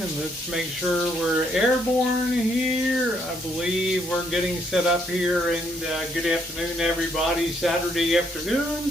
and let's make sure we're airborne here. I believe we're getting set up here, and good afternoon, everybody. Saturday afternoon,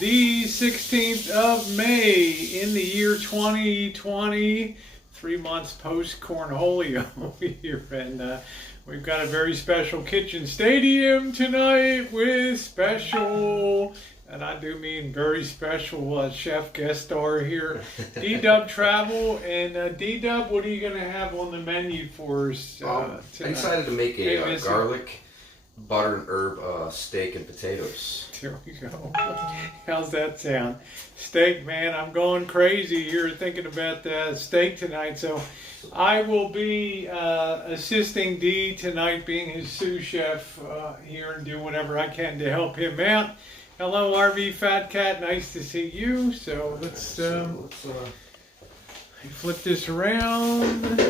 the 16th of May in the year 2020, 3 months post-Cornholio here, and we've got a very special kitchen stadium tonight with special, and I do mean very special, chef guest star here, D-Dub Travel. And D-Dub, what are you going to have on the menu for us tonight? I decided to make a garlic, butter, and herb steak and potatoes. There we go. How's that sound? Steak, man, I'm going crazy here thinking about the steak tonight. So I will be assisting D tonight, being his sous chef here, and do whatever I can to help him out. Hello, RV Fat Cat. Nice to see you. So let's flip this around.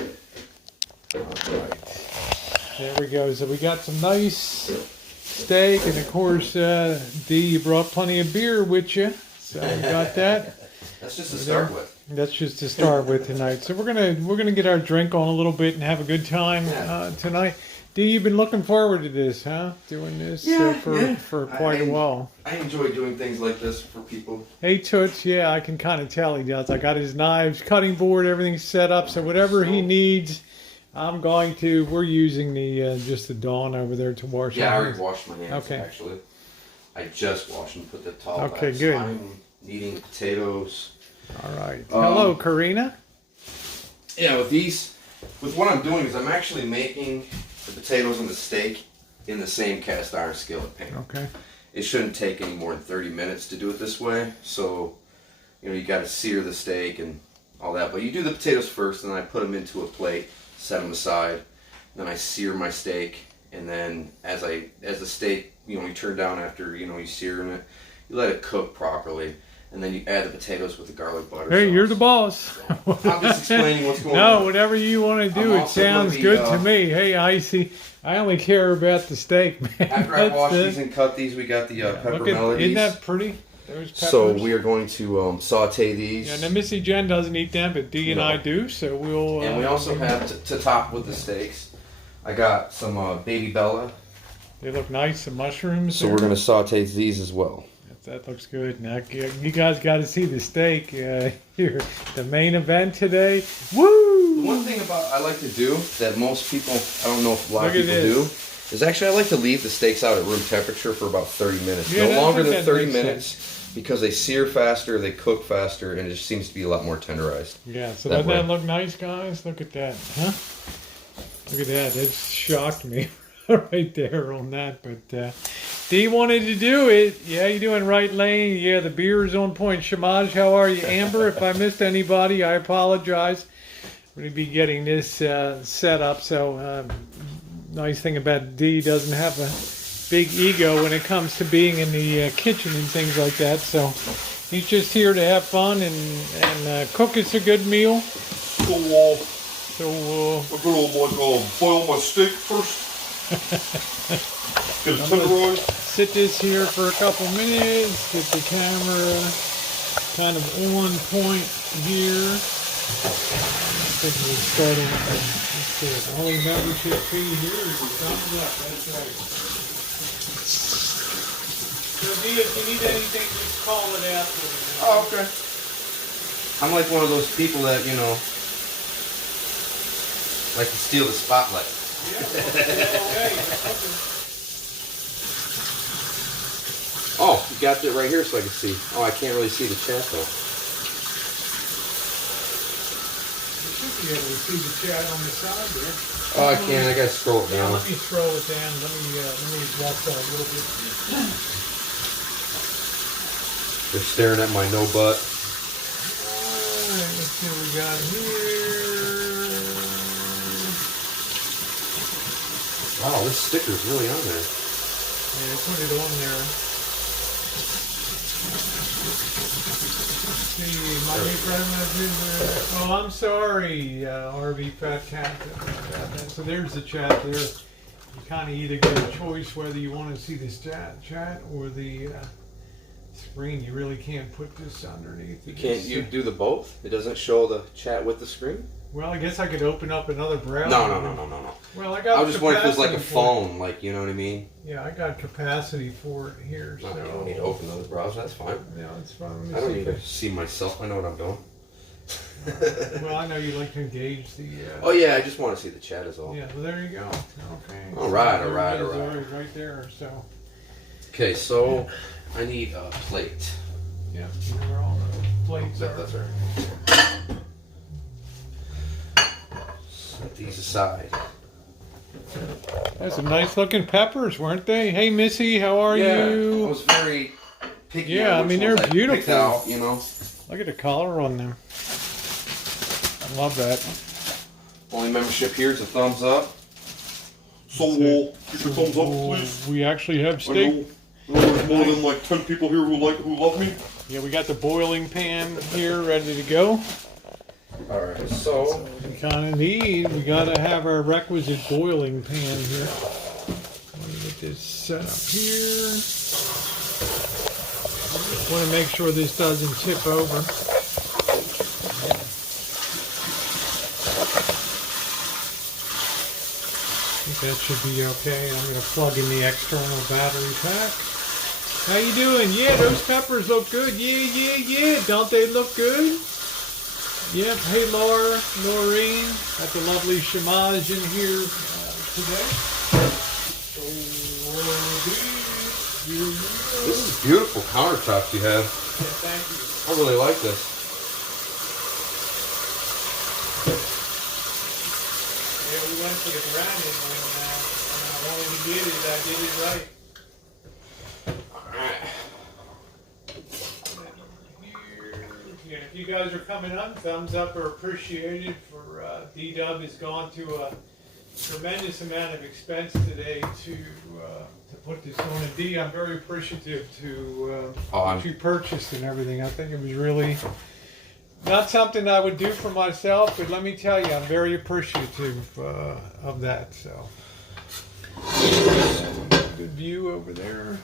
All right. There we go. So we got some nice steak, and of course, D, you brought plenty of beer with you. So we got that. That's just to start with. That's just to start with tonight. So we're gonna get our drink on a little bit and have a good time tonight. D, you've been looking forward to this, huh? Doing this for quite a while. I enjoy doing things like this for people. Hey Toots, yeah, I can kind of tell he does. I got his knives, cutting board, everything's set up. So whatever he needs, we're using the just the Dawn over there to wash. Yeah, I already washed my hands. Okay. Actually, I just washed and put the towel back. Okay, good. So I'm kneading potatoes. All right. Hello, Karina. Yeah, with what I'm doing is I'm actually making the potatoes and the steak in the same cast iron skillet pan. Okay. It shouldn't take any more than 30 minutes to do it this way. So, you got to sear the steak and all that. But you do the potatoes first, and then I put them into a plate, set them aside. Then I sear my steak, and then as the steak, you turn down after you searing it, you let it cook properly. And then you add the potatoes with the garlic butter. Hey, sauce. you're the boss. So, I'm just explaining what's going on. No, whatever you want to do, it sounds good to me. Hey, Icy, I only care about the steak, man. After I wash these and cut these, we got the pepper melodies. Isn't that pretty? Those peppers. So we are going to saute these. Yeah, now Missy Jen doesn't eat them, but D and I do, so we'll... and we also have, to top with the steaks, I got some Baby Bella. They look nice, some mushrooms. So we're going to saute these as well. That looks good. Now, you guys got to see the steak here. The main event today. Woo! The one thing I like to do that most people, I don't know if a lot of people do, is actually I like to leave the steaks out at room temperature for about 30 minutes. Yeah, no longer than 30 minutes because they sear faster, they cook faster, and it just seems to be a lot more tenderized. Yeah, so doesn't that look nice, guys? Look at that. Huh? Look at that. It shocked me right there on that, but... D wanted to do it. Yeah, you doing right, Lane? Yeah, the beer is on point. Shamaj, how are you? Amber, if I missed anybody, I apologize. We're going to be getting this set up. So, nice thing about D, doesn't have a big ego when it comes to being in the kitchen and things like that. So, he's just here to have fun and cook us a good meal. I'm gonna boil my steak first. Get it tenderized. Sit this here for a couple minutes, get the camera kind of on point here. I think we're starting with the only membership fee here is the thumbs up, that's right. So if you need anything, just call it out for me. Oh, okay. I'm like one of those people that, like to steal the spotlight. Oh, you got it right here so I can see. Oh, I can't really see the chat though. You should be able to see the chat on the side there. Oh, I can't. I gotta scroll it down. Let me scroll it down. Let me walk that a little bit. They're staring at my no butt. Alright, let's see what we got here. Wow, this sticker's really on there. Yeah, put it on there. See, my new friend. Oh, I'm sorry, RV Fat Cat. So there's the chat there. You kind of either get a choice whether you want to see this chat or the screen. You really can't put this underneath. You can't. You do the both. It doesn't show the chat with the screen. Well, I guess I could open up another browser. No. Well, I got. I was just wondering if it was like a capacity for it. phone, like, you know what I mean? Yeah, I got capacity for it here. No, So you don't need to open another browser. That's fine. yeah, it's fine. Let me I don't see need if to see myself. I know what I'm doing. Well, I know you like to engage the. Oh yeah, I just want to see the chat is all. Yeah, well, there you go. Okay. All right, there all right, it is, all right. Right there. So. Okay, so I need a plate. Yeah, you know where all the plates are. That's right. Set these aside. That's some nice looking peppers, weren't they? Hey, Missy, how are I you? was very picky. Yeah, on I mean, which ones they're I beautiful. picked out, you know. Look at the color on them. I love that. Only membership here is a thumbs up. So, give a thumbs up, please. We actually have I steak. know there's more than like 10 people here who love me. Yeah, we got the boiling pan here ready to go. All right, so We kind of we got to have our requisite boiling pan here. Let me get this set up here. Want to make sure this doesn't tip over. I think that should be okay. I'm going to plug in the external battery pack. How you doing? Yeah, those peppers look good. Yeah. Don't they look good? Yep. Hey, Laureen. Got the lovely Shamaj in here today. So, this is beautiful countertops you have. yeah, thank you. I really like this. Yeah, we went to the granite when I wanted to get it. I did it right. Yeah, if you guys are coming on, thumbs up are appreciated. For D-Dub has gone to a tremendous amount of expense today to put this on. And D, I'm very appreciative to what you purchased and everything. I think it was really not something I would do for myself, but let me tell you, I'm very appreciative of that. So, good view over there.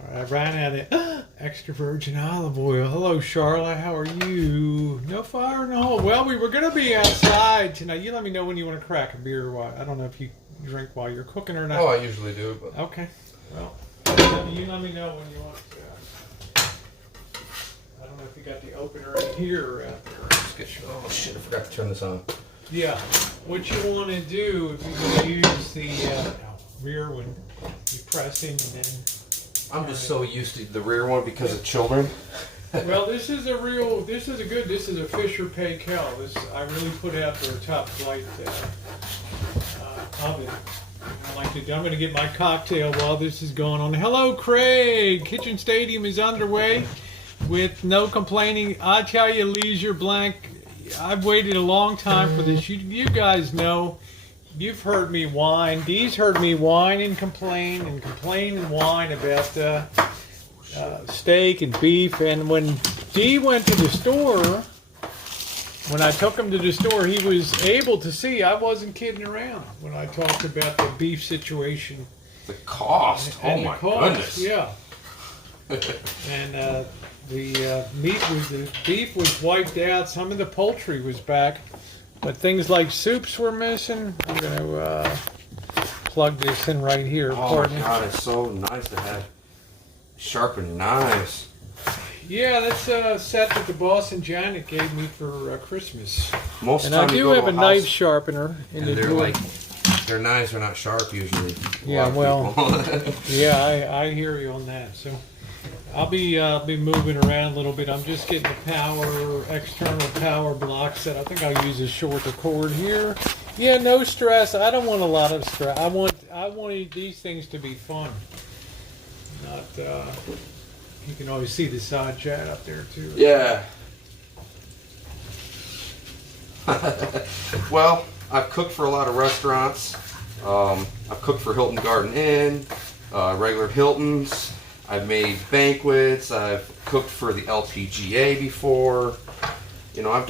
All right, I ran out of extra virgin olive oil. Hello, Charlotte. How are you? No fire in the hole. Well, we were going to be outside tonight. You let me know when you want to crack a beer. I don't know if you drink while you're cooking or not. Oh, I usually do, but Okay. Well, you let me know when you want to. I don't know if you got the opener in here or out there. let's get your. Oh shit! I forgot to turn this on. Yeah. What you want to do if you're going to use the rear one, you press in and then. I'm just so used to the rear one because of children. Well, this is a Fisher Paykel. I really put out their top flight oven. I'm going to get my cocktail while this is going on. Hello, Craig. Kitchen Stadium is underway with no complaining. I tell you, Leisure Blank, I've waited a long time for this. You guys know. You've heard me whine. Dee's heard me whine and complain and whine about steak and beef. And when Dee went to the store, when I took him to the store, he was able to see I wasn't kidding around when I talked about the beef situation. The cost. And Oh the my cost, goodness. yeah. And the beef was wiped out. Some of the poultry was back. But things like soups were missing. I'm going to plug this in right here. Oh my god, it's so nice to have sharpened knives. Yeah, that's a set that the boss and Janet gave me for Christmas. Most And of I the time you do go have to a house, knife sharpener in and the they're drawer. like, their knives are not sharp usually. Yeah, well, yeah, I hear you on that. So I'll be moving around a little bit. I'm just getting the external power block set. I think I'll use a shorter cord here. Yeah, no stress. I don't want a lot of stress. I want these things to be fun. Not you can always see the side chat up there too. Yeah. Well, I've cooked for a lot of restaurants. I've cooked for Hilton Garden Inn, regular Hiltons. I've made banquets. I've cooked for the LPGA before. You know, I'm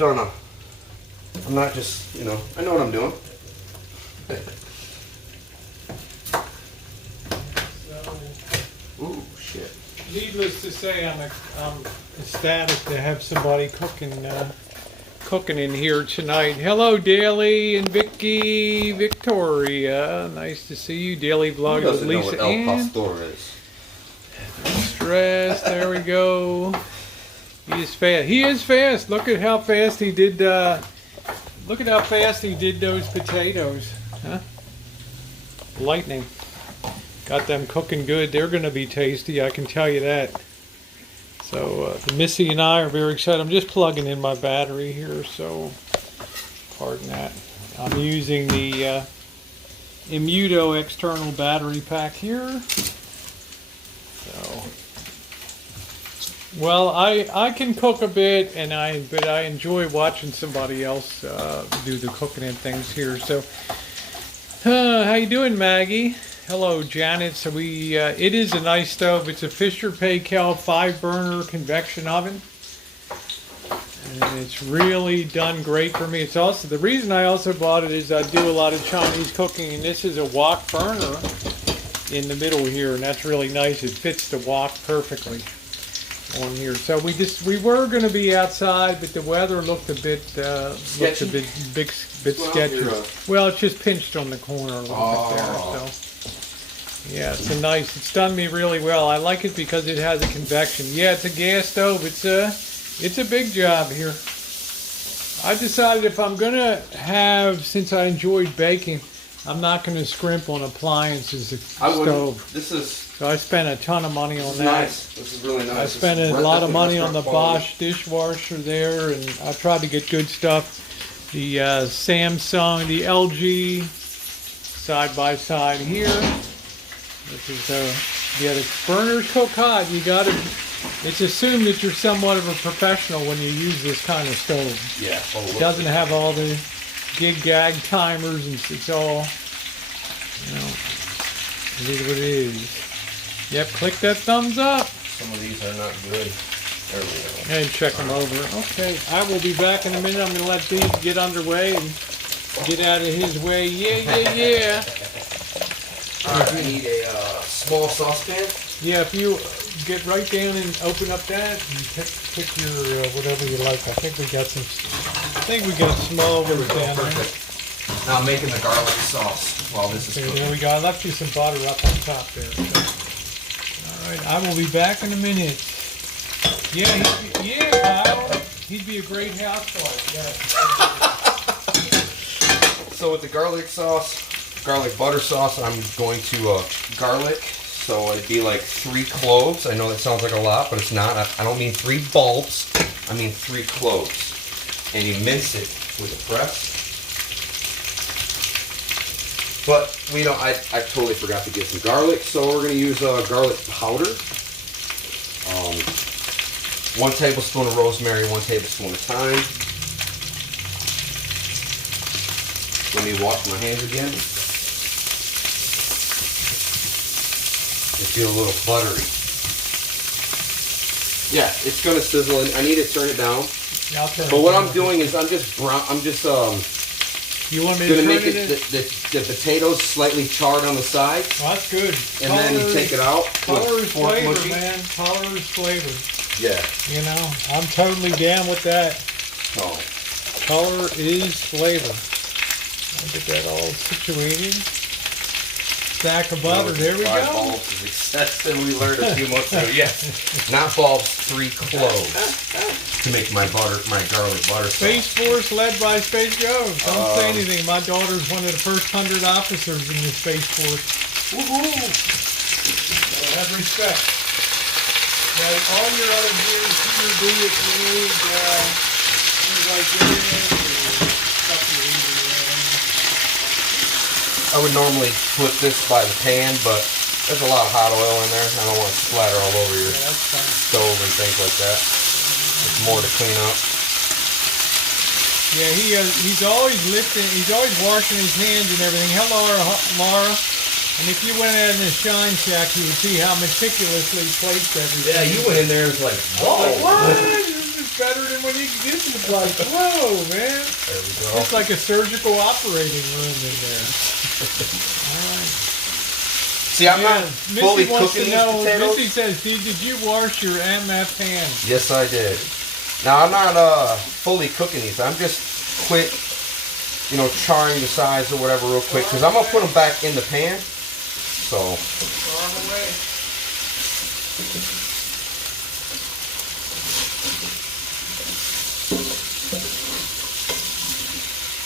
not just, you know, I know what I'm doing. Ooh, shit. Needless to say, I'm ecstatic to have somebody cooking in here tonight. Hello, Daly and Vicky, Victoria. Nice to see you. Daily Who vlog with doesn't know Lisa what El Ann. Pastor is? Stress. There we go. He is fast. He is fast. Look at how fast he did. Look at how fast he did those potatoes. Huh? Lightning. Got them cooking good. They're going to be tasty. I can tell you that. So Missy and I are very excited. I'm just plugging in my battery here, so pardon that. I'm using the Immuto external battery pack here. So, well, I can cook a bit, but I enjoy watching somebody else do the cooking and things here. So, how you doing, Maggie? Hello, Janet. So it is a nice stove. It's a Fisher Paykel 5-burner convection oven, and it's really done great for me. It's also the reason I also bought it is I do a lot of Chinese cooking, and this is a wok burner in the middle here, and that's really nice. It fits the wok perfectly on here. So we were going to be outside, but the weather looked a bit sketchy. Well, it's just pinched on the corner a little bit there. So. Yeah, it's done me really well. I like it because it has a convection. Yeah, it's a gas stove. It's a big job here. I decided if I'm gonna since I enjoyed baking, I'm not gonna scrimp on appliances. So I spent a ton of money on that. Nice. This is really nice. I spent a lot of money on the Bosch dishwasher there, and I tried to get good stuff. The Samsung, the LG side by side here. This is the burners cook hot. It's assumed that you're somewhat of a professional when you use this kind of stove. Yeah. It doesn't have all the gig-gag timers, and it's all, it is what it is. Yep, click that thumbs up. Some of these are not good. There we go. And check them over. Okay, I will be back in a minute. I'm going to let these get underway and get out of his way. Yeah. Alright, I need a small saucepan. Yeah, if you get right down and open up that and pick your whatever you like. I think we got small ones down there. Perfect. Now I'm making the garlic sauce while this is cooking. There we go. I left you some butter up on top there. So. Alright, I will be back in a minute. Yeah, Kyle. He'd be a great housewife. Yeah. So with the garlic butter sauce, I'm going to garlic. So it'd be like 3 cloves. I know that sounds like a lot, but it's not. I don't mean 3 bulbs. I mean 3 cloves. And you mince it with a press. But we don't. I totally forgot to get some garlic, so we're going to use garlic powder. 1 tablespoon of rosemary, 1 tablespoon of thyme. Let me wash my hands again. They feel a little buttery. Yeah, it's gonna sizzle, and I need to turn it down. Yeah, I'll turn it but what down. I'm doing is I'm just You want me to gonna turn make it in? the potatoes slightly charred on the sides, Well, that's good. and then you take it out. Color is fork flavor, mushy. man. Color is flavor. Yeah. I'm totally down with that. Oh. Color is flavor. I'll get that all situated. Stack of butter. There we 5 go. bulbs is excessive. We learned a few months ago. Yes, not bulbs, 3 cloves to make my garlic butter sauce. Space Force led by Space Joe. Don't say anything. My daughter's one of the first 100 officers in the Space Force. Woohoo! So have respect. Now, all your other gears here, do if you need things like this or stuff you're eating. I would normally put this by the pan, but there's a lot of hot oil in there. I don't want to splatter all over your stove and things like that. There's more to clean up. Yeah, he's always lifting, he's always washing his hands and everything. Hello, Laura. And if you went in the Shine Shack, you would see how meticulously placed everything. Yeah, you went in there and was like, whoa. What? This is better than when you this is like, whoa, man. There we go. It's like a surgical operating room in there. All right. See, I'm not fully Missy wants cooking to know, these potatoes. Missy says, did you wash your MF hands? Yes, I did. Now I'm not fully cooking these. I'm just quick, you know, charring the sides or whatever real quick because I'm gonna put them back in the pan. So. On the way.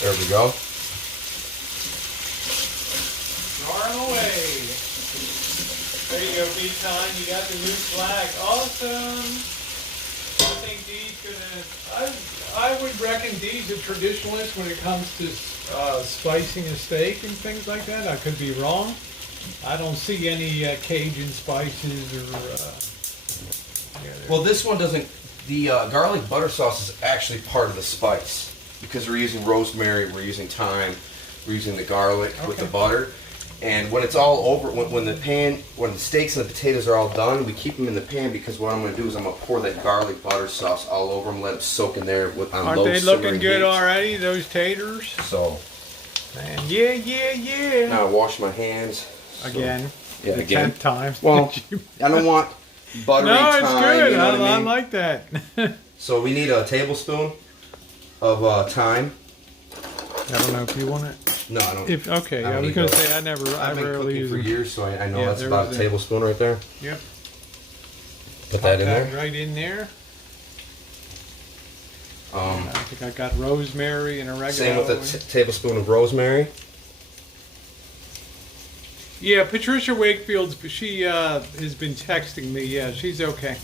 There we go. On the way. There you go, big time. You got the new flag. Awesome. I think Dee's gonna. I would reckon Dee's a traditionalist when it comes to spicing a steak and things like that. I could be wrong. I don't see any Cajun spices or. Well, this one doesn't. The garlic butter sauce is actually part of the spice because we're using rosemary, we're using thyme, we're using the garlic with the butter. And when it's all over, when the steaks and the potatoes are all done, we keep them in the pan because what I'm going to do is I'm going to pour that garlic butter sauce all over them, let them soak in there on low simmering Aren't they looking good heat. already, those taters? So, Man, yeah. now I wash my hands. Again. Yeah, the again. 10th time. Well, I don't want buttery No, it's thyme, good. you know what I I mean? like that. So we need a tablespoon of thyme. I don't know if you want it. No, I don't. Okay, I I don't was need going to those. say I I've been rarely cooking use for them. years, so I know Yeah, that's there about was a tablespoon right there. Yep. Put that in there. Right in there. I Um, think I got rosemary and oregano. same with a tablespoon of rosemary. Yeah, Patricia Wakefield's. She has been texting me. Yeah, she's okay.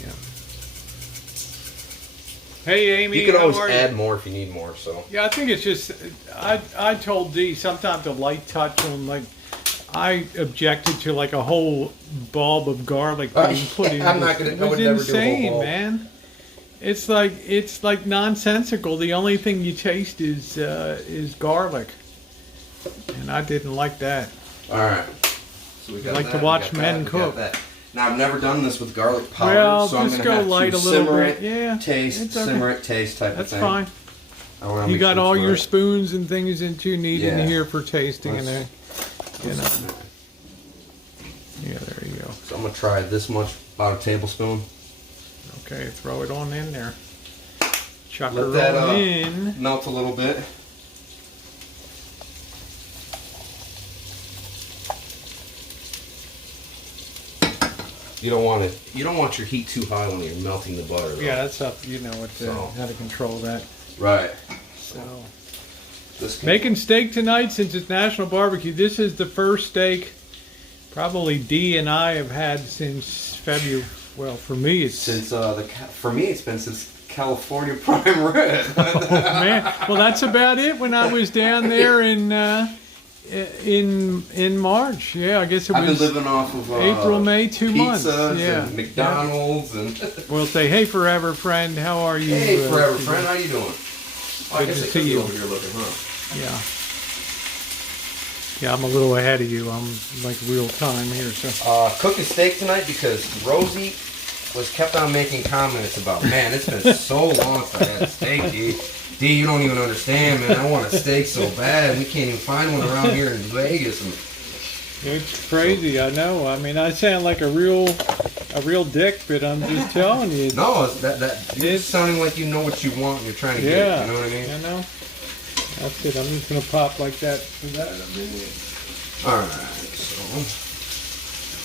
Yeah. Hey, Amy. You can always how are add you? more if you need more. So Yeah, I think it's just. I told Dee sometimes a light touch on like. I objected to like a whole bulb of garlic being put in. I'm not gonna. It I was would never do a insane, whole bulb. man. It's like nonsensical. The only thing you taste is garlic, and I didn't like that. All right. So we got like that, to we watch got men that, we got cook. that. Now I've never done this with garlic powder, Well, so I'm just gonna go have light to a little simmer bit. it, Yeah, taste, it's okay. simmer it, taste type That's of thing. fine. I wanna You make got sure all it's your right. spoons and things that you need in Yeah. here for tasting, and there. You know. So Yeah, there you go. I'm gonna try this much, about a tablespoon. Okay, throw it on in there. Chuck Let her that on in. melt a little bit. You don't want it. You don't want your heat too high when you're melting the butter. Though. Yeah, that's up. You know what So. how to control that. Right. So This can, making steak tonight since it's National Barbecue. This is the first steak probably Dee and I have had since February. Well, for me it's since for me it's been since California prime rib. oh, man. Well, that's about it. When I was down there in March, yeah, I guess it I've been was living off of April, May, 2 months. pizzas Yeah, and McDonald's and We'll say, hey, forever friend, how are you? hey, forever today? friend, how you doing? Oh, I Good guess to I see could be you. over here looking, huh? Yeah. Yeah, I'm a little ahead of you. I'm like real time here, so. Cooking steak tonight because Rosie kept on making comments about, man, it's been so long since I had a steak, D. D, you don't even understand, man. I want a steak so bad. We can't even find one around here in Vegas. And It's crazy, I know. I mean, I sound like a real dick, but I'm just telling you. no, you're sounding like you know what you want and you're trying to get Yeah, it. You know what I mean? I know. That's it. I'm just gonna pop like that for that in a minute. All right, so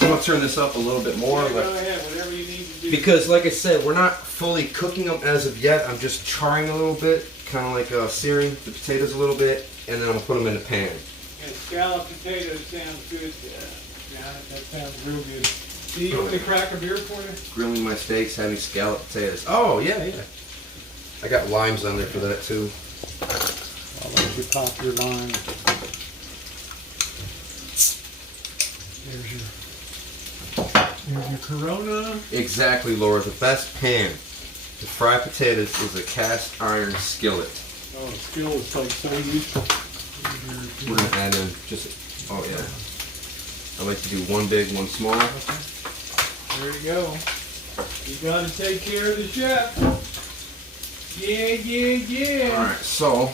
I'm gonna turn this up a little bit more. Yeah, but- go ahead, whatever you need to do. Because, like I said, we're not fully cooking them as of yet. I'm just charring a little bit, kind of like searing the potatoes a little bit, and then I'm gonna put them in the pan. Yeah, scalloped potatoes sounds good. Yeah, that sounds real good. Do you want me to crack a beer for you? Grilling my steaks, having scalloped potatoes. Oh yeah. I got limes on there for that too. I'll let you pop your lime. There's your Corona. Exactly, Laura. The best pan to fry potatoes is a cast iron skillet. Oh, skill is so useful. We're gonna add in just. Oh yeah. I like to do one big, one small. Okay. There you go. You gotta take care of the chef. Yeah. All right, so.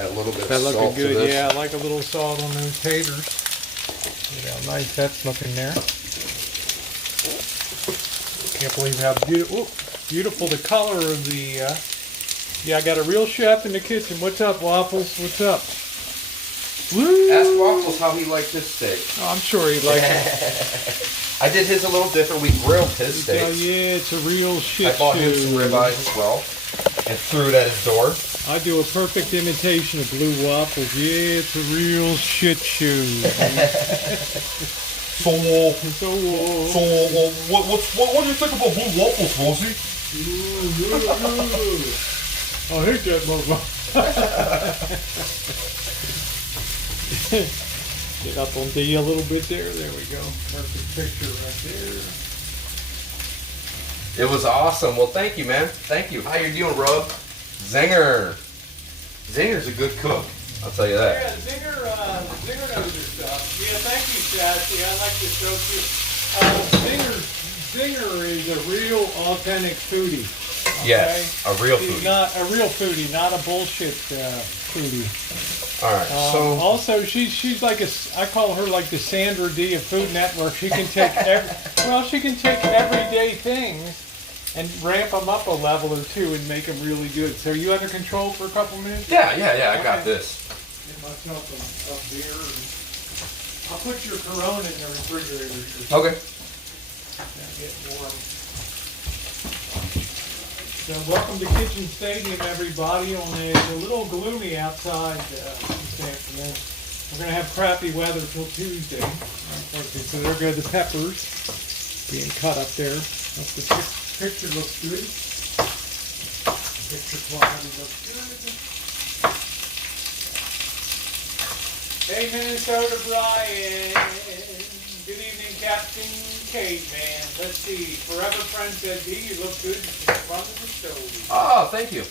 Add a little bit That of salt looking to good. this. Yeah, I like a little salt on those taters. See how nice that's looking there. Can't believe how beautiful the color of the. Yeah, I got a real chef in the kitchen. What's up, Waffles? What's up? Woo! Ask Waffles how he liked his steak. Oh, I'm sure he liked it. I did his a little different. We grilled his steak. Oh, yeah, it's a real shit I bought him show. some ribeyes as well and threw it at his door. I do a perfect imitation of Blue Waffles. Yeah, it's a real shit show. So, what do you think about Blue Waffles, Rosie? I hate that motherfucker. Get up on D a little bit there. There we go. Perfect picture right there. It was awesome. Well, thank you, man. Thank you. How you doing, Rub? Zinger. Zinger's a good cook. I'll tell you that. Yeah, Zinger knows her stuff. Yeah, thank you, Sassy. I like this show too. Zinger is a real authentic foodie. Okay? Yes, a real She's foodie. not a real foodie, not a bullshit foodie. All right, so Also, she's like I call her like the Sandra D of Food Network. She can take she can take everyday things and ramp them up a level or two and make them really good. So are you under control for a couple minutes? yeah, I got this. Get myself a beer. I'll put your Corona in the refrigerator. Okay. Get warm. So welcome to Kitchen Stadium, everybody. It's a little gloomy outside this afternoon. We're going to have crappy weather till Tuesday. So there go the peppers being cut up there. The picture looks good. Picture quality looks good. Hey, Minnesota Brian. Good evening, Captain Caveman. Let's see. Forever Friend said, D, you look good in front of the stove. Oh, thank you.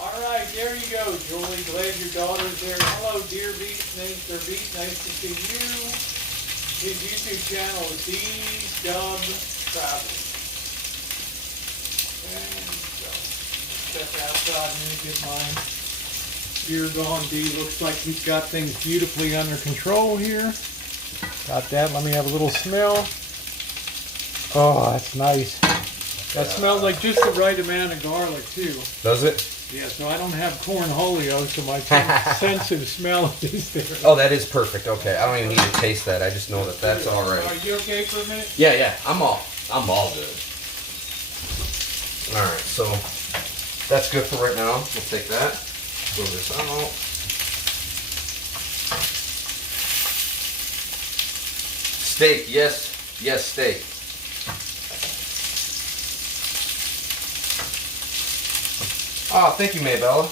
All right, there you go, Julie. Glad your daughter's there. Hello, dear Beat. Mr. Beat, nice to see you. His YouTube channel is D-Dub Travel. And so, step outside and get mine. Beer gone. D looks like he's got things beautifully under control here. Got that. Let me have a little smell. Oh, that's nice. That smells like just the right amount of garlic, too. Does it? Yeah, so I don't have cornholio, so my sense of smell is there. Oh, that is perfect. Okay, I don't even need to taste that. I just know that that's all right. Are you okay for a minute? Yeah, I'm all good. All right, so that's good for right now. We'll take that. Throw this out. Steak, yes, steak. Oh, thank you, Maybella.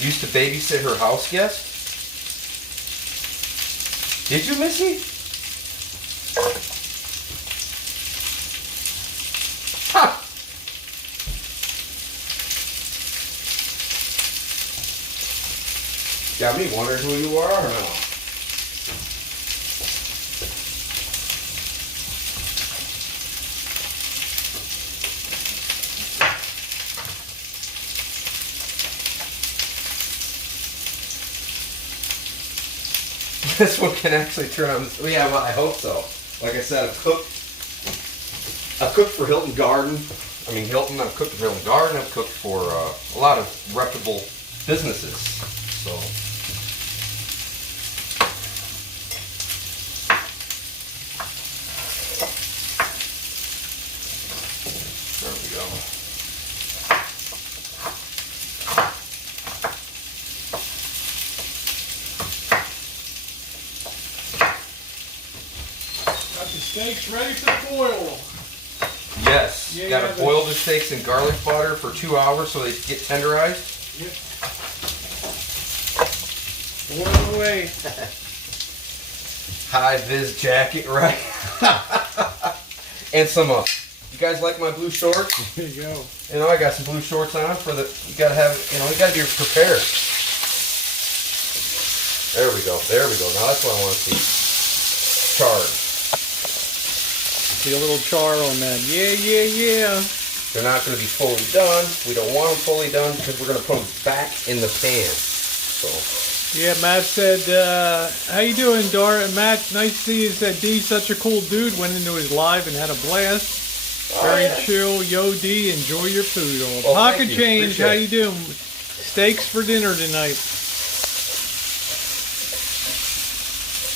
Used to babysit her house guest. Did you, Missy? Ha! Got me wondering who you are now. This one can actually turn on. Yeah, well, I hope so. Like I said, I've cooked for Hilton Garden. I've cooked for Hilton Garden. I've cooked for a lot of reputable businesses. So. There we go. Steaks ready for the boil. Yes, Yeah, got to boil the steaks in garlic butter for 2 hours so they get tenderized. Yep. Boil away. High vis jacket, right? And some you guys like my blue shorts? There you go. You know, I got some blue shorts on for the. You gotta have. You know, you gotta be prepared. There we go. There we go. Now that's what I want to see. Charred. See a little char on that. Yeah, yeah, yeah. They're not going to be fully done. We don't want them fully done because we're going to put them back in the pan. So. Yeah, Matt said, how you doing, Dora? Matt, nice to see you. Said D's such a cool dude. Went into his live and had a blast. Very chill. Yo, D, enjoy your food. Oh, Pocket change, appreciate how you doing? Steaks for dinner tonight.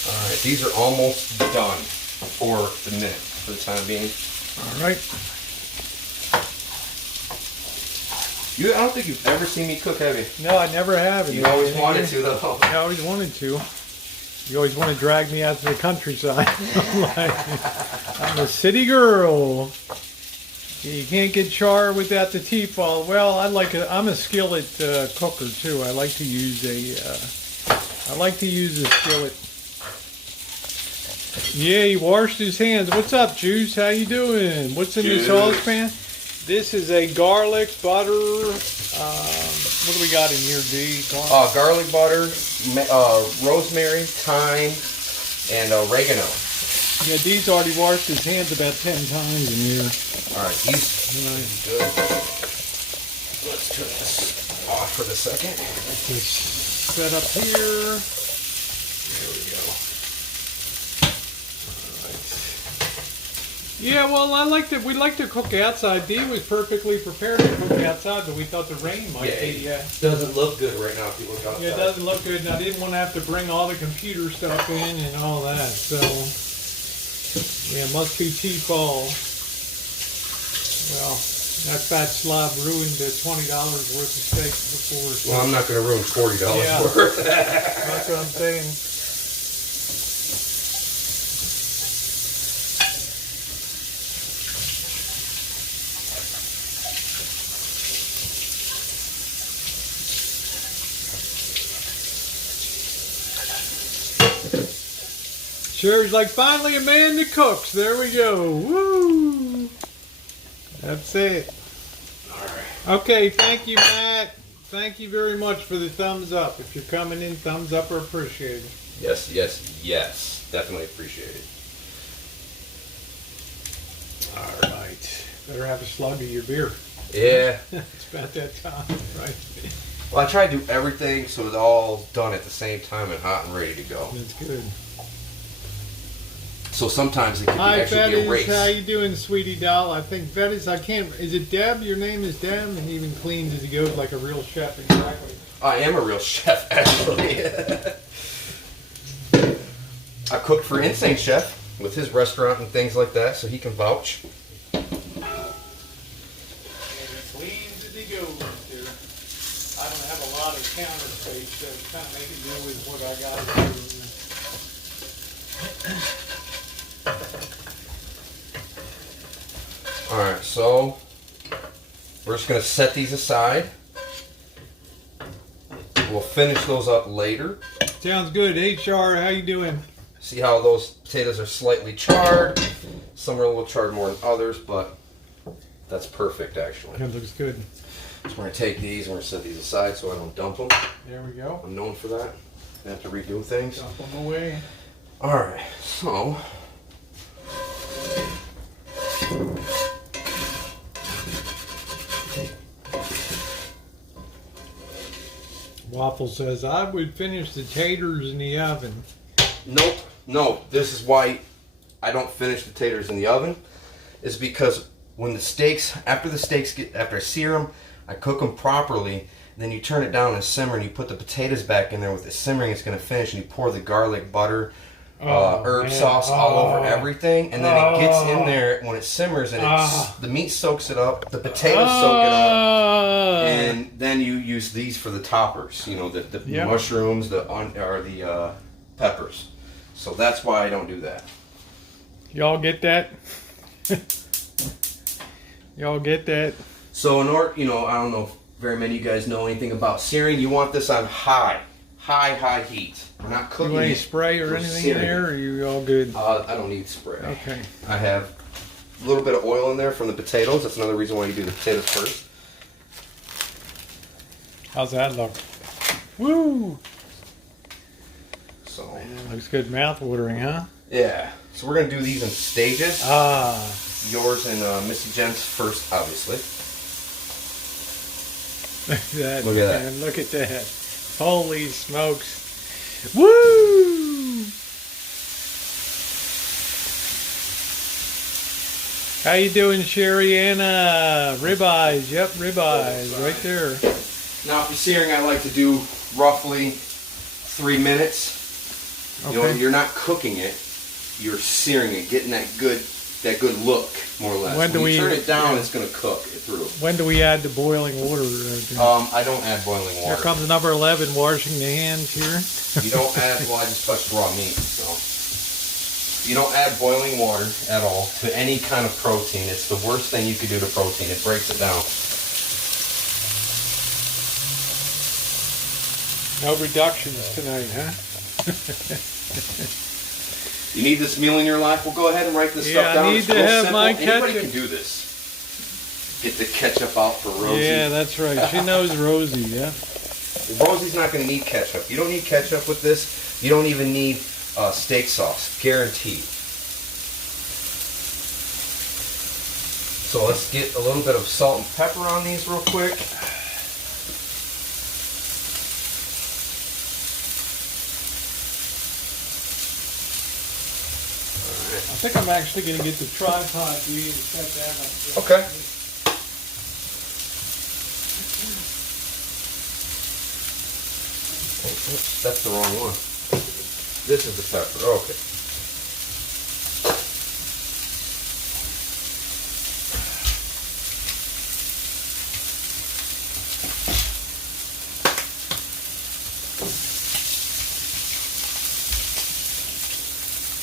Alright, these are almost done for the minute, for the time being. Alright. I don't think you've ever seen me cook, have you? No, I never have. You always wanted to, though. I always wanted to. You always want to drag me out to the countryside. I'm a city girl. You can't get char without the Tefal. Well, I'm a skillet cooker too. I like to use a skillet. Yeah, he washed his hands. What's up, Juice? How you doing? What's in the saucepan? This is a garlic butter. What do we got in here, D? Garlic butter, rosemary, thyme, and oregano. Yeah, D's already washed his hands about 10 times in here. All right, he's good. Let's turn this off for the second. Just set up here. There we go. Yeah, well, we like to cook outside. Dee was perfectly prepared to cook outside, but we thought the rain might be. It doesn't look good right now if you look outside. Yeah, it doesn't look good, and I didn't want to have to bring all the computer stuff in and all that. So, yeah, must be Tefal. Well, that fat slob ruined the $20 worth of steak before. So. Well, I'm not going to ruin $40 worth. That's what I'm saying. Sherry's like, finally a man that cooks. There we go. Woo! That's it. All right. Okay, thank you, Matt. Thank you very much for the thumbs up. If you're coming in, thumbs up are appreciated. Yes, yes, yes. Definitely appreciate it. All right. Better have a slug of your beer. Yeah. It's about that time, right? Well, I try to do everything so it's all done at the same time and hot and ready to go. That's good. So sometimes it can Hi, actually be a race. Fettis. How you doing, sweetie doll? I think Fettis, is it Deb? Your name is Deb? And he even cleans as he goes like a real chef, exactly. I am a real chef, actually. I cooked for Insane Chef with his restaurant and things like that, so he can vouch. And he cleans as he goes, dude. I don't have a lot of counter space, so kind of make it do with what I got to do. Alright, so we're just going to set these aside. We'll finish those up later. Sounds good. HR, how you doing? See how those potatoes are slightly charred. Some are a little charred more than others, but that's perfect actually. That looks good. So we're going to take these and we're going to set these aside so I don't dump them. There we go. I'm known for that. I have to redo things. Dump them away. Alright, so Waffle says, I would finish the taters in the oven. nope, no. This is why I don't finish the taters in the oven. Is because when the steaks, after I sear them, I cook them properly. Then you turn it down and simmer, and you put the potatoes back in there with it simmering. It's going to finish, and you pour the garlic butter, herb sauce all over everything, and then it gets in there when it simmers, and the meat soaks it up, the potatoes soak it up, and then you use these for the toppers. You know, the mushrooms, the peppers. So that's why I don't do that. Y'all get that? Y'all get that? So in order, I don't know if very many of you guys know anything about searing. You want this on high heat. We're not cooking. You any it. spray or anything in there, or are you all good? I don't need spray. Okay. I have a little bit of oil in there from the potatoes. That's another reason why you do the potatoes first. How's that look? Woo! Looks good, mouth-watering, huh? Yeah. So we're gonna do these in stages. Ah. Yours and Missy Jen's first, obviously. That, Look at that. man, look at that. Holy smokes. Woo! How you doing, Sherrianna? Ribeyes, yep, ribeyes, right there. Now, for searing, I like to do roughly 3 minutes. You know, Okay. you're not cooking it; you're searing it, getting that good look, more or less. When do you we- turn it down, yeah. it's going to cook it through. When do we add the boiling water? I don't add boiling Here water. comes number 11, washing the hands here. You don't add. Well, I just touched raw meat, so you don't add boiling water at all to any kind of protein. It's the worst thing you could do to protein. It breaks it down. No reductions tonight, huh? You need this meal in your life? Well, go ahead and write this Yeah, stuff down. I need It's to real have simple. my Anybody ketchup. can do this. Get the ketchup out for Rosie. Yeah, that's right. She knows Rosie, yeah. Rosie's not going to need ketchup. You don't need ketchup with this. You don't even need steak sauce. Guaranteed. So let's get a little bit of salt and pepper on these real quick. I think I'm actually going to get the tripod for you to set that up. Okay. Oops, that's the wrong one. This is the pepper. Okay.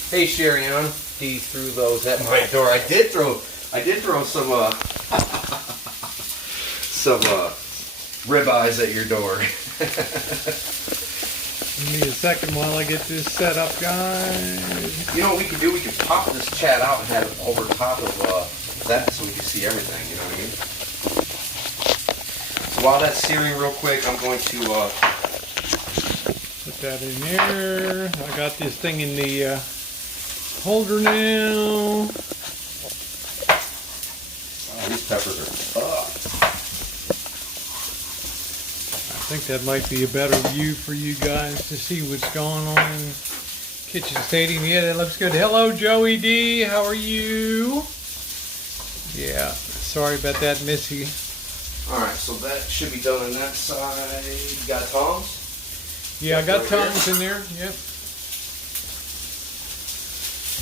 Hey, Sherrianna. He threw those at my door. I did throw some some ribeyes at your door. Give me a second while I get this set up, guys. You know what we could do? We could pop this chat out and have it over top of that so we can see everything, you know what I mean? So while that's searing real quick, I'm going to... Put that in there. I got this thing in the holder now. Oh, these peppers are tough. I think that might be a better view for you guys to see what's going on in Kitchen Stadium. Yeah, that looks good. Hello, Joey D. How are you? Yeah, sorry about that, Missy. Alright, so that should be done on that side. You got tongs? Yeah, I got Right here. tongues in there. Yep.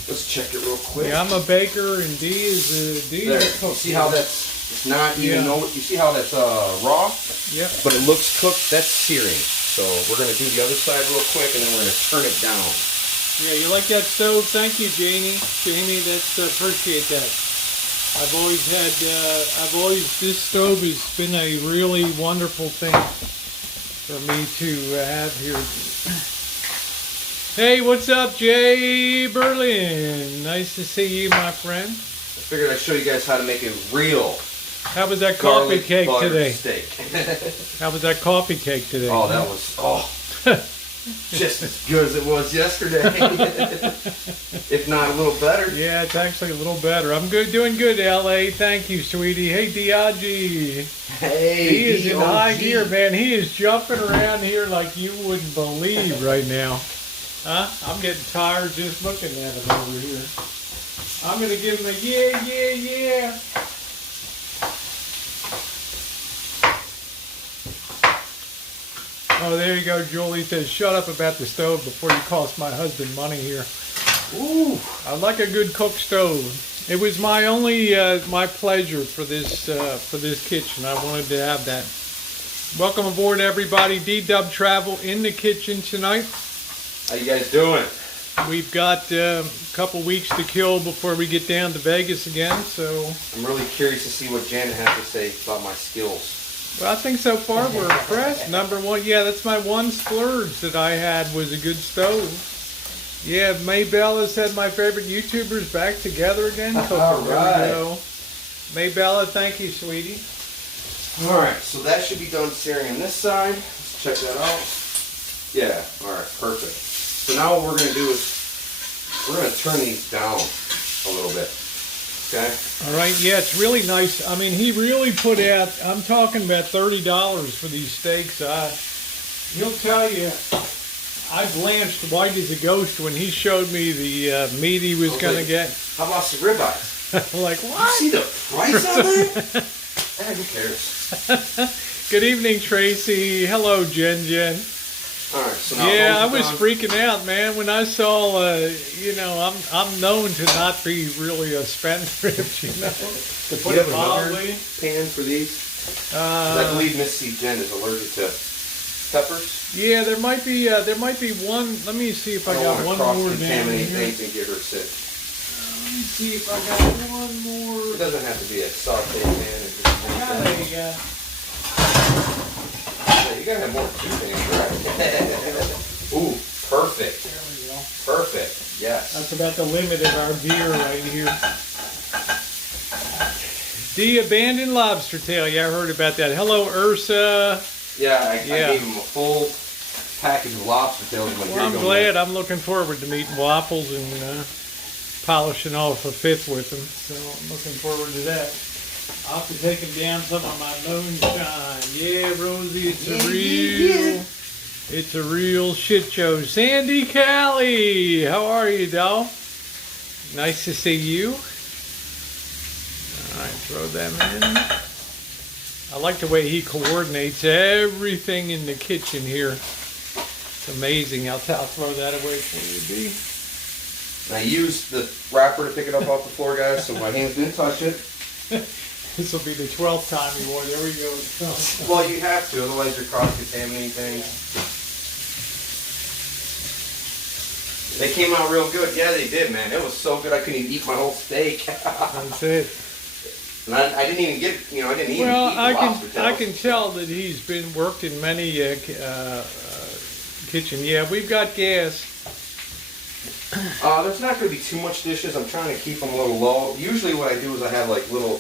Let's check it real quick. Yeah, I'm a baker, and D is a There, cook. you see how that's it's not even Yeah. you see how that's raw? Yep. But it looks cooked, that's searing. So we're going to do the other side real quick and then we're going to turn it down. Yeah, you like that stove? Thank you, Jamie. Jamie, that's appreciate that. This stove has been a really wonderful thing for me to have here. Hey, what's up, Jay Berlin? Nice to see you, my friend. I figured I'd show you guys how to make a real How was that coffee garlic cake butter today? steak. How was that coffee cake today? Oh, that was just as good as it was yesterday. If not a little better. Yeah, it's actually a little better. I'm good, doing good, LA. Thank you, sweetie. Hey, Diagi. Hey, He is in high DOG. gear, man. He is jumping around here like you wouldn't believe right now. Huh? I'm getting tired just looking at him over here. I'm going to give him a yeah, yeah, yeah. Oh, there you go. Julie says, shut up about the stove before you cost my husband money here. Ooh, I like a good cook stove. It was my only, my pleasure for this kitchen. I wanted to have that. Welcome aboard, everybody. D-Dub Travel in the kitchen tonight. How you guys doing? We've got a couple weeks to kill before we get down to Vegas again, so... I'm really curious to see what Janet has to say about my skills. Well, I think so far we're impressed. Number one, yeah, that's my one splurge that I had was a good stove. Yeah, Maybella said my favorite YouTubers back together again. All right. There we go. Maybella, thank you, sweetie. Alright, so that should be done searing on this side. Let's check that out. Yeah, alright, perfect. So now what we're going to do is we're going to turn these down a little bit. Okay? All right, yeah, it's really nice. I mean, he really put out, I'm talking about $30 for these steaks. He'll tell you, I blanched white as a ghost when he showed me the meat he was going to get. How about some ribeyes? Like, You what? see the price on that? Who cares? Good evening, Tracy. Hello, Jen. All right, so now Yeah, I those are was done. freaking out, man, when I saw, I'm known to not be really a spendthrift, to Do put you it have another mildly. pan for these? 'Cause I believe Missy Jen is allergic to peppers. Yeah, there might be one. Let me see if I don't got want one to more down cross-contaminate here. things and get her sick. Let me see if I got one more. It doesn't have to be a saute pan. It just I got makes a, yeah, you gotta have more than two pans, right? Ooh, perfect. there we go. Perfect. Yes. That's about the limit of our gear right here. The abandoned lobster tail. Yeah, I heard about that. Hello, Ursa. Yeah, I Yeah. gave him a full package of lobster tails. I'm like, Well, "Here you I'm go, glad. man." I'm looking forward to meeting Waffles and polishing off a fifth with him. So I'm looking forward to that. I'll have to take him down some of my moonshine. Yeah, Rosie, it's a real shit show. Sandy Callie, how are you, doll? Nice to see you. All right, throw them in. I like the way he coordinates everything in the kitchen here. It's amazing. I'll throw that away for you, B. And I used the wrapper to pick it up off the floor, guys, so my hands didn't touch it. This will be the 12th time he wore. There we go. Well, you have to, otherwise you're cross-contaminating things. They came out real good. Yeah, they did, man. It was so good I couldn't even eat my whole steak. That's it. And I didn't even get, I didn't even Well, eat the lobster tails. I can tell that he's been worked in many kitchen. Yeah, we've got gas. There's not going to be too much dishes. I'm trying to keep them a little low. Usually what I do is I have like little,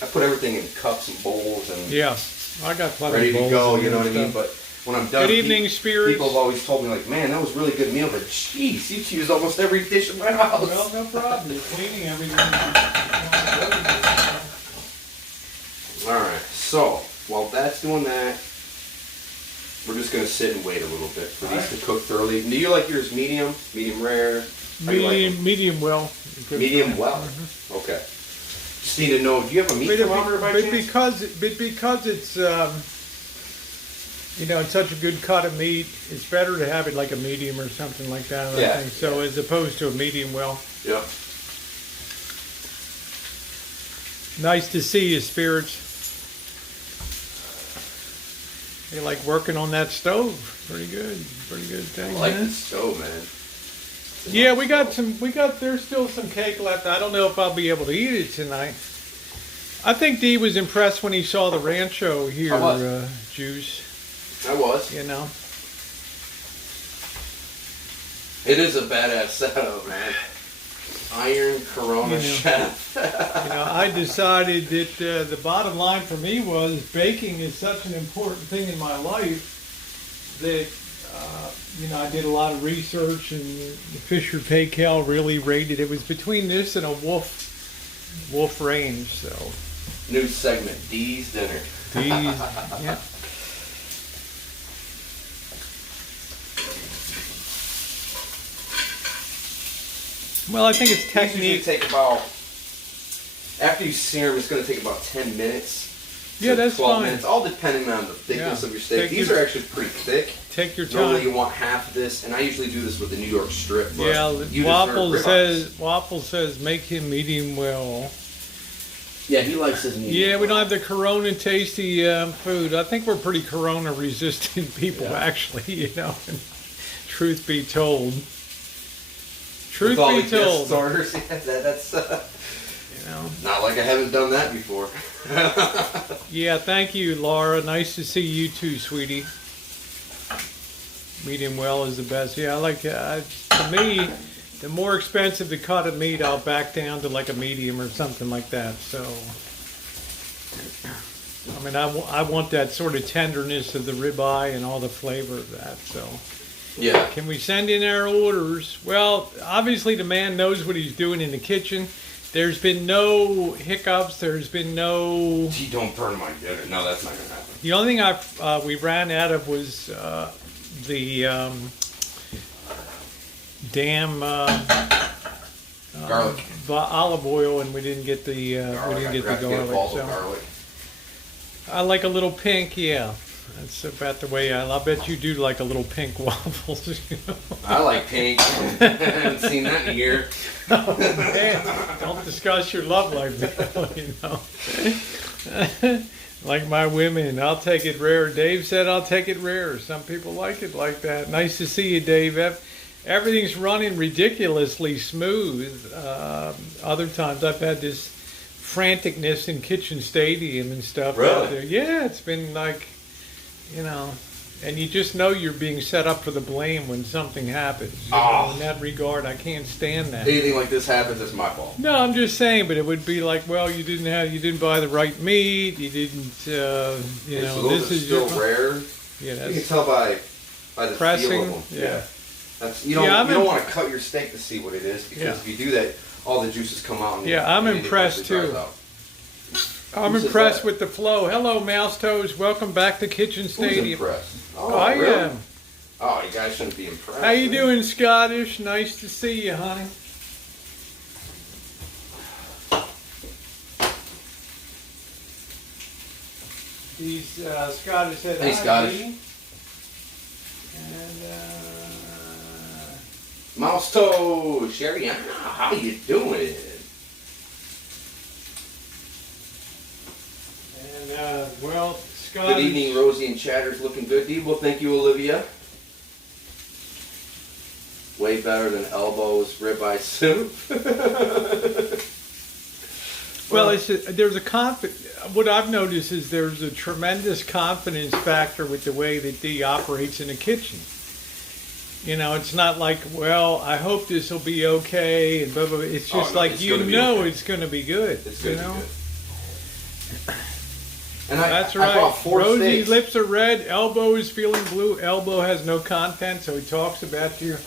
I put everything in cups and bowls and Yeah, I got plenty ready of to bowls go, in you know there what I and mean? stuff. But when I'm done, Good evening, spirits. people have always told me like, man, that was a really good meal. But jeez, you used almost every dish in my house. Well, no problem. You're cleaning everything. Alright, so while that's doing that, we're just going to sit and wait a little bit for these to cook thoroughly. Do you like yours medium, medium rare? How do you like them? Medium well. Medium well. Okay. Just need to know, do you have a meat thermometer by chance? Because it's it's such a good cut of meat, it's better to have it like a medium or something like that. I think. So as opposed to a medium well. Yeah. Nice to see you, spirits. You like working on that stove? Pretty good thing. I like huh? the stove, man. Yeah, there's still some cake left. I don't know if I'll be able to eat it tonight. I think Dee was impressed when he saw the Rancho here, I was. juice, I was. you know. It is a badass setup, man. Iron Corona chef. I decided that the bottom line for me was baking is such an important thing in my life that, I did a lot of research and the Fisher Paykel really rated. It was between this and a wolf range, so. New segment, Dee's Dinner. Yeah. Well, I think it's These usually technique. take about, after you sear them, it's going to take about 10 minutes. Yeah, to that's 12 fine. minutes, all depending on the thickness Yeah. of your steak. Take These your- are actually pretty thick. Take your Normally you time. want half this, and I usually do this with the New York strip. But Yeah, you Waffle says make him medium well. Yeah, he likes his medium. Yeah, we don't have the Corona tasty food. I think we're pretty Corona resistant people, actually. Truth be told. Truth With all be the guest told. starters, yeah, that's not like I haven't done that before. Yeah, thank you, Laura. Nice to see you too, sweetie. Medium well is the best. Yeah, I like to me, the more expensive the cut of meat, I'll back down to like a medium or something like that. So, I mean, I want that sort of tenderness of the ribeye and all the flavor of that. So, Yeah. Can we send in our orders? Well, obviously the man knows what he's doing in the kitchen. There's been no hiccups. There's been no... Gee, don't burn my dinner. No, that's not going to happen. The only thing we ran out of was the damn Garlic. olive oil, and we didn't get the garlic. Garlic. I like a little pink, yeah. That's about the way I bet you do like a little pink waffles. You know? I like pink. I haven't seen that in a year. Oh, man. Don't discuss your love life, you know. Like my women, I'll take it rare. Dave said I'll take it rare. Some people like it like that. Nice to see you, Dave. Everything's running ridiculously smooth. Other times I've had this franticness in Kitchen Stadium and stuff out there. Yeah, it's been like, you know, and you just know you're being set up for the blame when something happens. You know, in that regard, I can't stand that. Anything like this happens, it's my fault. No, I'm just saying, but it would be like, well, you didn't buy the right meat, you didn't, you know, so this is still rare. Yeah, you can tell by the pressing, feel of them. Yeah. That's you don't want to cut your steak to see what it is, because if you do that, all the juices come out. And I'm impressed too. I'm impressed with the flow. Hello, Mouse Toes. Welcome back to Kitchen Stadium. Who's impressed? Oh, I am. Oh, you guys shouldn't be impressed. How you doing, Scottish? Nice to see you, honey. These Scottish said, "Hey, Scottish." And Mouse Toe, Sherrianna, how you doing? Well, Scottish. Good evening, Rosie and Chatter's looking good. Well, thank you, Olivia. Way better than Elbows ribeye soup. Well, there's a what I've noticed is there's a tremendous confidence factor with the way that Dee operates in the kitchen. You know, it's not like, well, I hope this will be okay, and blah, blah, blah. It's just like, you know, okay. It's going to be good. It's going to be good. And That's I right. bought 4 Rosie's steaks. lips are red. Elbow is feeling blue. Elbow has no content, so he talks about you.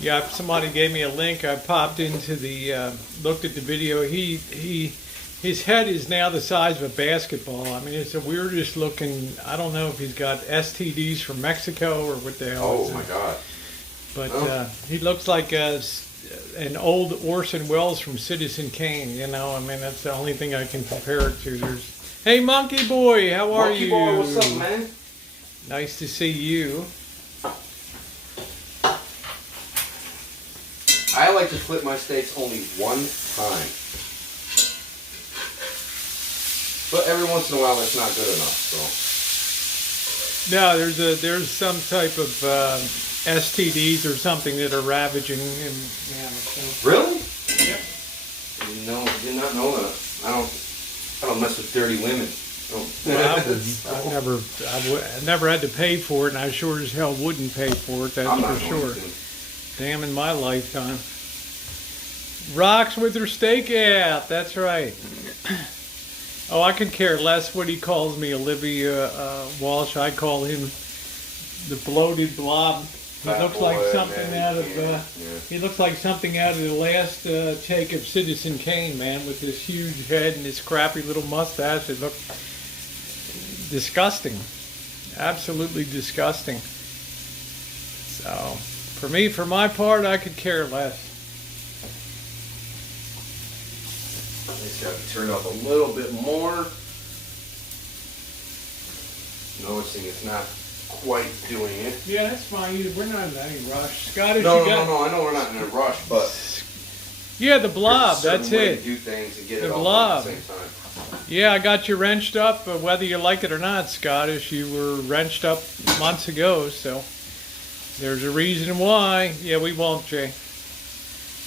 Yeah, somebody gave me a link. I popped into the, looked at the video. His head is now the size of a basketball. I mean, it's the weirdest looking. I don't know if he's got STDs from Mexico or what the hell. Oh my God! But he looks like an old Orson Welles from Citizen Kane. You know, I mean, that's the only thing I can compare it to. Hey, Monkey Boy, how are you? Monkey Boy, what's up, man? Nice to see you. I like to flip my steaks only one time. But every once in a while, that's not good enough. So. No, there's some type of STDs or something that are ravaging him. Yeah, so. Really? Yep. No, I did not know that. I don't mess with dirty women. Well, I never had to pay for it, and I sure as hell wouldn't pay for it. That's for sure. Damn, in my lifetime. Rocks with her steak out. That's right. Oh, I could care less what he calls me, Olivia Walsh. I call him the bloated blob. He looks like something out of. He looks like something out of the last take of Citizen Kane, man, with this huge head and this crappy little mustache. It looked disgusting, absolutely disgusting. So, for my part, I could care less. Just got to turn up a little bit more. Noticing it's not quite doing it. Yeah, that's fine. We're not in any rush. Scottish, no. I know we're not in a rush, but yeah, the blob. That's way it. To do things and get the it all blob. done at the same time. Yeah, I got you wrenched up. Whether you like it or not, Scottish, you were wrenched up months ago. So there's a reason why. Yeah, we won't, Jay.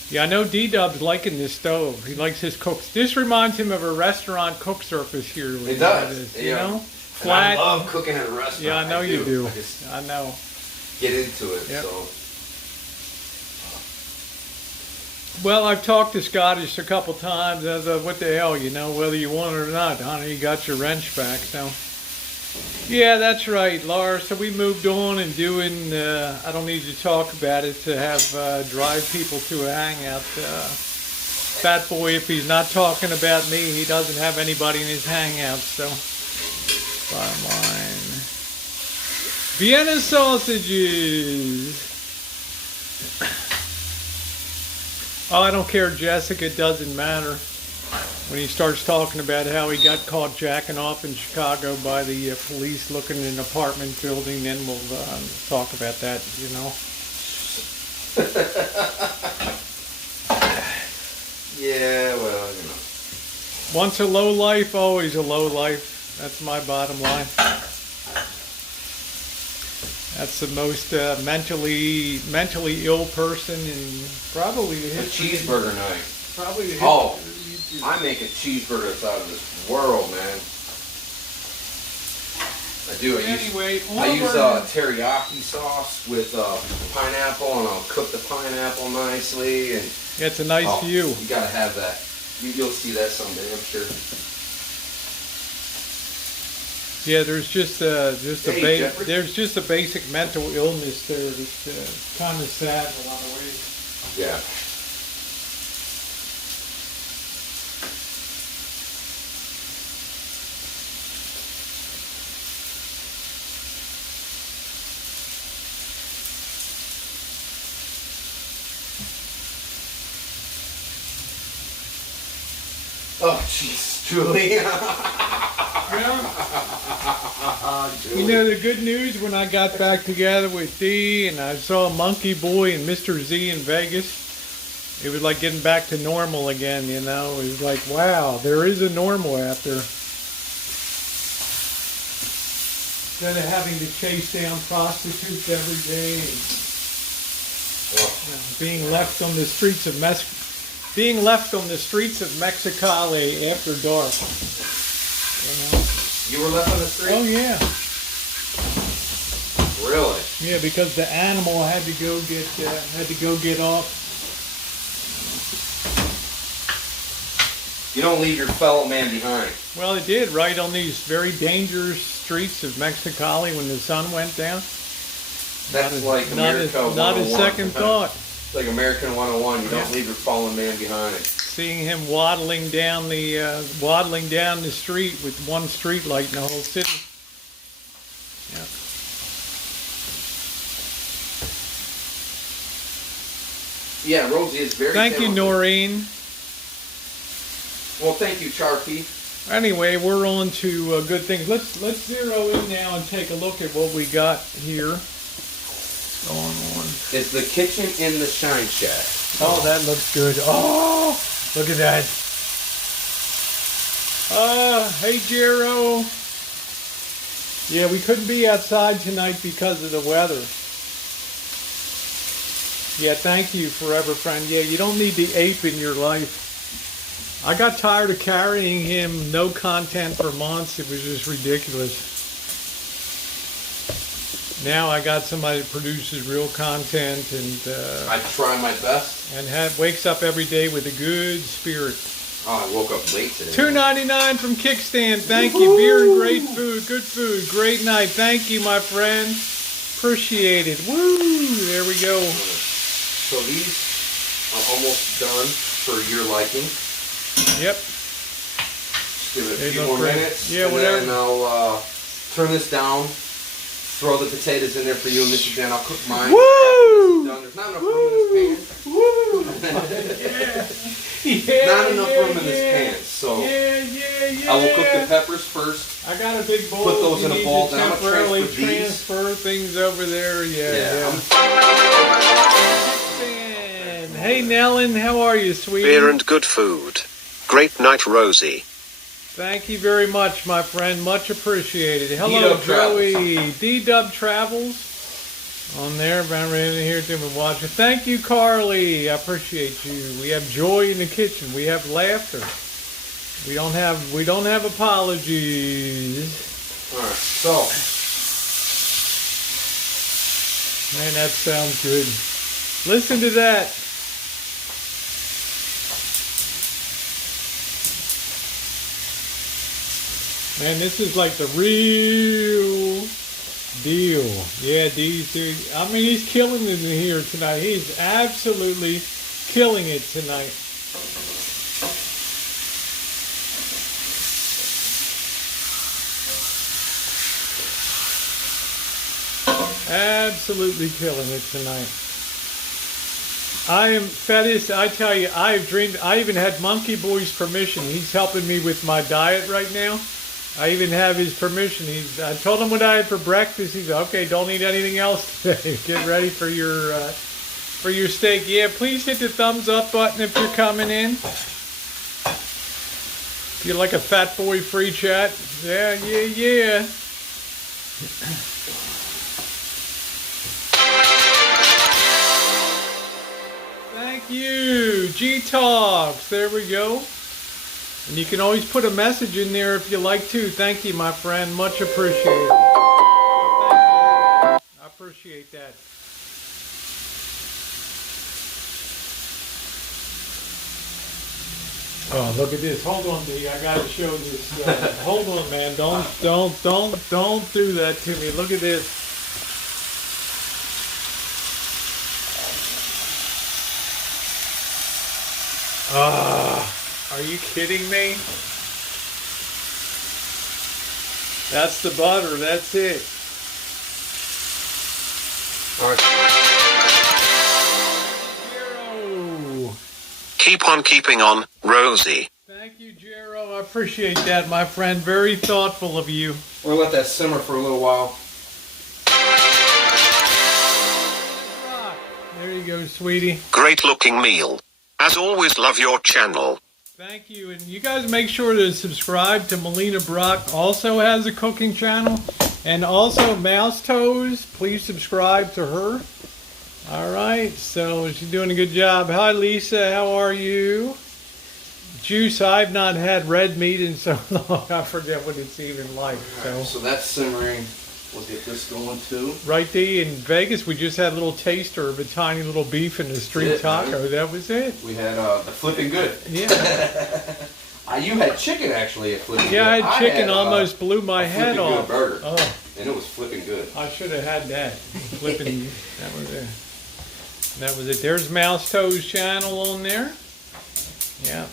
Yeah, I know D-Dub's liking this stove. He likes his cooks. This reminds him of a restaurant cook surface here. It does. You know? Flat. And I love cooking at a restaurant. Yeah, I know you do. I know. Get into it, yep. So. Well, I've talked to Scottish a couple times. What the hell, you know, whether you want it or not, honey, you got your wrench back. So Yeah, that's right, Laura. So we moved on and doing, I don't need to talk about it, to have drive people to a hangout. Fat boy, if he's not talking about me, he doesn't have anybody in his hangout, so bottom line. Vienna sausages. Oh, I don't care, Jessica, it doesn't matter. When he starts talking about how he got caught jacking off in Chicago by the police looking in an apartment building, then we'll talk about that, you know. Yeah, well, you know. Once a low life, always a low life. That's my bottom line. That's the most mentally ill person in probably the A history. cheeseburger night. Probably the Oh, history. I make a cheeseburger that's out of this world, man. I do. Anyway, I use teriyaki sauce with pineapple, and I'll cook the pineapple nicely. And It's a nice view. You gotta have that. You'll see that someday, I'm sure. Yeah, there's just Hey, Jeffrey. there's just a basic mental illness there that's kind of sad in a lot of ways. Yeah. Oh, jeez, Julie. You know the good news, when I got back together with Dee and I saw Monkey Boy and Mr. Z in Vegas, it was like getting back to normal again, you know. It was like, wow, there is a normal out there. Instead of having to chase down prostitutes every day and being left on the streets of Mexicali after dark. You know? You were left on the street? Oh yeah. Really? Yeah, because the animal had to go get off. You don't leave your fellow man behind. Well, it did, right on these very dangerous streets of Mexicali when the sun went down. That's like Not America a 101. second thought. It's like American 101. You don't leave your fallen man behind. Seeing him waddling down the street with one street light in the whole city. Yeah. Yeah, Rosie is very Thank you, talented. Noreen. Well, thank you, Charpy. Anyway, we're on to good things. Let's zero in now and take a look at what we got here. What's going on? Is the kitchen in the Shine Shack? Oh, that looks good. Oh, look at that. Hey, Jero. Yeah, we couldn't be outside tonight because of the weather. Yeah, thank you, forever friend. Yeah, you don't need the ape in your life. I got tired of carrying him, no content for months. It was just ridiculous. Now I got somebody that produces real content and I try my best. and wakes up every day with a good spirit. Oh, I woke up late today. $2.99 from Kickstand. Thank you. Beer and great food. Good food. Great night. Thank you, my friend. Appreciate it. Woo! There we go. So these are almost done for your liking. Yep. Just give it a They few look more great. minutes. Yeah, and whatever. then I'll turn this down. Throw the potatoes in there for you and Mrs. Jen. I'll cook mine. Woo! There's not enough room in this pan. Woo! Yeah, Not enough room in this pan, so Yeah. I will cook the peppers first. I got a big bowl. Put those You in a need bowl. to Then I'm gonna temporarily transfer these. transfer things over there. Yeah. Hey, Nellen, how are you, sweetie? Beer and good food. Great night, Rosie. Thank you very much, my friend. Much appreciated. Hello, D-Dub Joey. D-Dub Travels. On there, I'm ready here to watch it. Thank you, Carly. I appreciate you. We have joy in the kitchen. We have laughter. We don't have apologies. All right, so Man, that sounds good. Listen to that. Man, this is like the real deal. Yeah, I mean, he's killing it in here tonight. He's absolutely killing it tonight. Absolutely killing it tonight. I am fetish. I tell you, I have dreamed. I even had Monkey Boy's permission. He's helping me with my diet right now. I even have his permission. I told him what I had for breakfast. He's okay. Don't eat anything else today. Get ready for your steak. Yeah, please hit the thumbs up button if you're coming in. If you're like a fat boy free chat. Yeah. Thank you, G Talks. There we go. And you can always put a message in there if you like to. Thank you, my friend. Much appreciated. Thank you. I appreciate that. Oh, look at this. Hold on, D. I gotta show this. Hold on, man. Don't do that to me. Look at this. Are you kidding me? That's the butter. That's it. All right. Jero. Keep on keeping on, Rosie. Thank you, Jero. I appreciate that, my friend. Very thoughtful of you. We're gonna let that simmer for a little while. There you go, sweetie. Great looking meal. As always, love your channel. Thank you. And you guys make sure to subscribe to Melina Brock. Also has a cooking channel. And also Mouse Toes. Please subscribe to her. All right. So she's doing a good job. Hi, Lisa. How are you? Juice, I've not had red meat in so long. I forget what it's even like. So that's simmering. We'll get this going too. Right there in Vegas, we just had a little taster of a tiny little beef and a street taco. Man. That was it. We had the Flippin' Good. Yeah. You had chicken actually at Flippin' Good. Yeah, I had chicken. Almost blew my head off. Flippin' Good burger. Oh. And it was Flippin' Good. I should have had that. Flippin'. That was it. That was it. There's Mouse Toes channel on there. Yeah.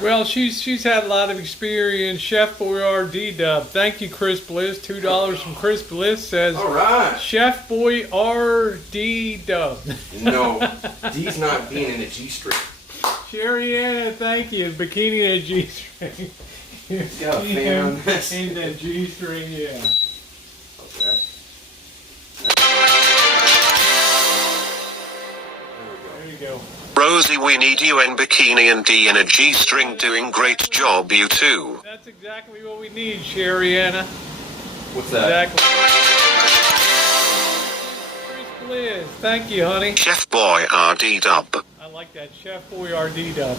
Well, she's had a lot of experience. Chef Boyardee Dub. Thank you, Kriss Bliss. $2 from Kriss Bliss says. All right. Chef Boyardee Dub. No, D's not being in a G-string. Sherrianna, thank you. Bikini and a G-string. Got a fan on this. In the G-string, yeah. Okay. There you go. Rosie, we need you in bikini and D in a G-string doing great job, you too. That's exactly what we need, Sherrianna. What's that? Exactly. Kriss Bliss. Thank you, honey. Chef Boyardee Dub. I like that. Chef Boyardee Dub.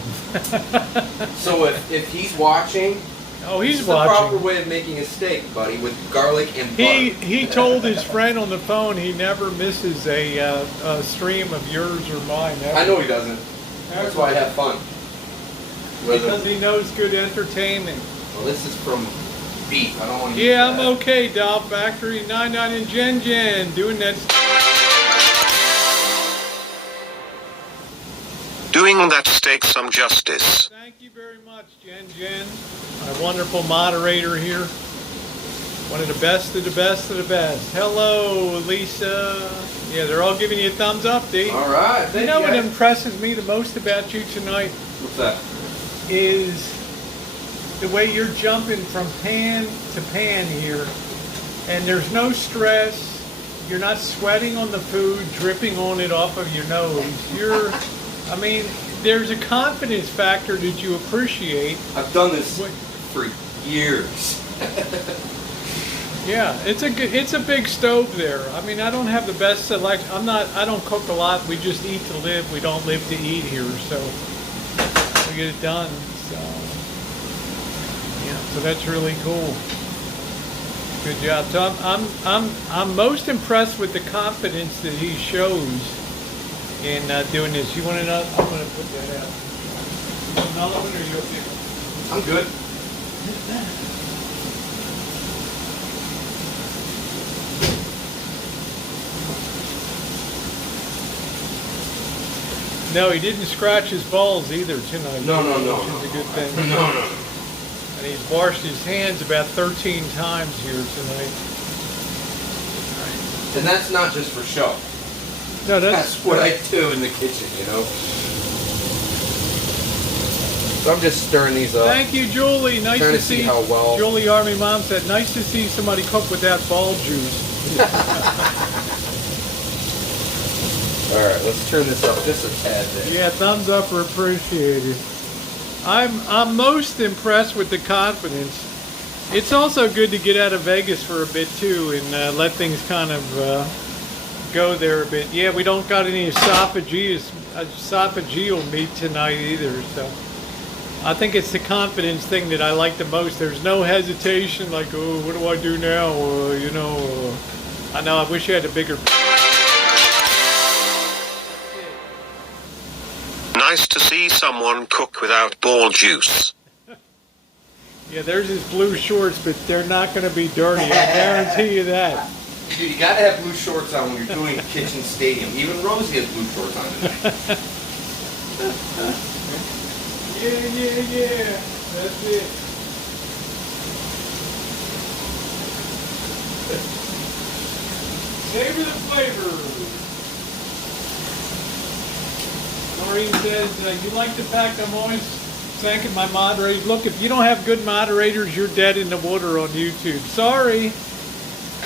So if he's watching, oh, he's this is watching. the proper way of making a steak, buddy, with garlic and butter. He told his friend on the phone he never misses a stream of yours or mine. Ever. I know he doesn't. That's why I have fun. Because he knows good entertainment. Well, this is from beef. I don't want to. Yeah, I'm okay. Doll Factory 99 and Jen doing that. Doing that steak some justice. Thank you very much, Jen. My wonderful moderator here. One of the best of the best of the best. Hello, Lisa. Yeah, they're all giving you a thumbs up, D. All right. You know what impresses me the most about you tonight? What's that? Is the way you're jumping from pan to pan here. And there's no stress. You're not sweating on the food, dripping on it off of your nose. There's a confidence factor that you appreciate. I've done this for years. Yeah, it's a big stove there. I mean, I don't have the best selection. I don't cook a lot. We just eat to live. We don't live to eat here, so we get it done. So yeah, so that's really cool. Good job. So I'm most impressed with the confidence that he shows in doing this. You want another? I'm going to put that out. Another one, or you okay? I'm good. No, he didn't scratch his balls either tonight. No. Which is a good thing. No. And he's washed his hands about 13 times here tonight. And that's not just for show. No, That's what I do in the kitchen, you know. So I'm just stirring these up. Thank you, Julie. Nice Trying to to see how well. Julie Army Mom said, nice to see somebody cook without ball juice. All right, let's turn this up just a tad bit. Yeah, thumbs up are appreciated. I'm most impressed with the confidence. It's also good to get out of Vegas for a bit too and let things kind of go there a bit. Yeah, we don't got any esophageal meat tonight either, so I think it's the confidence thing that I like the most. There's no hesitation like, oh, what do I do now? I know I wish I had a bigger... Nice to see someone cook without ball juice. Yeah, there's his blue shorts, but they're not going to be dirty. I guarantee you that. Dude, you gotta have blue shorts on when you're doing kitchen stadium. Even Rosie has blue shorts on tonight. Yeah. That's it. Savor the flavor. Maureen says, you like the fact I'm always thanking my moderators. Look, if you don't have good moderators, you're dead in the water on YouTube. Sorry.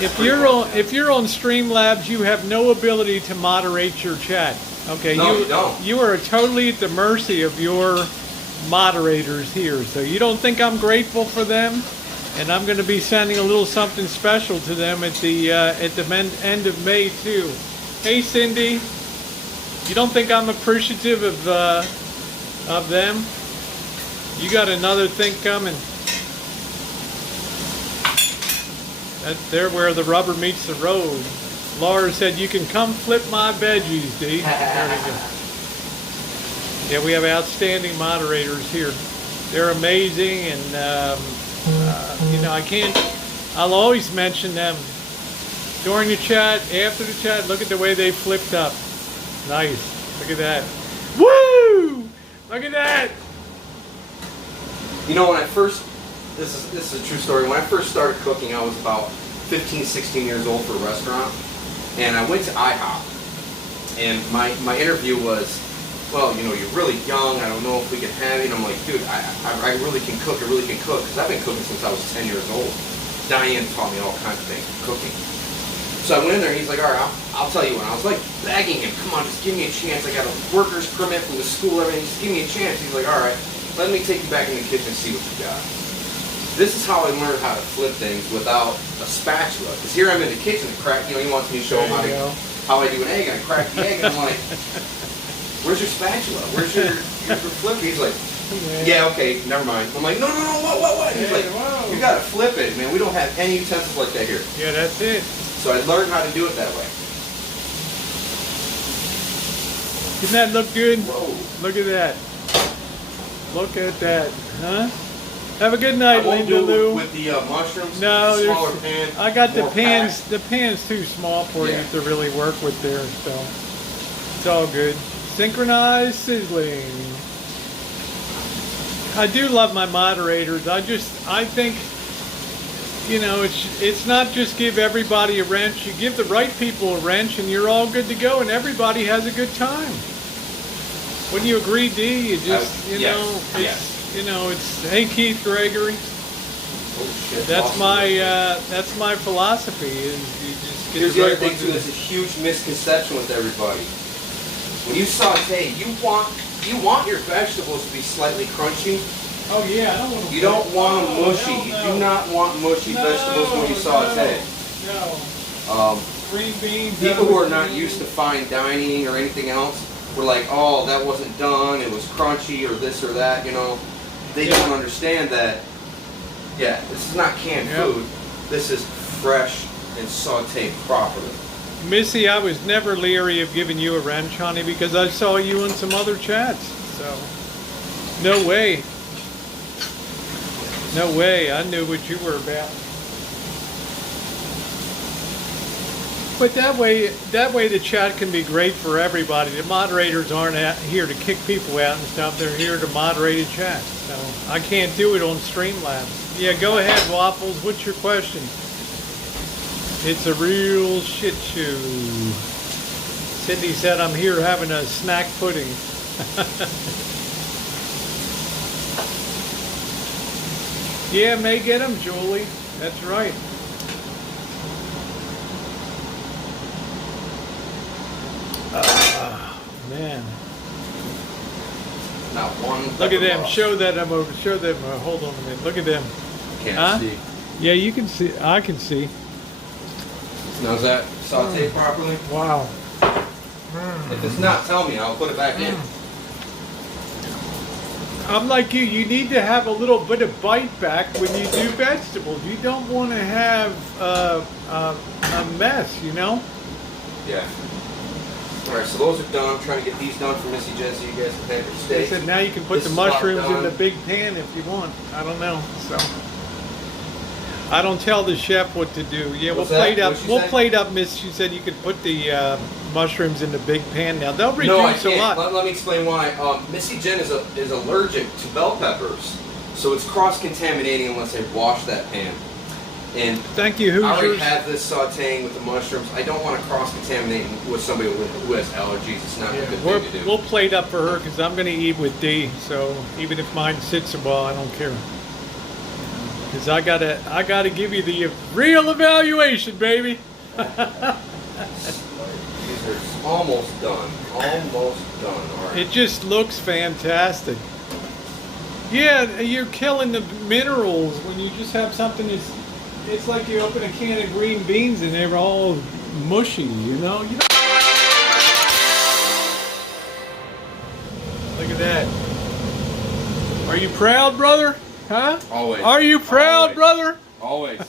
If you're on Streamlabs, you have no ability to moderate your chat. Okay, No, you don't. You are totally at the mercy of your moderators here. So you don't think I'm grateful for them? And I'm going to be sending a little something special to them at the end of May too. Hey Cindy, you don't think I'm appreciative of them? You got another thing coming. They're where the rubber meets the road. Laura said, you can come flip my veggies, D. There we go. Yeah, we have outstanding moderators here. They're amazing, and I'll always mention them during the chat, after the chat. Look at the way they flipped up. Nice. Look at that. Woo! Look at that. You know, when I first, this is a true story. When I first started cooking, I was about 15, 16 years old for a restaurant, and I went to IHOP, and my interview was, well, you're really young, I don't know if we can have you. And I'm like, dude, I really can cook, because I've been cooking since I was 10 years old. Diane taught me all kinds of things, cooking. So I went in there, and he's like, all right, I'll tell you what. I was like begging him, come on, just give me a chance. I got a worker's permit from the school, everything, just give me a chance. He's like, all right, let me take you back in the kitchen and see what you got. This is how I learned how to flip things without a spatula. Because here I'm in the kitchen and crack, he wants me to show him how I do an egg, and I crack the egg, and I'm like, where's your spatula? Where's your flip? He's like, yeah, okay, never mind. I'm like, no, what? And he's like, you gotta flip it, man. We don't have any utensils like that here. Yeah, that's it. So I learned how to do it that way. Doesn't that look good? Whoa. Look at that. Look at that, huh? Have a good night, I won't Linda do Lou. it with the mushrooms. No, smaller pan. I got the more pans. packed. The pan's too small for you to really work with there, so it's all good. Synchronized sizzling. I do love my moderators. I think, it's not just give everybody a wrench. You give the right people a wrench, and you're all good to go, and everybody has a good time. Wouldn't you agree, D? You just, it's hey Keith Gregory. Oh shit! That's my philosophy. Is you just get Here's the the right other thing ones too. There's a huge misconception with everybody. When you saute, you want your vegetables to be slightly crunchy. Oh yeah, I don't want to. You don't want them mushy. hell You no. do not want mushy vegetables when you saute. No. Green beans. People who are not used to fine dining or anything else were like, oh, that wasn't done, it was crunchy or this or that, They don't understand that, this is not canned food. This is fresh and sauteed properly. Missy, I was never leery of giving you a wrench, honey, because I saw you in some other chats. So, no way. No way, I knew what you were about. But that way the chat can be great for everybody. The moderators aren't here to kick people out and stuff. They're here to moderate a chat. So I can't do it on Streamlabs. Yeah, go ahead, Waffles. What's your question? It's a real shit show. Cindy said I'm here having a snack pudding. Yeah, may get them, Julie. That's right. Man. Not one. Look at them. loss. Show that I'm over. Show them. Hold on a minute. Look at them. Can't see. Yeah, you can see. I can see. Now is that sauteed properly? Wow. If it's not, tell me. I'll put it back in. I'm like you. You need to have a little bit of bite back when you do vegetables. You don't want to have a mess, you know? Yeah. All right, so those are done. I'm trying to get these done for Missy Jen so you guys can have your They steak. said now you can put This the is not mushrooms in done. the big pan if you want. I don't know. So I don't tell the chef what to do. Yeah, What's we'll plate that? up. What'd she We'll say? plate up, Miss. She said you could put the mushrooms in the big pan now. They'll reduce No, I a can't. lot. Let me explain why. Missy Jen is allergic to bell peppers, so it's cross-contaminating unless I wash that pan. And Thank you, I already Hoosiers. have this sauteing with the mushrooms. I don't want to cross-contaminate with somebody who has allergies. It's not a good thing to do. We'll plate up for her because I'm going to eat with D. So even if mine sits a while, I don't care. Because I gotta give you the real evaluation, baby. These are almost done. Almost done. All right. It just looks fantastic. Yeah, you're killing the minerals when you just have something that's. It's like you open a can of green beans and they're all mushy, you know? Look at that. Are you proud, brother? Huh? Always. Are you proud, Always. brother? Always.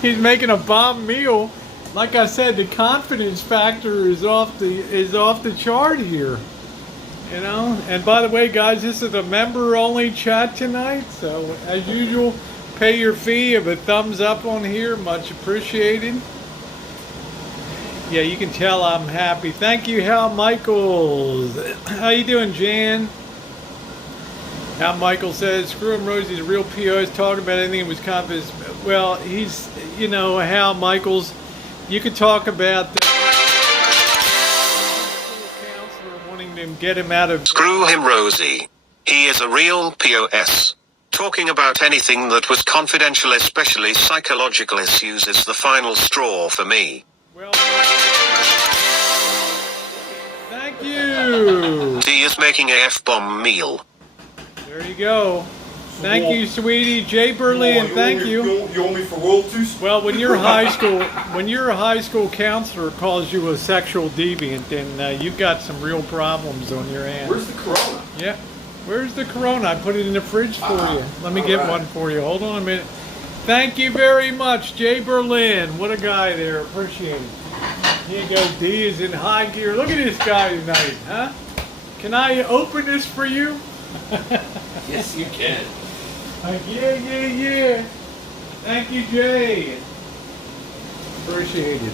He's making a bomb meal. Like I said, the confidence factor is off the chart here. You know? And by the way, guys, this is a member-only chat tonight. So, as usual, pay your fee of a thumbs up on here. Much appreciated. Yeah, you can tell I'm happy. Thank you, Hal Michaels. How you doing, Jan? Hal Michaels says, screw him, Rosie's a real PO. He's talking about anything in Wisconsin. Well, he's, you know, Hal Michaels, you could talk about the counselor wanting to get him out of... Screw him, Rosie. He is a real POS. Talking about anything that was confidential, especially psychological issues, is the final straw for me. Well, thank you. D is making a F-bomb meal. There you go. Thank you, sweetie. Jay Berlin, thank you. You want me for royalties? Well, when your high school counselor calls you a sexual deviant, then you've got some real problems on your hands. Where's the Corona? Yeah. Where's the Corona? I put it in the fridge for you. Let me get one for you. Hold on a minute. Thank you very much, Jay Berlin. What a guy there. Appreciate it. Here you go. D is in high gear. Look at this guy tonight, huh? Can I open this for you? Yes, you can. Yeah. Thank you, Jay. Appreciate it.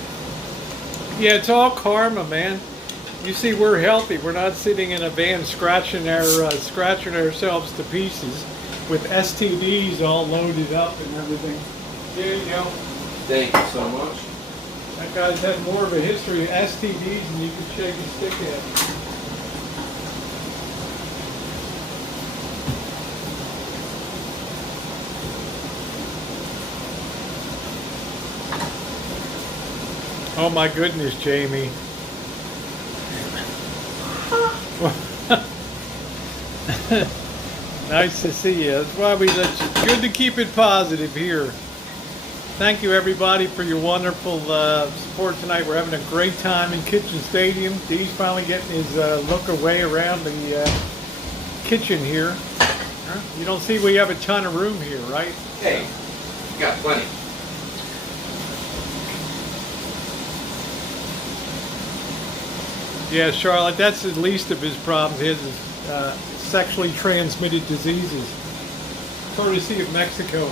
Yeah, it's all karma, man. You see, we're healthy. We're not sitting in a van scratching ourselves to pieces with STDs all loaded up and everything. There you go. Thank you so much. That guy's had more of a history of STDs than you can shake a stick at. Oh my goodness, Jamie. Nice to see you. That's why we let you. Good to keep it positive here. Thank you, everybody, for your wonderful support tonight. We're having a great time in Kitchen Stadium. Dee's finally getting his look away around the kitchen here. Huh? You don't see we have a ton of room here, right? Hey, you got plenty. Yeah, Charlotte, that's the least of his problems. He has sexually transmitted diseases. courtesy of Mexico.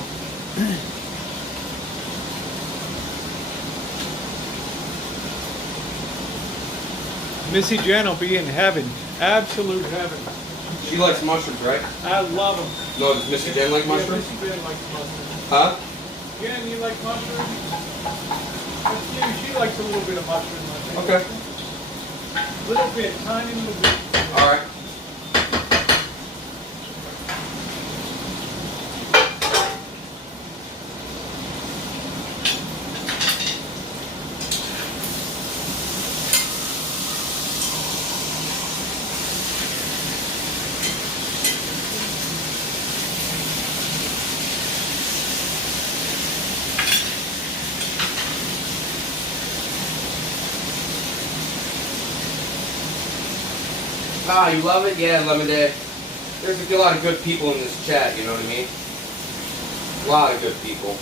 Missy Jen will be in heaven, absolute heaven. She likes mushrooms, right? I love them. No, does Missy Jen like mushrooms? Yeah, Missy Jen likes mushrooms. Huh? Jen, you like mushrooms? She likes a little bit of mushroom, I think. Okay. Little bit, tiny little bit. All right. Ah, you love it? Yeah, Lemon Day. There's a lot of good people in this chat, you know what I mean? A lot of good people.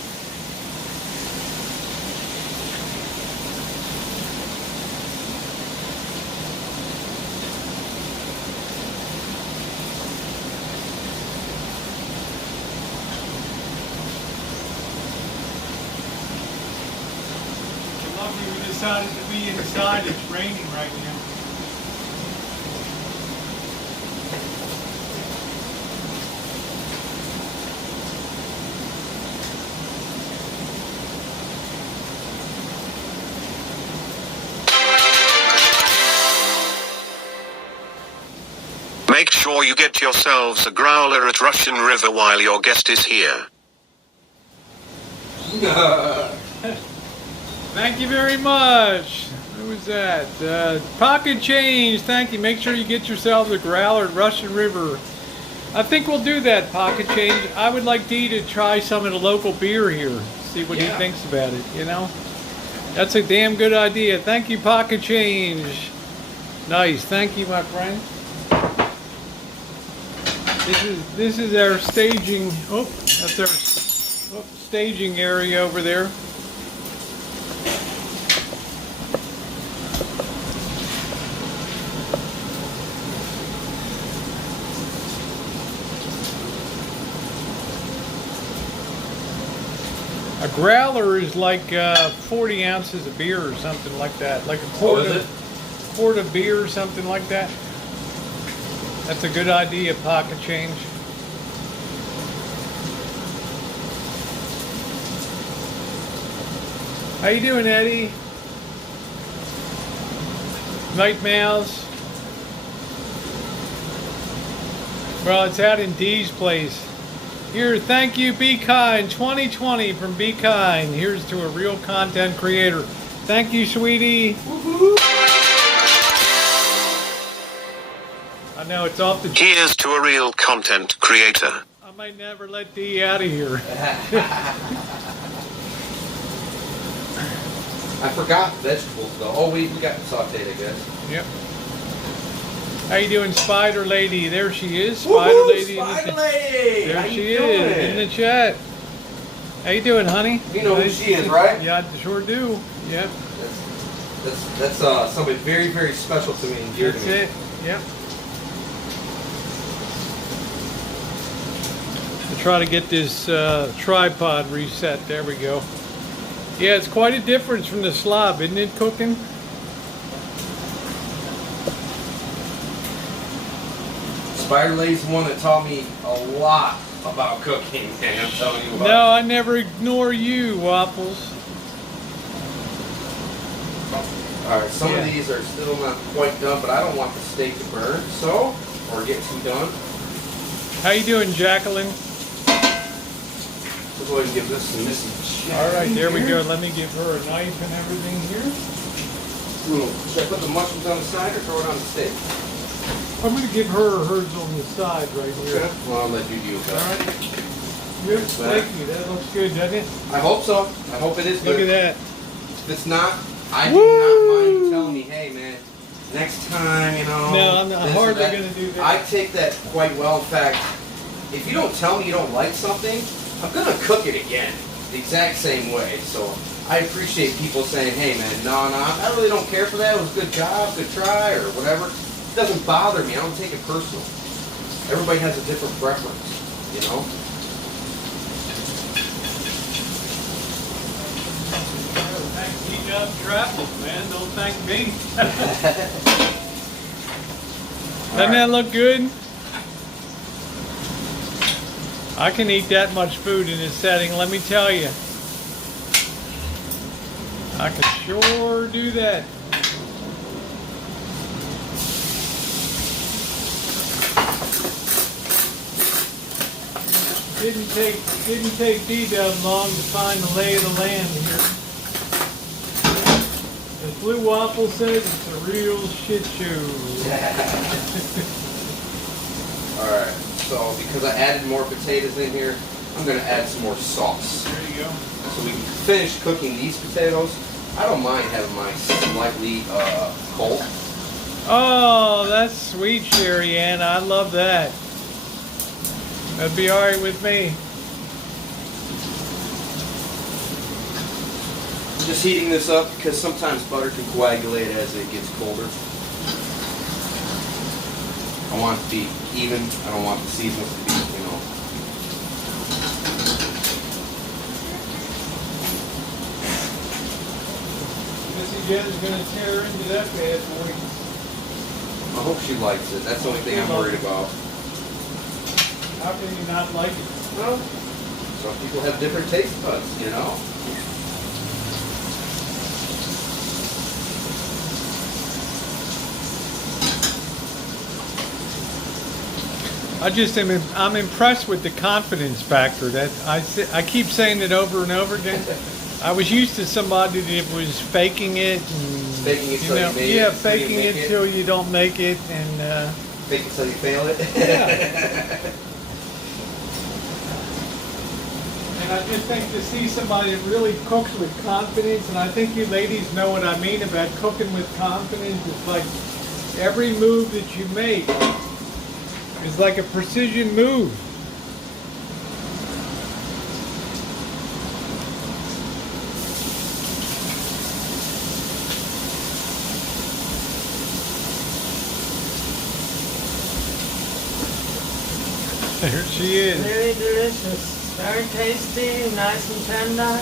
Lovely, we decided to be inside. It's raining right now. Make sure you get yourselves a growler at Russian River while your guest is here. Thank you very much. Who was that? Pocket change. Thank you. Make sure you get yourselves a growler at Russian River. I think we'll do that, pocket change. I would like Dee to try some of the local beer here. See what he thinks about it, you know? That's a damn good idea. Thank you, pocket change. Nice. Thank you, my friend. This is our staging. Oh, that's our staging area over there. A growler is like 40 ounces of beer or something like that, like a quart of beer or something like that. That's a good idea, pocket change. How you doing, Eddie? Night Mouse. Well, it's out in Dee's place. Here, thank you, Be Kind 2020 from Be Kind. Here's to a real content creator. Thank you, sweetie. Woo-hoo. I know it's off the. Here's to a real content creator. I might never let Dee out of here. I forgot vegetables though. Oh, we got sauteed, I guess. Yep. How you doing, Spider Lady? There she is, Spider Lady. Spider Lady! There How she you doing? is in the chat. How you doing, honey? You know who she is, right? Yeah, I sure do. Yep. That's somebody very, very special to me and dear to me. That's it. Yep. I'll try to get this tripod reset. There we go. Yeah, it's quite a difference from the slob, isn't it, cooking? Spider Lady's the one that taught me a lot about cooking, and I'm telling you about No, I never ignore you, Waffles. Alright, some of these are still not quite done, but I don't want the steak to burn, so, or get too done. How you doing, Jacqueline? So go ahead and give this to Missy. All right, there we go. Let me give her a knife and everything here. Should I put the mushrooms on the side or throw it on the steak? I'm going to give her hers on the side right here. Okay. Well, I'll let you do that. All right. Good. Thank you. That looks good, doesn't it? I hope so. I hope it is Look good. at that. If it's not, I do not mind you telling me, hey man, next time, you know. No, I'm this or hardly that. going to do that. I take that quite well. In fact, if you don't tell me you don't like something, I'm going to cook it again the exact same way. So I appreciate people saying, hey man, no, I really don't care for that. It was a good job, good try, or whatever. It doesn't bother me. I don't take it personal. Everybody has a different preference, you know. Thank you, traffic, man. Don't thank me. Doesn't that look good? I can eat that much food in this setting, let me tell you. I can sure do that. Didn't take D-Dub long to find the lay of the land here. As Blue Waffle says, it's a real shit show. Alright, so because I added more potatoes in here, I'm going to add some more sauce. There you go. So we can finish cooking these potatoes. I don't mind having mine slightly cold. Oh, that's sweet, Sherrianna. I love that. That'd be all right with me. I'm just heating this up because sometimes butter can coagulate as it gets colder. I want it to be even. I don't want the seasonings to be, Missy Jen's gonna tear into that bad boy. I hope she likes it. That's the only thing I'm worried about. How can you not like it? Well, some people have different taste buds, you know? I'm impressed with the confidence factor. That I keep saying it over and over again. I was used to somebody that was faking it, and Faking it till you make it. faking it till you don't make it, and Fake it till you fail it. yeah. And I just think to see somebody that really cooks with confidence, and I think you ladies know what I mean about cooking with confidence. It's like every move that you make is like a precision move. There she is. Very delicious. Very tasty, nice and tender.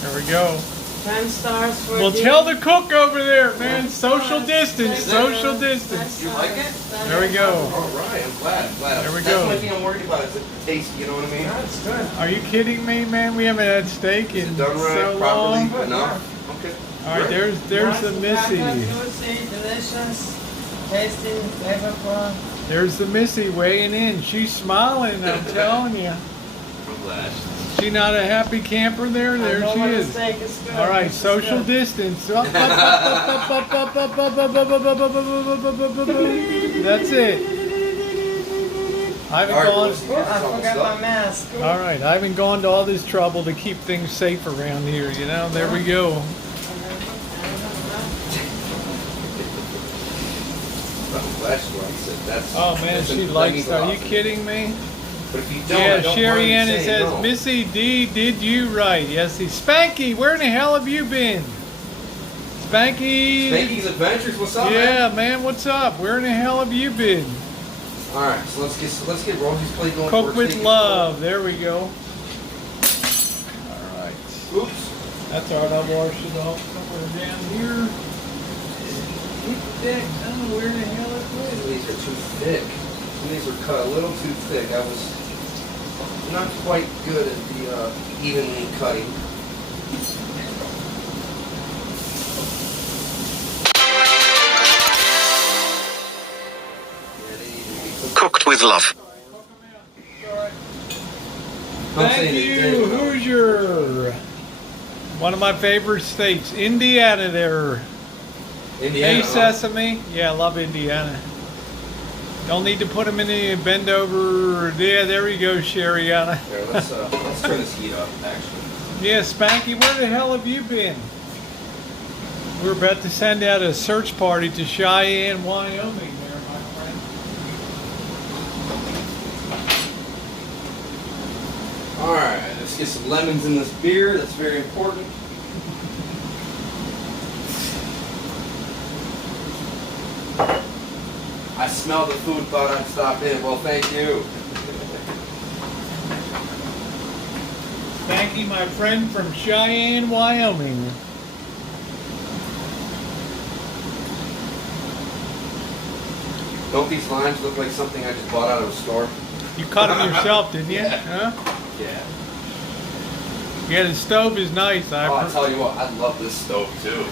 There we go. 10 stars for Well, you. tell the cook over there, man. 10 Social stars. distance, social distance. You like it? There we go. All right, I'm glad. There we That's go. the only thing I'm worried about is the taste, you know what I mean? That's good. Are you kidding me, man? We haven't had steak Is in it done right, so properly, long. enough? Okay. All right, Great. there's Nice the and Missy. tender, juicy, delicious, tasty, flavorful. There's the Missy weighing in. She's smiling, I'm telling you. I'm glad. She not a happy camper there? There she is. Steak is good. All right, This is social good. distance. That's it. I haven't All right, gone. boys. Oh, I forgot my mask. All right, I haven't gone to all this trouble to keep things safe around here. You know, there we go. I'm glad she likes it. That's, Oh man, that's she that likes means it. a lot Are you to me. kidding me? But if you don't, I Yeah, don't mind Sherrianna saying says, no. Missy D, did you right? Yes, Spanky, where in the hell have you been? Spanky. Spanky's Adventures, what's up, man? Yeah, man, what's up? Where in the hell have you been? All right, so let's get Rosie's plate going. Cook first with thing. love. There we go. All right. Oops. That's all right. I'll wash it off somewhere down here. Keep it back. I don't know where the hell it Some went. of these are too thick. Some of these are cut a little too thick. I was not quite good at the evenly cutting. Yeah, they need to be cooked. Cooked with love. I'm Thank saying they you, did, but- Hoosier. One of my favorite states, Indiana. There. Indiana. Hey, Sesame. Yeah, I love Indiana. Don't need to put them in the bend over. Yeah, there we go, Sherrianna. Here, let's turn this heat up, actually. Yeah, Spanky, where the hell have you been? We're about to send out a search party to Cheyenne, Wyoming there, my friend. All right, let's get some lemons in this beer. That's very important. I smelled the food, thought I'd stop in. Well, thank you. Spanky, Frankie, my friend from Cheyenne, Wyoming. Don't these limes look like something I just bought out of a store? You cut them yourself, didn't you? Yeah. Huh? Yeah. Yeah, the stove is nice. I'll tell you what, I love this stove too.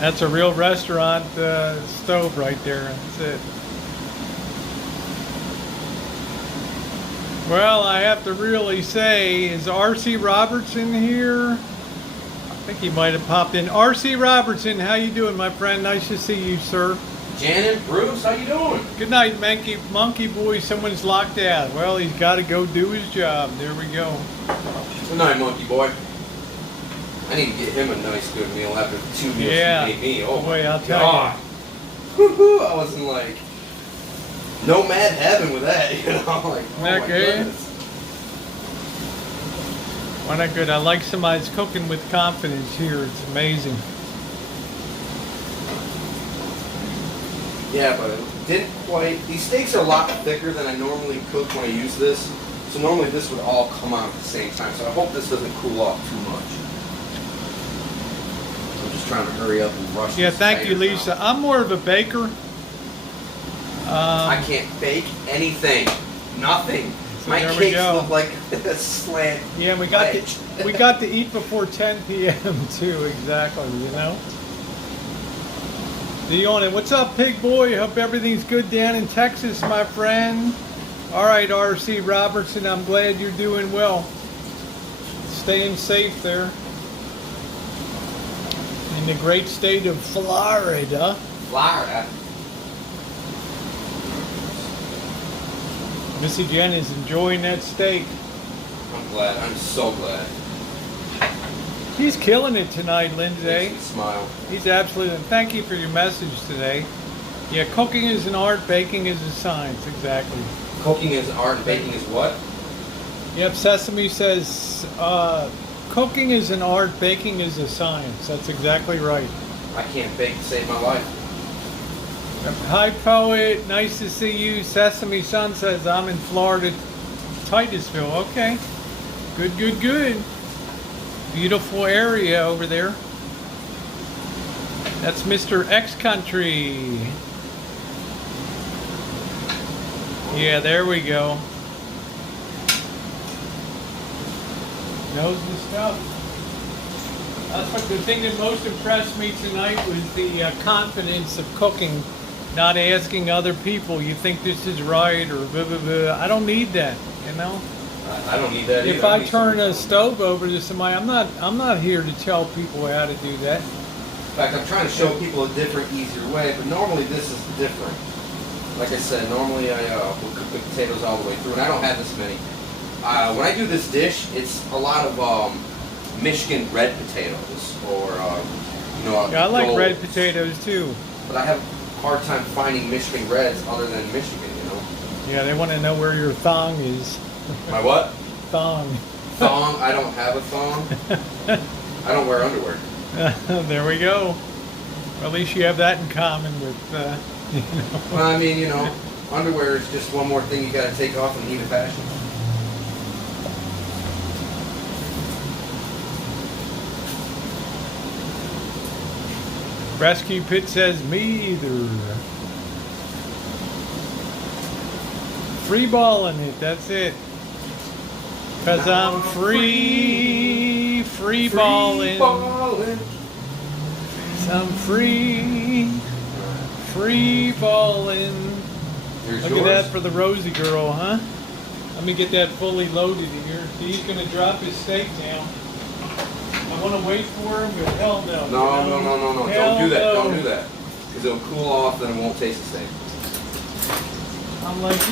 That's a real restaurant stove right there. That's it. Well, I have to really say, is R.C. Robertson here? I think he might have popped in. R.C. Robertson, how you doing, my friend? Nice to see you, sir. Janet, Bruce, how you doing? Good night, monkey boy. Someone's locked out. Well, he's got to go do his job. There we go. Good night, monkey boy. I need to get him a nice good meal after the 2 meals he made me. Oh boy, my I'll tell God. Woo-hoo, I was in like nomad heaven with that, you know? Like, oh my goodness. Why not good? I like somebody's cooking with confidence here. It's amazing. Yeah, but it didn't quite. These steaks are a lot thicker than I normally cook when I use this. So normally this would all come out at the same time. So I hope this doesn't cool off too much. I'm just trying to hurry up and rush. Yeah, this thank you, tighter Lisa. now. I'm more of a baker. I can't bake anything. Nothing. So My there we cakes go. look like a slant. Yeah, we got to eat before 10 p.m. too. Exactly. You know. Deone, what's up, pig boy? Hope everything's good down in Texas, my friend. All right, R.C. Robertson, I'm glad you're doing well. Staying safe there. In the great state of Florida. Florida. Missy Jen is enjoying that steak. I'm glad. I'm so glad. He's killing it tonight, Lindsay. Makes me smile. He's absolutely. Thank you for your message today. Yeah, cooking is an art, baking is a science. Exactly. Cooking is art, baking is what? Yep, Sesame says, cooking is an art, baking is a science. That's exactly right. I can't bake to save my life. Hi, Poet. Nice to see you. Sesame Sun says, I'm in Florida, Titusville. Okay. Good, good, good. Beautiful area over there. That's Mr. X Country. Yeah, there we go. Knows the stuff. That's what the thing that most impressed me tonight was the confidence of cooking, not asking other people, you think this is right or blah, blah, blah. I don't need that, you know? I don't need that either. If I turn a stove over to somebody, I'm not here to tell people how to do that. In fact, I'm trying to show people a different, easier way, but normally this is different. Like I said, normally I will cook the potatoes all the way through, and I don't have this many. When I do this dish, it's a lot of Michigan red potatoes, or you know. Yeah, I like gold. red potatoes too. But I have a hard time finding Michigan reds other than Michigan, you know. Yeah, they want to know where your thong is. My what? Thong. Thong? I don't have a thong. I don't wear underwear. There we go. Well, at least you have that in common with, you know. Well, I mean, you know, underwear is just one more thing you got to take off in the heat of fashion. Rescue Pit says, me either. Free balling it, that's it. Cause I'm free balling. I'm free balling. Look at that for the Rosie girl, huh? Let me get that fully loaded here. He's gonna drop his steak down. I want to wait for him, but hell no. No. Hell Don't do that. no. Don't do that. Because it'll cool off, then it won't taste the same. I'm like,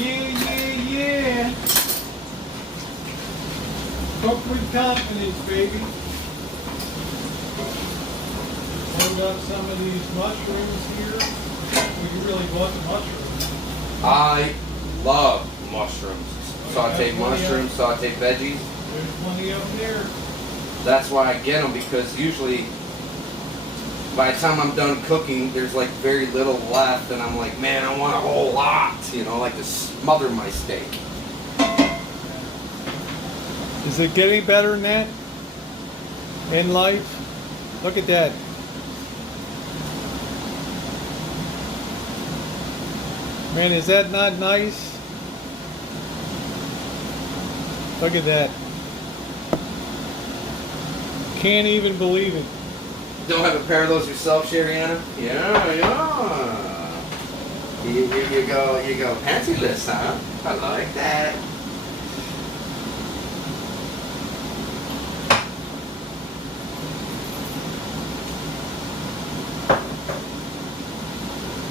yeah. Cook with confidence, baby. Load up some of these mushrooms here. Well, you really bought the mushrooms. I love mushrooms. Sauteed Okay, mushrooms, sauteed veggies. There's plenty of them there. That's why I get them, because usually by the time I'm done cooking, there's like very little left, and I'm like, man, I want a whole lot, you know, like to smother my steak. Is it getting better than that in life? Look at that. Man, is that not nice? Look at that. Can't even believe it. Don't have a pair of those yourself, Sherrianna? Yeah. You go pantyless, huh? I like that.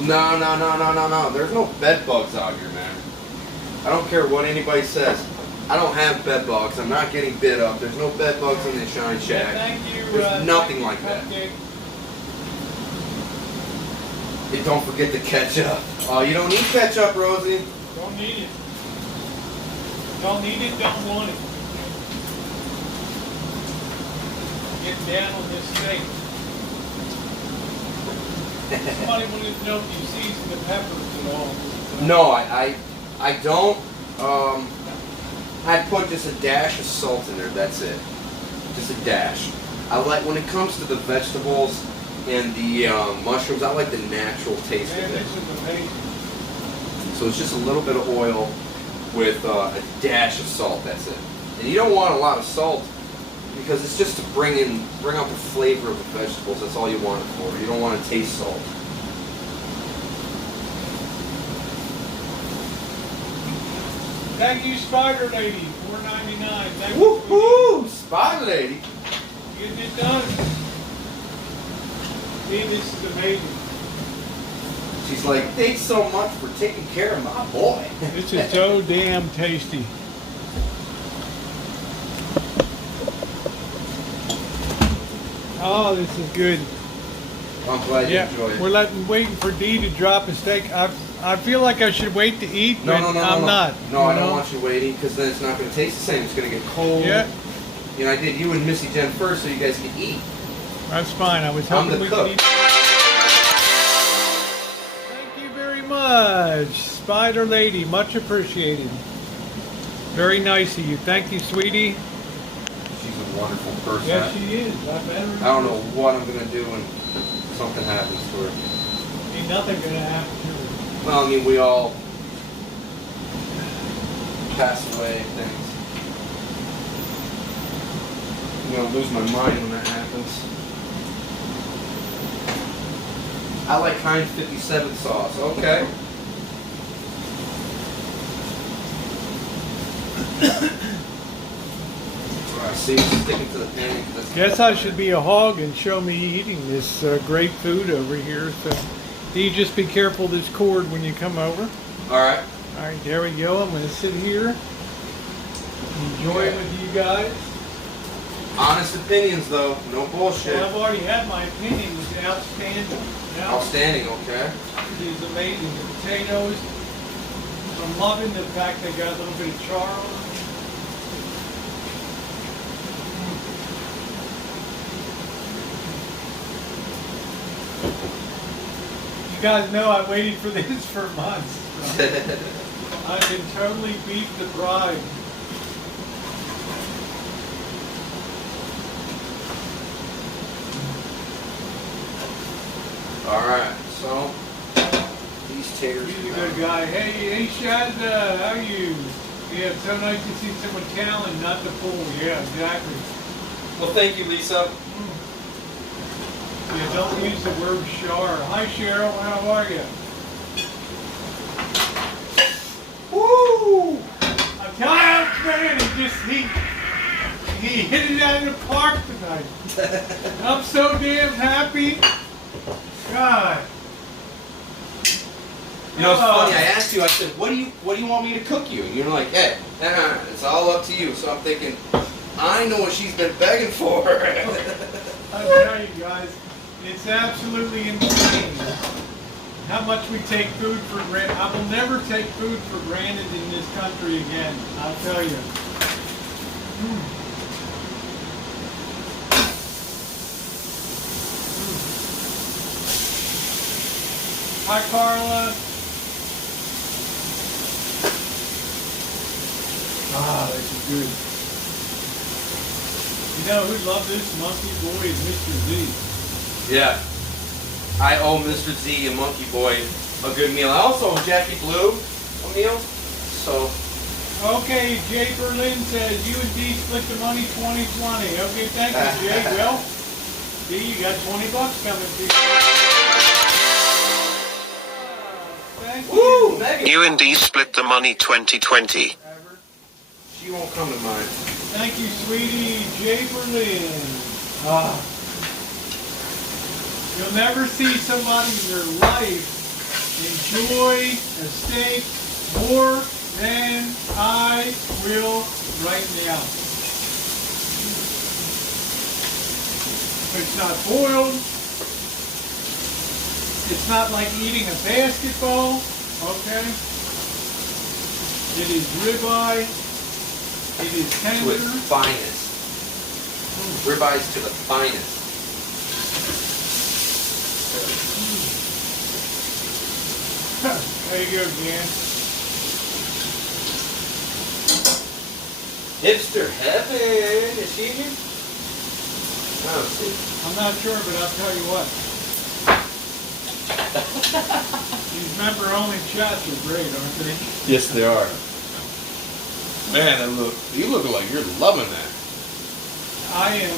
No. There's no bed bugs out here, man. I don't care what anybody says. I don't have bed bugs. I'm not getting bit up. There's no bed bugs in the Shine Shack. Thank you. There's nothing like that. Hey, don't forget the ketchup. Oh, you don't need ketchup, Rosie. Don't need it. Don't need it, don't want it. Get down on this steak. Somebody wanted to know if you season the peppers at all. No, I don't. I'd put just a dash of salt in there. That's it. Just a dash. I like when it comes to the vegetables and the mushrooms. I like the natural taste Man, of it. this is amazing. So it's just a little bit of oil with a dash of salt. That's it. And you don't want a lot of salt because it's just to bring out the flavor of the vegetables. That's all you want it for. You don't want to taste salt. Thank you, Spider Lady, $4.99. Thank you. Woo-hoo! Spider Lady. Getting it done. See, this is amazing. She's like, thanks so much for taking care of my boy. This is so damn tasty. Oh, this is good. I'm glad you Yeah, enjoy it. we're waiting for Dee to drop a steak. I feel like I should wait to eat, but I'm not. No, I don't want you waiting because then it's not going to taste the same. It's going to get cold. Yeah, You know, I did you and Missy Jen first so you guys could eat. that's fine. I was I'm hoping the we cook. could eat. Thank you very much, Spider Lady. Much appreciated. Very nice of you. Thank you, sweetie. She's a wonderful person. Yes, she is. I bet her. I don't know what I'm going to do when something happens to her. Ain't nothing gonna happen to her. Well, I mean, we all pass away, things. I'm going to lose my mind when that happens. I like Heinz 57 sauce. Okay. Alright, see, sticking to the pan. Guess I should be a hog and show me eating this great food over here. So, Dee, just be careful of this cord when you come over. Alright. All right, there we go. I'm going to sit here, enjoy it with you guys. Honest opinions, though. No bullshit. Well, I've already had my opinion. It's outstanding. Now, Outstanding, okay? it is amazing. The potatoes, I'm loving the fact they got a little bit of char on them. You guys know I waited for this for months. So I've been totally beef deprived. Alright, so these taters. He's a good guy. Hey, Shazza, how are you? Yeah, it's so nice to see someone talent, not the fool. Yeah, exactly. Well, thank you, Lisa. Yeah, don't use the word Char. Hi, Cheryl. How are you? Woo! I'm telling you, man, he hit it out of the park tonight. I'm so damn happy. God. You know, it's funny. I asked you. I said, "What do you want me to cook you?" And you're like, "Hey, it's all up to you." So I'm thinking, I know what she's been begging for. I tell you guys, it's absolutely insane how much we take food for granted. I will never take food for granted in this country again. I'll tell you. Hi, Carla. Ah, this is good. You know who loved this monkey boy is Mr. Z. Yeah. I owe Mr. Z and Monkey Boy a good meal. I also owe Jackie Blue a meal. So. Okay, Jay Berlin says you and D split the money 2020. Okay, thank you, Jay. Well, D, you got $20 coming to you. Thank you. Woo! Megan. You and D split the money 2020. She won't come to mine. Thank you, sweetie. Jay Berlin. Ah. You'll never see somebody in your life enjoy a steak more than I will right now. It's not boiled. It's not like eating a basketball, okay? It is ribeye. It is To tender. its finest. Ribeyes to the finest. There you go, Dan. Hipster heaven. Is she here? I don't see. I'm not sure, but I'll tell you what. These member-only shots are great, aren't they? Yes, they are. Man, you look like you're loving that. I'm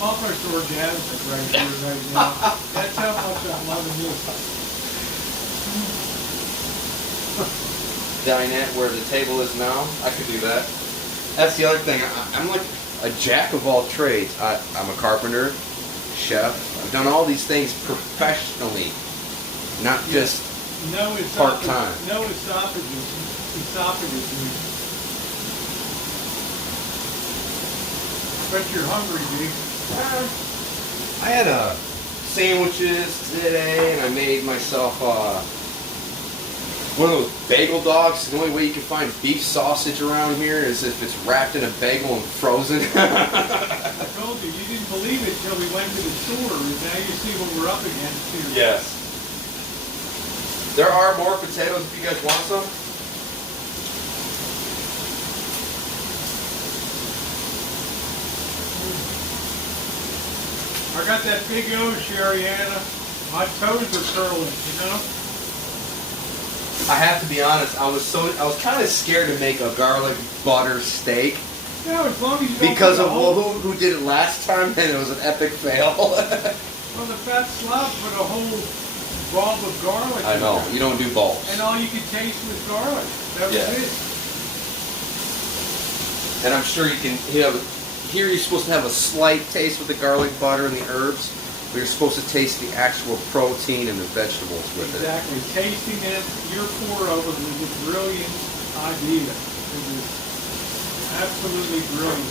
almost orgasmic right here, right now. That's how much I'm loving you. Dinette where the table is now. I could do that. That's the other thing. I'm like a jack of all trades. I'm a carpenter, chef. I've done all these things professionally, not just No esophagus. part-time. No esophagus. Esophagus. I bet you're hungry, D. I had sandwiches today, and I made myself one of those bagel dogs. The only way you can find beef sausage around here is if it's wrapped in a bagel and frozen. I told you, you didn't believe it till we went to the store, and now you see what we're up against here. Yes. There are more potatoes if you guys want some. I got that big O, Sherrianna. My toes are curling, you know? I have to be honest, I was kind of scared to make a garlic butter steak Yeah, as long as you don't because put of a whole, who did it last time, and it was an epic fail. well, the fat slob put a whole bulb of garlic I in know, there. you don't do bulbs. And all you could taste was garlic. That was Yeah. it. And I'm sure you can. Here you're supposed to have a slight taste with the garlic butter and the herbs, but you're supposed to taste the actual protein and the vegetables with it. Exactly. Tasting it, your pour over was a brilliant idea. It was absolutely brilliant.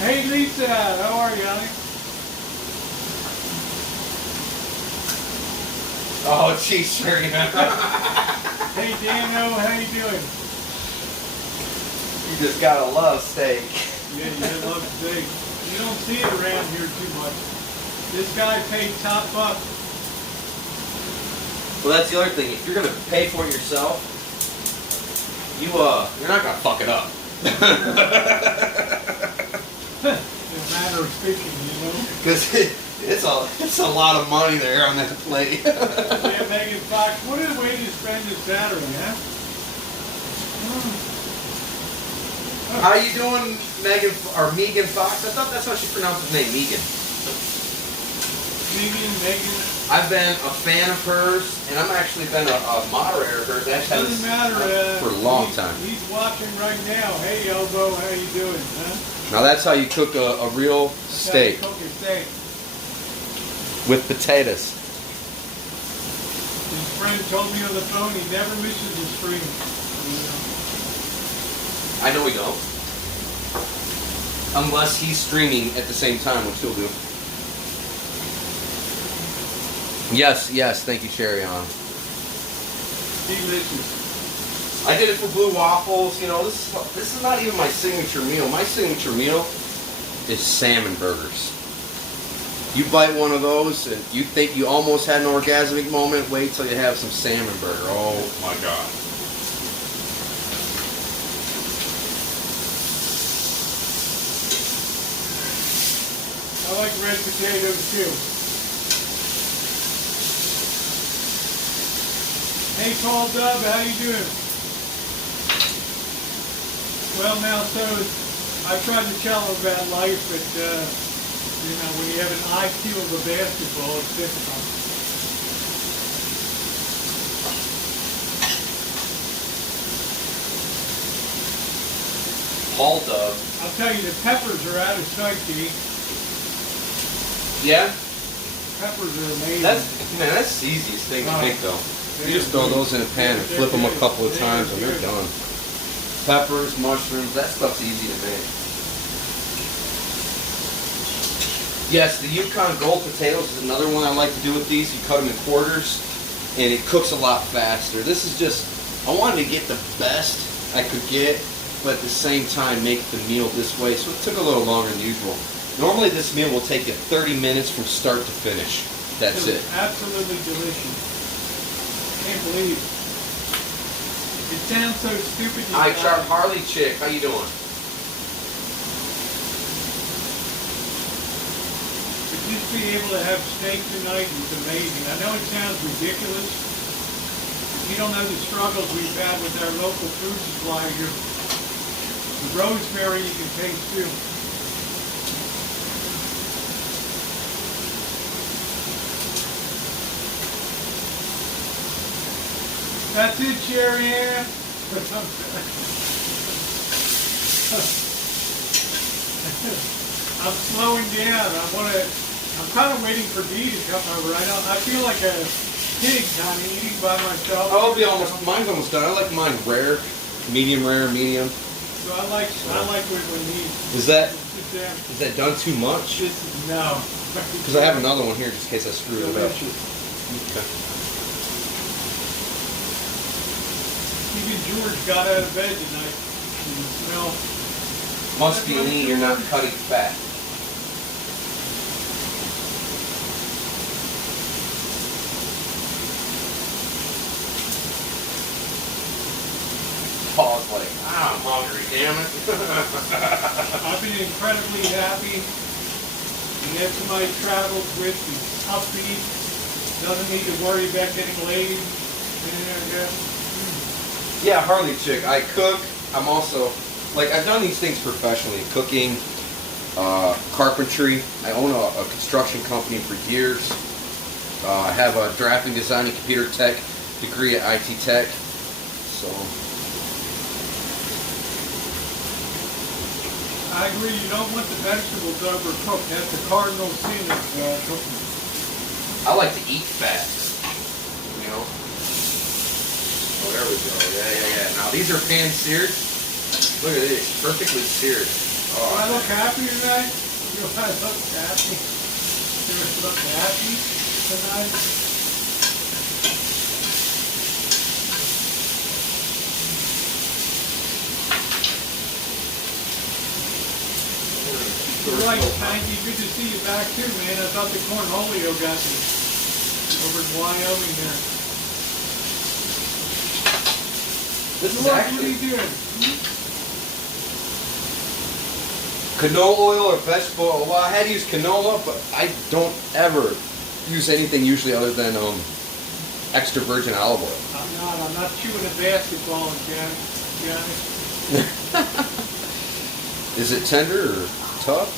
Hey Lisa, how are you, honey? Oh, geez, Sherrianna. Hey Dano, how you doing? You just gotta love steak. Yeah, you love steak. You don't see it around here too much. This guy paid top buck. Well, that's the other thing. If you're gonna pay for it yourself, you're not gonna fuck it up. In a matter of speaking, you know. Because it's a lot of money there on that plate. Yeah, Megan Fox, what a way to spend a Saturday, huh? How you doing, Megan Fox? I thought that's how she pronounced his name, Megan. Megan, I've been a fan of hers, and I've actually been a moderator of hers. Actually, doesn't matter. for a long time. He's watching right now. Hey, Elbow, how you doing, huh? Now that's how you cook a real steak Cook a steak. with potatoes. His friend told me on the phone he never misses a stream. I know we don't. Unless he's streaming at the same time, which he'll do. Yes, thank you, Sherrianna. Delicious. I did it for blue waffles. You know, this is not even my signature meal. My signature meal is salmon burgers. You bite one of those and you think you almost had an orgasmic moment, wait till you have some salmon burger. Oh my God. I like red potatoes too. Hey Paul Dub, how you doing? Well now, so I tried to tell her about life, but you know, when you have an IQ of a basketball, it's difficult. Paul Dub. I'll tell you, the peppers are out of sight, D. Yeah? Peppers are amazing. That's the easiest thing to make though. You just throw those in a pan and flip them a couple of times and they're done. Peppers, mushrooms, that stuff's easy to make. Yes, the Yukon Gold potatoes is another one I like to do with these. You cut them in quarters and it cooks a lot faster. This is just, I wanted to get the best I could get, but at the same time make the meal this way, so it took a little longer than usual. Normally this meal will take you 30 minutes from start to finish. That's it. Absolutely delicious. Can't believe it. It sounds so stupid. Hi, Chart Harley Chick. How you doing? To just be able to have steak tonight is amazing. I know it sounds ridiculous. You don't know the struggles we've had with our local food supply here. The rosemary you can taste too. That's it, Sherrianna. I'm slowing down. I'm kind of waiting for Dee to come over. I feel like a pig kind of eating by myself. Oh, mine's almost done. I like mine rare, medium. So I like when he Is that sits down. done too much? No. Because I have another one here just in case I screwed it up. Okay. Even George got out of bed tonight. You can smell. Must be lean. You're not cutting fat. Paul's like, I'm hungry, damn it. I've been incredibly happy. And have somebody travels with who's upbeat, doesn't need to worry about getting laid. Yeah, Harley Chick. I cook. I'm also, like, I've done these things professionally. Cooking, carpentry. I own a construction company for years. I have a drafting, design, and computer tech degree at IT Tech. So I agree, you don't want the vegetables overcooked. That's the cardinal sin of cooking. I like to eat fat. You know? Oh, there we go. Yeah. Now, these are pan-seared. Look at this. Perfectly seared. Do I look happy tonight? Do I look happy? Do I look happy tonight? You're right, Hanky. Good to see you back too, man. I thought the cornholio got you over in Wyoming there. This is What are actually you doing? canola oil or vegetable oil. Well, I had to use canola, but I don't ever use anything usually other than extra virgin olive oil. I'm not chewing a basketball, Johnny. Is it tender or tough?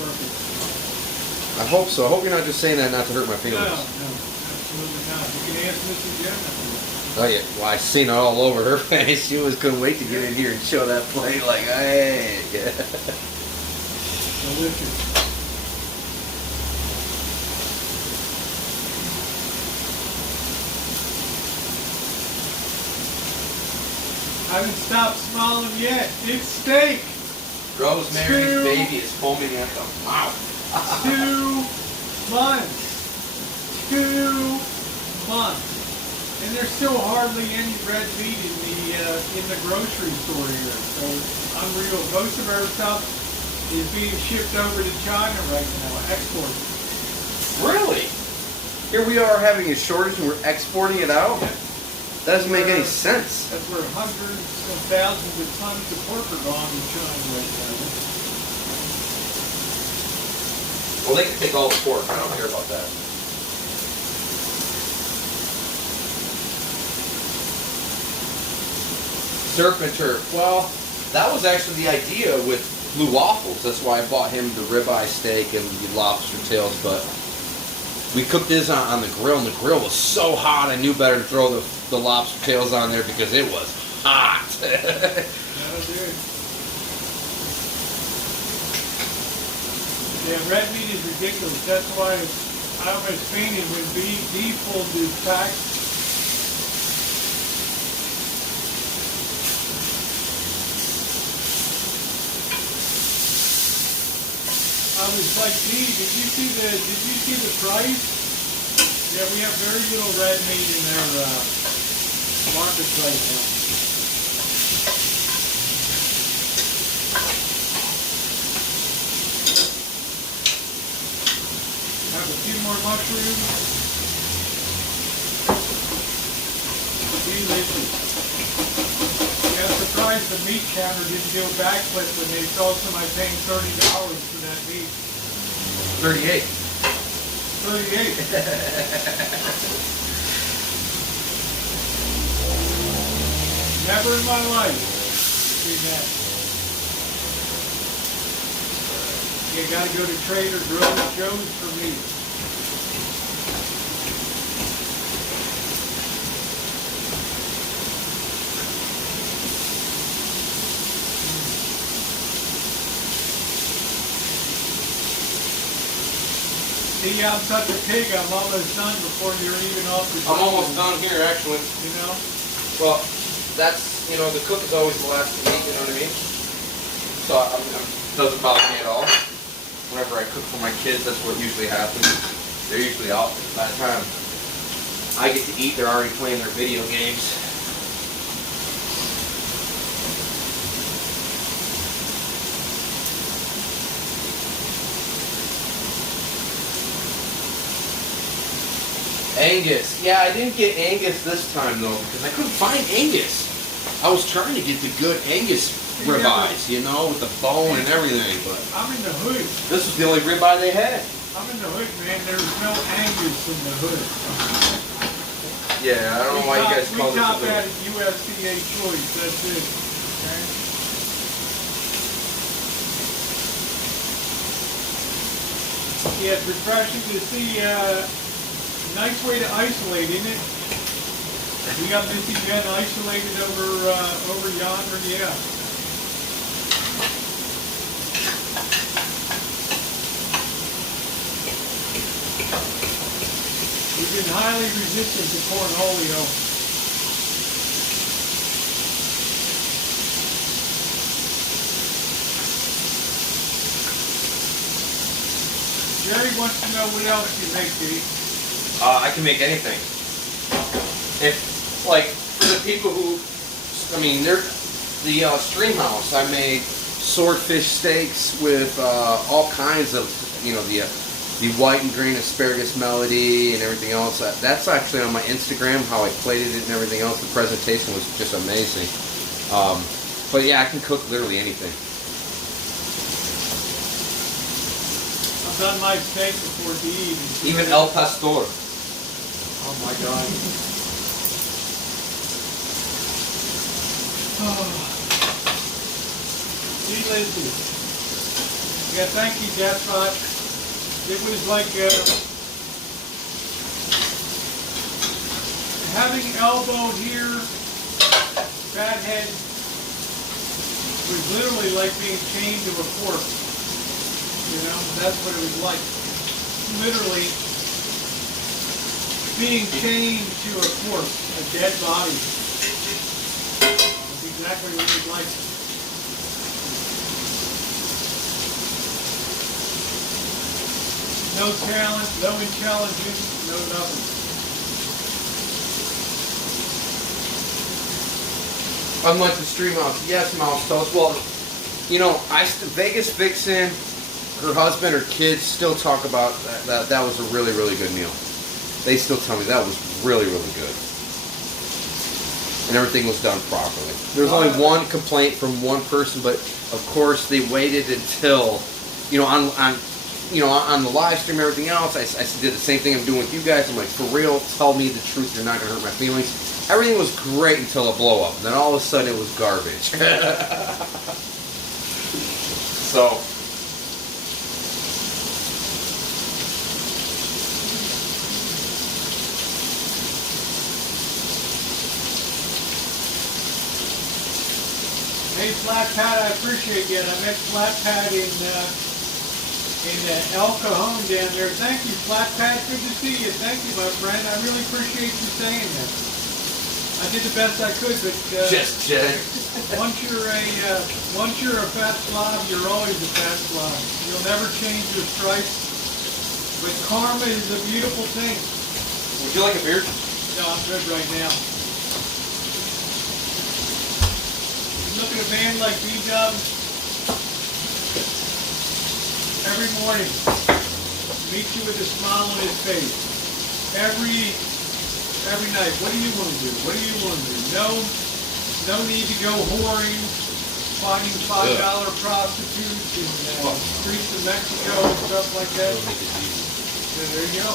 Perfect. I hope so. I hope you're not just saying that not to hurt my No, feelings. absolutely not. You can ask Mrs. Jennifer. Oh yeah, well I seen it all over her face. She was couldn't wait to get in here and show that plate. Like, hey, yeah. Delicious. I haven't stopped smiling yet. It's steak. Rosemary's baby is foaming at the mouth. 2 months. 2 months. And there's still hardly any red meat in the grocery store here. So it's unreal. Most of our stuff is being shipped over to China right now, exported. Really? Here we are having a shortage and we're exporting it out? Yeah. That doesn't make any sense. That's where hundreds of thousands of tons of pork are gone in China right now. Well, they can take all the pork. I don't care about that. Surf and turf. Well, that was actually the idea with Blue Waffles. That's why I bought him the ribeye steak and the lobster tails. But we cooked this on the grill, and the grill was so hot, I knew better to throw the lobster tails on there because it was hot. Oh, dude. Yeah, red meat is ridiculous. That's why I was fainted when beef pulled this pack. I was like, gee, did you see the price? Yeah, we have very little red meat in our marketplace now. Have a few more mushrooms. Delicious. Yeah, surprised the meat counter didn't do a backflip when they saw somebody paying $30 for that meat. 38. 38. Never in my life seen that. You gotta go to Trader Joe's for meat. See, I'm such a pig, I'm almost done before you're even off the I'm almost done here, actually. You know? Well, that's, the cook is always the last to eat, you know what I mean? So it doesn't bother me at all. Whenever I cook for my kids, that's what usually happens. They're usually out by the time I get to eat, they're already playing their video games. Angus. Yeah, I didn't get Angus this time, though, because I couldn't find Angus. I was trying to get the good Angus ribeyes, with the bone and everything, but I'm in the hood. this was the only ribeye they had. I'm in the hood, man. There's no Angus in the hood. Yeah, I don't know why you guys call We this top a at hood. USDA choice. That's it. Okay? Yeah, it's refreshing to see. Nice way to isolate, isn't it? We got Missy Jen isolated over yonder, yeah. We've been highly resistant to cornholio. Jerry wants to know what else you make, Dee. I can make anything. If, for the people who, they're the Stream House. I made swordfish steaks with all kinds of, the white and green asparagus melody and everything else. That's actually on my Instagram, how I plated it and everything else. The presentation was just amazing. But yeah, I can cook literally anything. I've done my steak before Dee Even El Pastor. Oh my God. See, Lindsay. Yeah, thank you, Despot. It was like having elbow here, fat head, was literally like being chained to a corpse. That's what it was like. Literally being chained to a corpse, a dead body. That's exactly what it was like. No talent, no intelligence, no nothing. Unlike the Stream House, yes, Mouse Toast. Well, Vegas Vixen, her husband, her kids still talk about that was a really, really good meal. They still tell me that was really, really good. And everything was done properly. There was only one complaint from one person, but of course they waited until, you know, on the live stream, everything else, I did the same thing I'm doing with you guys. I'm like, for real, tell me the truth. You're not going to hurt my feelings. Everything was great until a blow up. And then all of a sudden it was garbage. So. Hey, Flat Pat, I appreciate you. I met Flat Pat in El Cajon down there. Thank you, Flat Pat. Good to see you. Thank you, my friend. I really appreciate you saying that. I did the best I could, but Just kidding. once you're a fat slob, you're always a fat slob. You'll never change your stripes. But karma is a beautiful thing. Would you like a beer? No, I'm good right now. Look at a man like B-Dubs every morning. Meets you with a smile on his face. Every night. What do you want to do? What do you want to do? No need to go whoring, finding $5 prostitutes in the streets of Mexico and stuff like that. So there you go.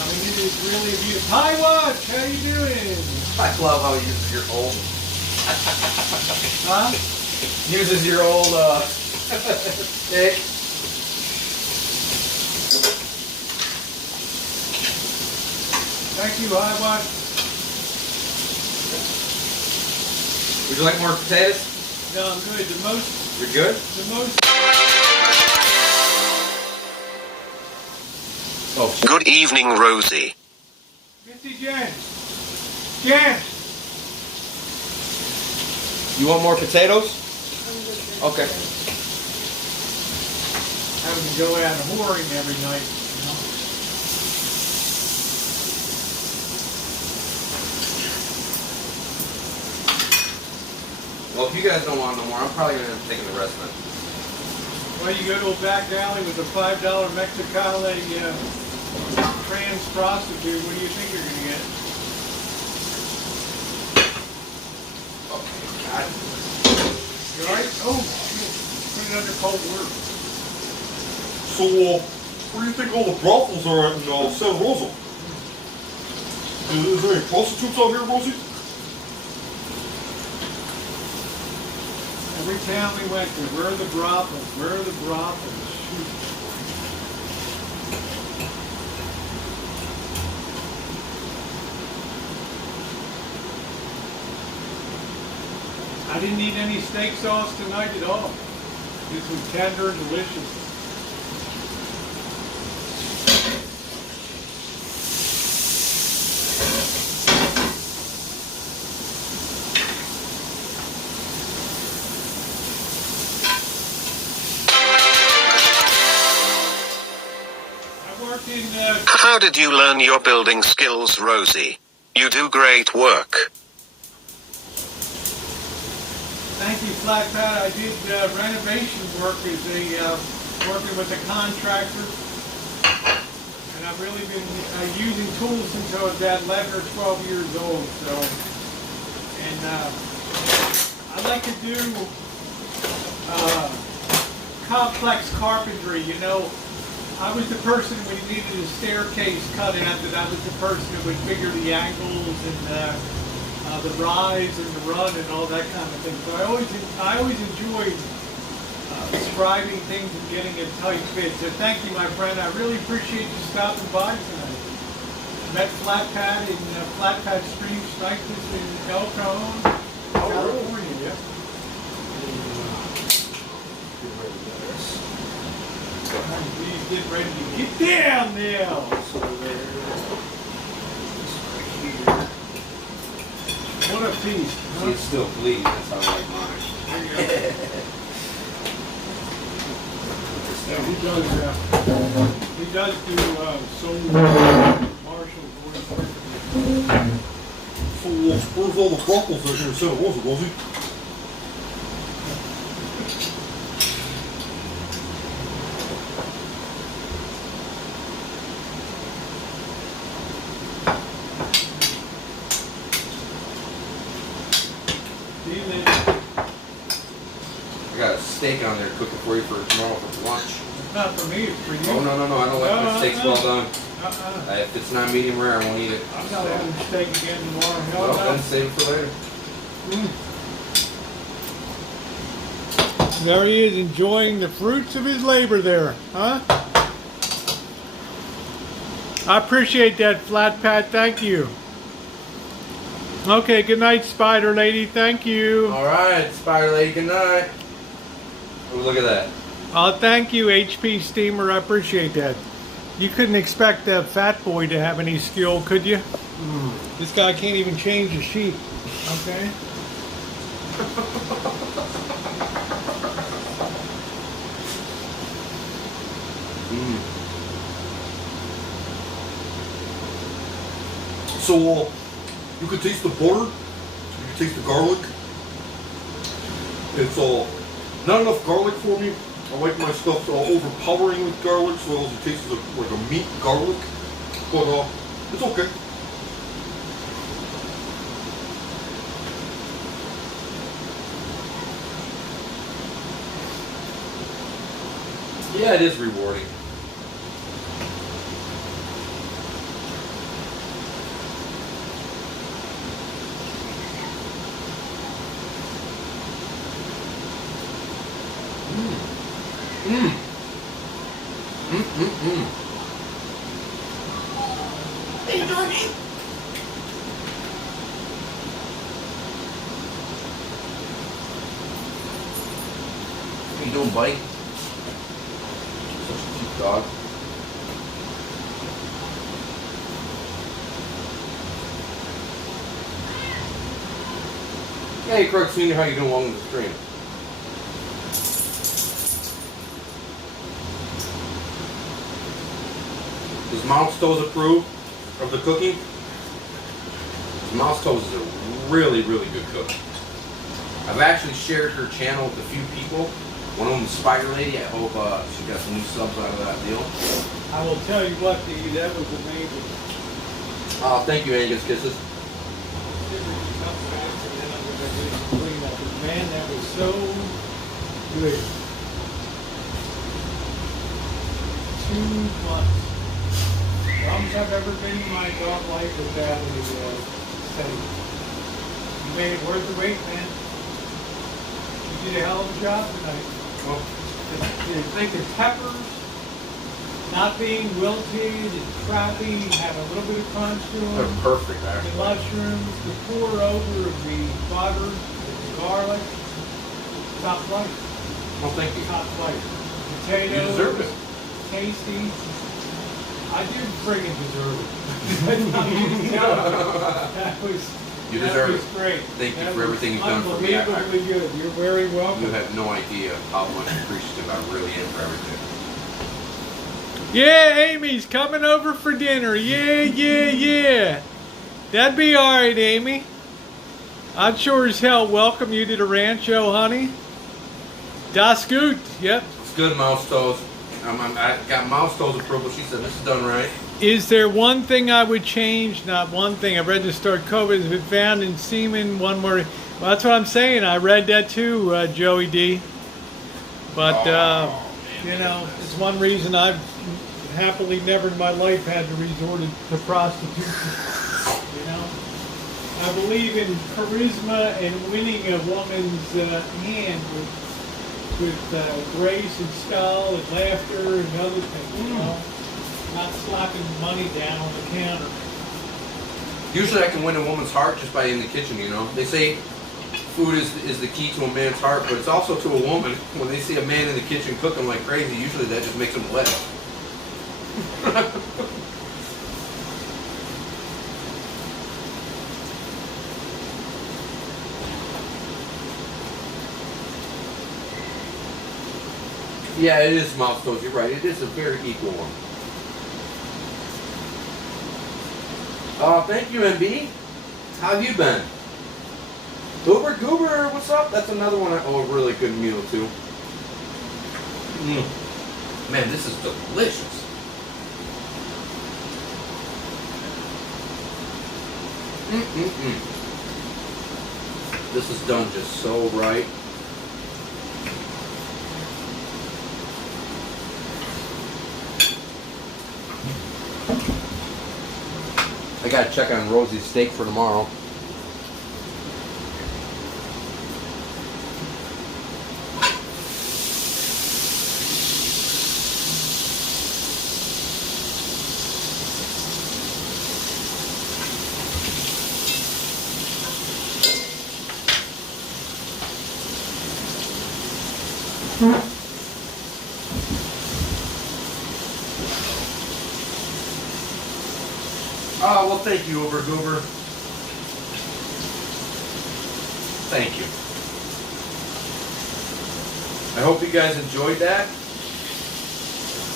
I mean, it is really beautiful. Hi, Watch. How you doing? I love how you're old. Huh? Uses your old, stick. Thank you, Hi, Would you like more potatoes? No, I'm good. You're good? Oh, Good evening, Rosie. 50 Jen. Jen! you want more potatoes? Okay. Having to go out whoring every night. You know? Well, if you guys don't want no more, I'm probably going to end up taking the rest of it. Well, you go to a back alley with a $5 Mexicali trans prostitute, what do you think you're going to get? God. You alright? Oh, shit. Put it under cold water. So, where do you think all the brothels are at in Santa Rosa? Is there any prostitutes out here, Rosie? Every town we went to, where are the brothels? Where are the brothels? Shoot. I didn't eat any steak sauce tonight at all. This was tender and delicious. How did you learn your building skills, Rosie? You do great work. Thank you, Flat Pat. I did renovation work as working with a contractor. And I've really been using tools since I was about 11 or 12 years old. So, and I like to do complex carpentry, you know. I was the person when you needed a staircase cut out, that I was the person that would figure the angles and the rise and the run and all that kind of thing. So I always enjoyed scribing things and getting a tight fit. So thank you, my friend. I really appreciate you stopping by tonight. Met Flat Pat in Flat Pat Stream Snipers in El Cajon, California. Yeah. Please get ready to get down now. What a feast. See, it's still bleeding. That's how I like mine. There you go. Yeah, he does do soul Marshall voice. So, where's all the brothels out here in Santa Rosa, Rosie? steak on there, cook it for you for tomorrow for lunch. It's not for me, it's for you. Oh, no, I don't like my steaks well done. If it's not medium rare, I won't eat it. I'm not having steak again tomorrow. Hell Well, no. then save it for later. There he is, enjoying the fruits of his labor there, huh? I appreciate that, Flat Pat. Thank you. Okay, good night, Spider Lady. Thank you. All right, Spider Lady, good night. Oh, look at that. Thank you, HP Steamer. I appreciate that. You couldn't expect that fat boy to have any skill, could you? This guy can't even change the sheet. Okay. So, you can taste the butter, you can taste the garlic. It's not enough garlic for me. I like my stuff overpowering with garlic, so it tastes like a meat garlic. But it's okay. Yeah, it is rewarding. What you doing, buddy? Such a cute dog. Hey, Craig Senior, how you doing along with the stream? Does Mouse Toes approve of the cooking? Mouse Toes is a really, really good cook. I've actually shared her channel with a few people. One of them is Spider Lady. I hope she got some new subs out of that deal. I will tell you what, that was amazing. Thank you, Angus Kisses. Man, that was so good. 2 months. Longest I've ever been in my dog life with that is steady. You made it worth the wait, man. You did a hell of a job tonight. Well, You think the peppers not being wilted and crappy, have a little bit of crunch to they're them. perfect, The actually. mushrooms, the pour over of the butter, the garlic, top flight. Well, thank you. Top flight. Potatoes. You deserve it. Tasty. I did friggin' deserve it. That was. You deserve that was it. great. Thank you That for was everything you've done for me. Unbelievably good. You're very welcome. You have no idea how much appreciative I really am for everything. Yeah, Amy's coming over for dinner. Yeah. That'd be all right, Amy. I'd sure as hell welcome you to the Rancho, honey. Das gut. Yep. It's good, Mouse Toes. I got Mouse Toes approval. She said this is done right. Is there one thing I would change? Not one thing. I read the story. COVID has been found in semen. One more. Well, that's what I'm saying. I read that too, Joey D. But you know, it's one reason I've happily never in my life had to resort to prostitution. You know, I believe in charisma and winning a woman's hand with grace and style and laughter and other things. You know. Not slapping money down on the counter. Usually I can win a woman's heart just by in the kitchen, you know. They say food is the key to a man's heart, but it's also to a woman. When they see a man in the kitchen cooking like crazy, usually that just makes them laugh. Yeah, it is, Mouse Toes. You're right. It is a very equal one. Thank you, MB. How have you been? Uber Goober, what's up? That's another one. A really good meal, too. Man, this is delicious. This is done just so right. I gotta check on Rosie's steak for tomorrow. Oh, well, thank you, Uber Goober. Thank you. I hope you guys enjoyed that.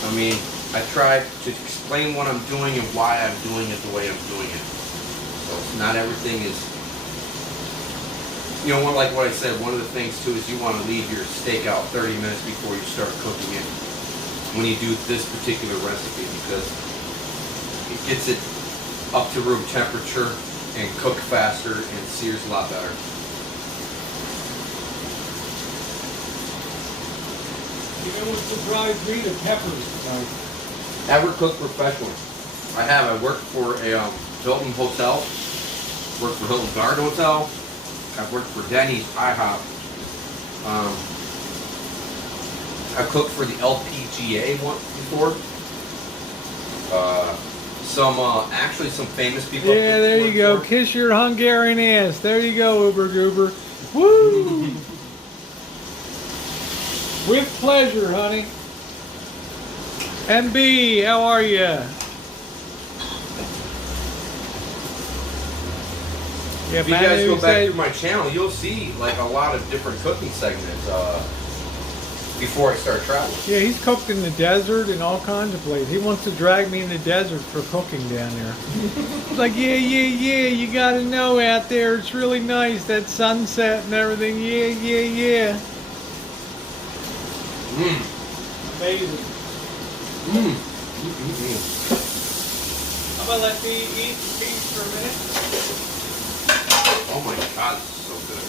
I mean, I tried to explain what I'm doing and why I'm doing it the way I'm doing it. So not everything is, you know, like what I said, one of the things too is you want to leave your steak out 30 minutes before you start cooking it when you do this particular recipe, because it gets it up to room temperature and cook faster and sears a lot better. Even with the dried meat and peppers. Ever cooked professionally? I have. I worked for a Hilton hotel, worked for Hilton Garden Hotel, I've worked for Denny's, IHOP. I cooked for the LPGA once before. Actually some famous people. Yeah, there you go. For. Kiss your Hungarian ass. There you go, Uber Goober. Woo! With pleasure, honey. MB, how are you? Yeah, If you guys go back through my channel, you'll see like a lot of different cooking segments before I start traveling. Yeah, he's cooked in the desert and all kinds of places. He wants to drag me in the desert for cooking down there. He's like, yeah, you gotta know out there, it's really nice, that sunset and everything. Yeah. Amazing. I'm gonna let me eat the piece for a minute. Oh my God, this is so good.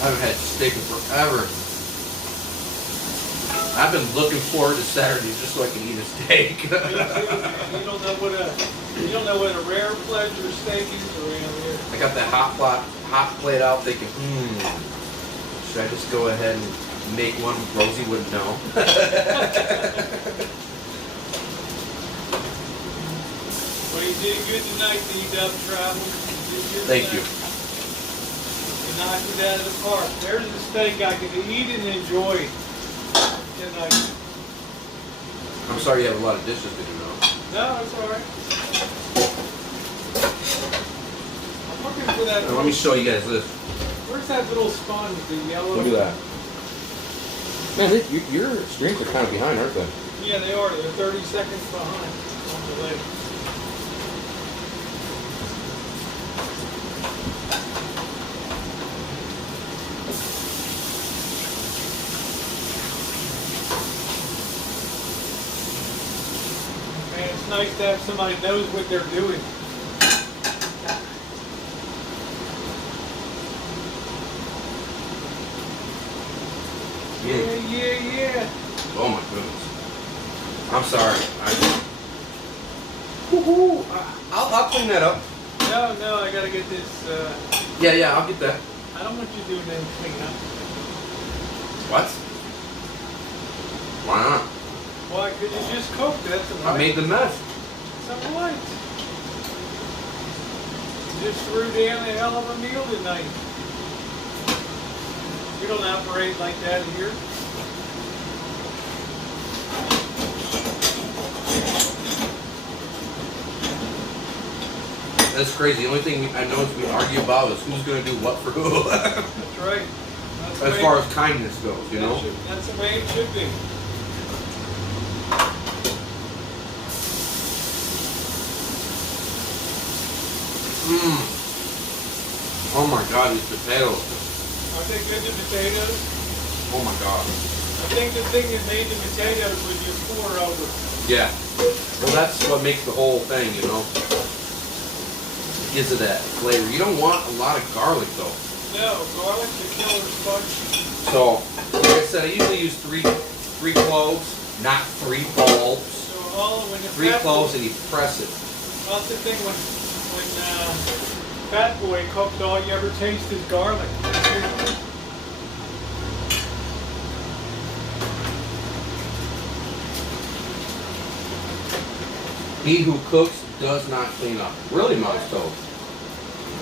I haven't had steak in forever. I've been looking forward to Saturday just so I can eat a steak. You don't know what a rare pleasure steak is around here. I got that hot plate out thinking, should I just go ahead and make one? Rosie wouldn't know. Well, you did good tonight, D-Dub Travel. Thank you. You knocked it out of the park. There's a steak I can eat and enjoy tonight. I'm sorry you have a lot of dishes to do now. No, it's all right. I'm looking for that. Now, let me show you guys this. Where's that little sponge, the yellow? Look at that. Man, your streams are kind of behind, aren't they? Yeah, they are. They're 30 seconds behind on the leg. Man, it's nice to have somebody who knows what they're doing. Yeah. Oh my goodness. I'm sorry. I'll clean that up. No, I gotta get this. Yeah, I'll get that. I don't want you doing any cleanup. What? Why not? Why? Because you just cooked. That's all I right. made the mess. It's all right. You just threw down a hell of a meal tonight. We don't operate like that here. That's crazy. The only thing I know is we argue about is who's going to do what for who. That's right. As far as kindness goes, you know? That's the way it should be. Oh my God, these potatoes. Aren't they good, the potatoes? Oh my God. I think the thing that made the potatoes was you pour over. Yeah. Well, that's what makes the whole thing, you know? It gives it that flavor. You don't want a lot of garlic, though. No, garlic's a killer sponge. So, like I said, I usually use three cloves, not 3 bulbs. So all when the 3 cloves, and you press it. Well, that's the thing when Fat Boy cooks, all you ever taste is garlic. He who cooks does not clean up. Really, Mouse Toast.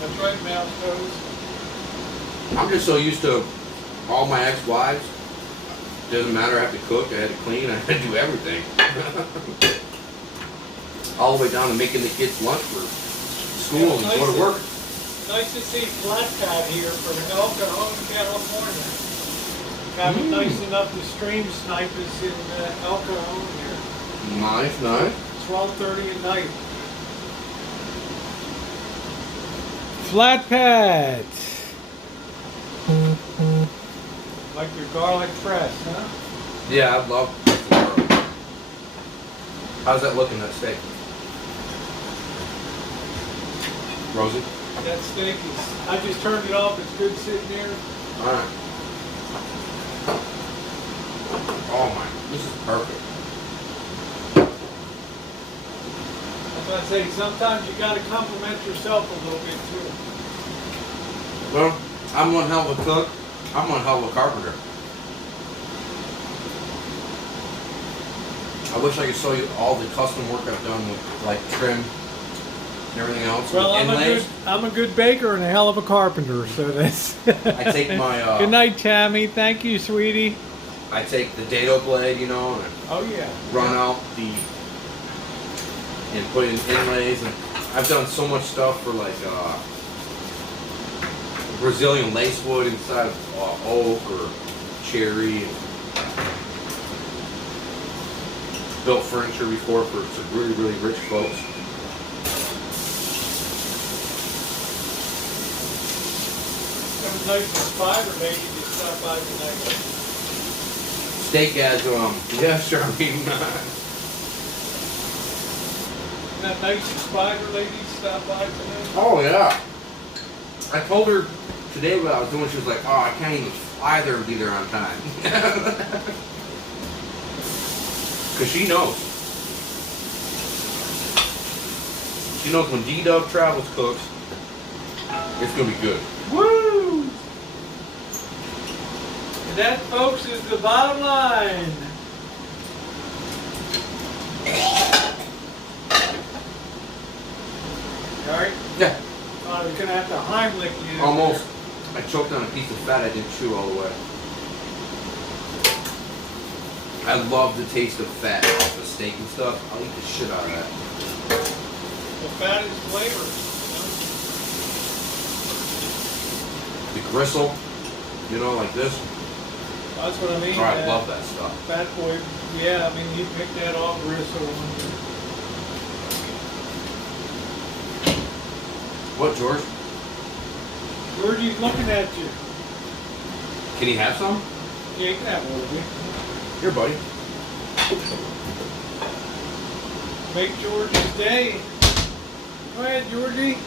That's right, Mouse Toast. I'm just so used to all my ex-wives. Doesn't matter, I have to cook, I had to clean, I had to do everything. All the way down to making the kids lunch for school and go to work. Nice to see Flat Pat here from El Cajon, California. Got it nice enough to stream snipe us in El Cajon here. Nice, nice. 12:30 at night. Flat Pat. Like your garlic press, huh? Yeah, I love garlic. How's that looking, that steak? Rosie? That steak is, I just turned it off, it's good sitting there. Alright. Oh my, this is perfect. As I say, sometimes you gotta compliment yourself a little bit too. Well, I'm one hell of a cook. I'm one hell of a carpenter. I wish I could show you all the custom work I've done with like trim and everything else. Well, with inlays. I'm a good baker and a hell of a carpenter, so that's... I take my Good night, Tammy. Thank you, sweetie. I take the dado blade, you know, and Oh, yeah. run out and put in inlays, and I've done so much stuff for like Brazilian lace wood inside of oak or cherry, and built furniture before for some really, really rich folks. It was nice and fiber, maybe you stop by tonight. Steakgasm, yeah, sure. That nice and fiber lady stop by tonight. Oh yeah. I told her today what I was doing. She was like, "Oh, I can't even fly there and be there on time." Cause she knows. She knows when D-Dub Travels cooks, it's gonna be good. Woo! And that, folks, is the bottom line. All right? Yeah. I was gonna have to Heimlich you. Almost. I choked on a piece of fat I didn't chew all the way. I love the taste of fat off the steak and stuff. I'll eat the shit out of that. The fat is flavor. The gristle, you know, like this. That's what I mean. Oh, I love that stuff. Fat Boy, yeah, I mean, he picked that off gristle. What, George? Georgie's looking at you. Can he have some? Yeah, you can have one of me. Here, buddy. Make Georgie's day. Go ahead, Georgie.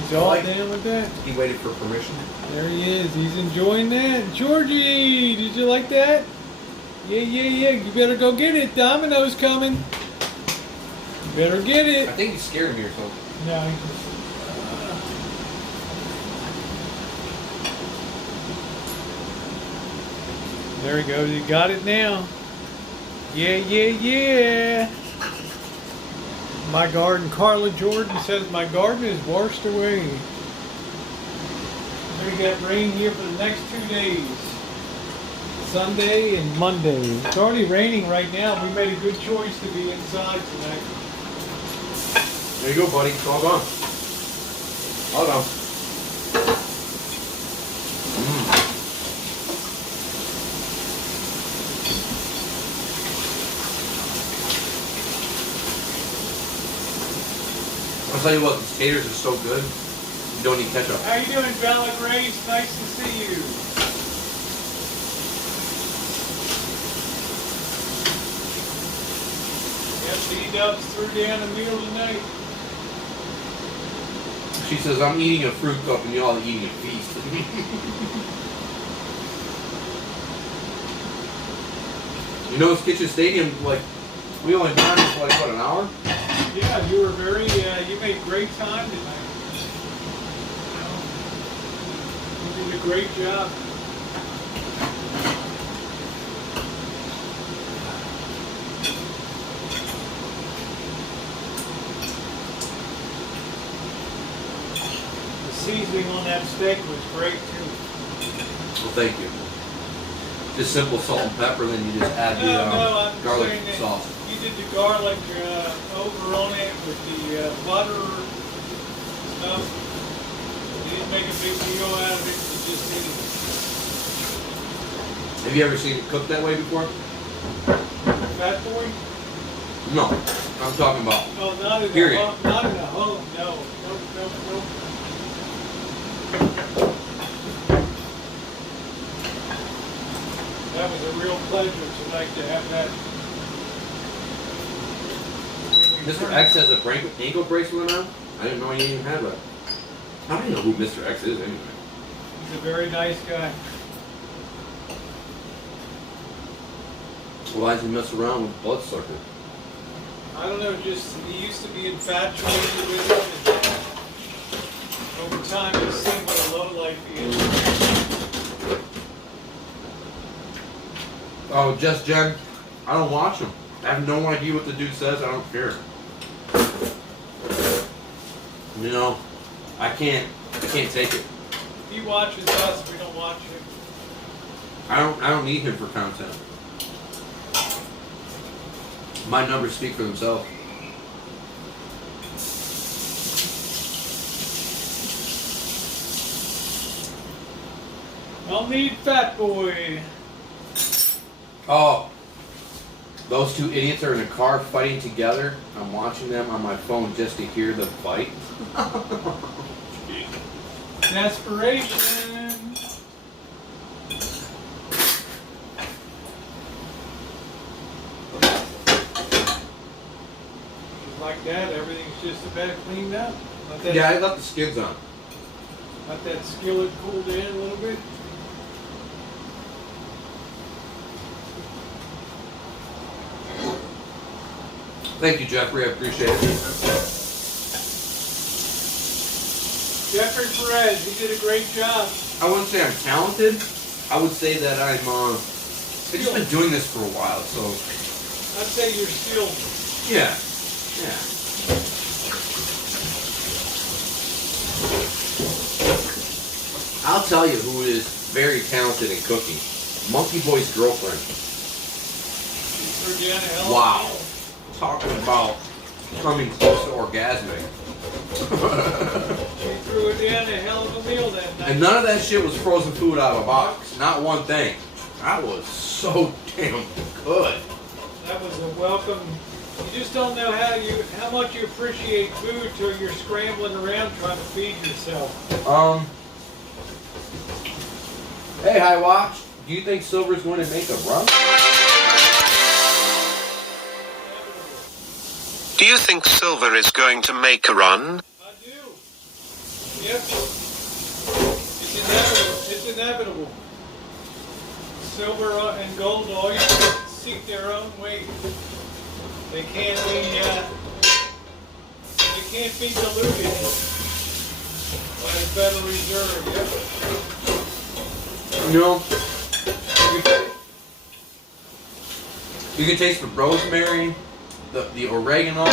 He's all down with that. He waited for permission. There he is. He's enjoying that. Georgie, did you like that? Yeah. You better go get it. Domino's coming. You better get it. I think he's scared of me or something. No, he just... There he goes. He got it now. Yeah. My garden. Carla Jordan says my garden is washed away. We got rain here for the next 2 days. Sunday and Monday. It's already raining right now. We made a good choice to be inside tonight. There you go, buddy. It's all gone. All gone. I'll tell you what, these taters are so good. You don't need ketchup. How you doing, Bella Grace? Nice to see you. Yep, D-Dubs threw down a meal tonight. She says, I'm eating a fruit cup and y'all are eating a feast. You know, this Kitchen Stadium, like, we only been on it for like, what, an hour? Yeah, you were very, you made great time tonight. You did a great job. The seasoning on that steak was great too. Well, thank you. Just simple salt and pepper, then you just add the I'm garlic saying that sauce. you did the garlic over on it with the butter stuff. You didn't make a big deal out of it. You just did it. Have you ever seen it cooked that way before? Fat boy? No. I'm talking about. Oh, not in Period. the home. Not in the home. No. Nope. That was a real pleasure tonight to have that. Mr. X has a ankle bracelet on? I didn't know he even had that. I don't even know who Mr. X is anyway. He's a very nice guy. Why does he mess around with bloodsucker? I don't know, just he used to be infatuated with him, and over time he's seen what a lowlife he is. Oh, just Jen. I don't watch him. I have no idea what the dude says. I don't care. You know, I can't take it. He watches us, we don't watch him. I don't need him for content. My numbers speak for themselves. I'll need Fat Boy. Oh, those two idiots are in a car fighting together. I'm watching them on my phone just to hear the fight. Desperation. Just like that, everything's just about cleaned up. Let that, Yeah, I left the skids on. let that skillet cool down a little bit. Thank you, Jeffrey. I appreciate it. Jeffrey Perez, he did a great job. I wouldn't say I'm talented. I would say that I've just been doing this for a while, so I'd say you're still. yeah. I'll tell you who is very talented in cooking. Monkey Boy's girlfriend. Wow. Talking about coming close to orgasmic. She threw it down a hell of a meal that night. And none of that shit was frozen food out of a box. Not one thing. That was so damn good. That was a welcome. You just don't know how much you appreciate food till you're scrambling around trying to feed yourself. Hey, High Watch. Do you think Silver's going to make a run? Do you think Silver is going to make a run? I do. Yep. It's inevitable. It's inevitable. Silver and gold always seek their own way. They can't be diluted by the Federal Reserve. Yep. You know, you can taste the rosemary, the oregano.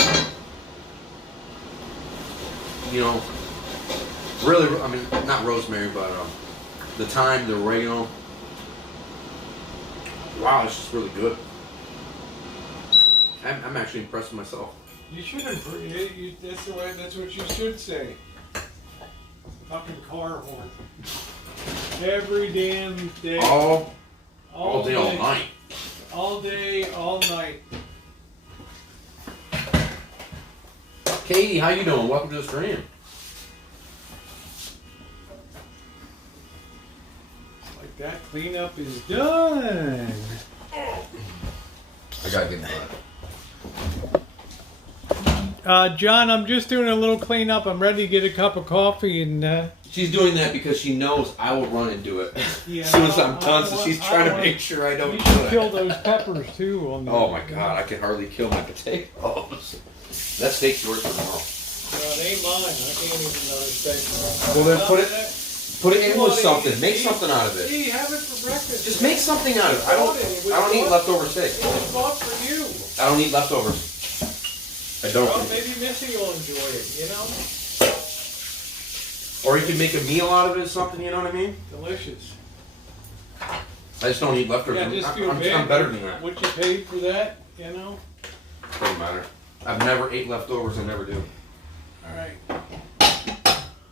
You know, really, I mean, not rosemary, but the thyme, the oregano. Wow, it's just really good. I'm actually impressed with myself. You shouldn't. That's the way. That's what you should say. Fucking car horn. Every damn day. All day, all night. All day, all night. Katie, how you doing? Welcome to the stream. Like that cleanup is done. I gotta get that. John, I'm just doing a little cleanup. I'm ready to get a cup of coffee and She's doing that because she knows I will run and do it Yeah, as soon as I'm I done. So want- she's I trying to want- make sure I don't You do should kill it. those peppers too. On the, Oh my God, I can hardly kill my potatoes. That steak's yours for tomorrow. It ain't mine. I can't even understand. Well then put it in with something. Make something out of it. Hey, have it for breakfast. Just make something out of it. I don't eat leftover steak. It was bought for you. I don't eat leftovers. I don't. Well, maybe Missy will enjoy it, you know? Or you can make a meal out of it or something, you know what I mean? Delicious. I just don't eat leftovers. Yeah, just feel bad. I'm better than that. What you paid for that, you know? Doesn't matter. I've never ate leftovers. I never do. All right.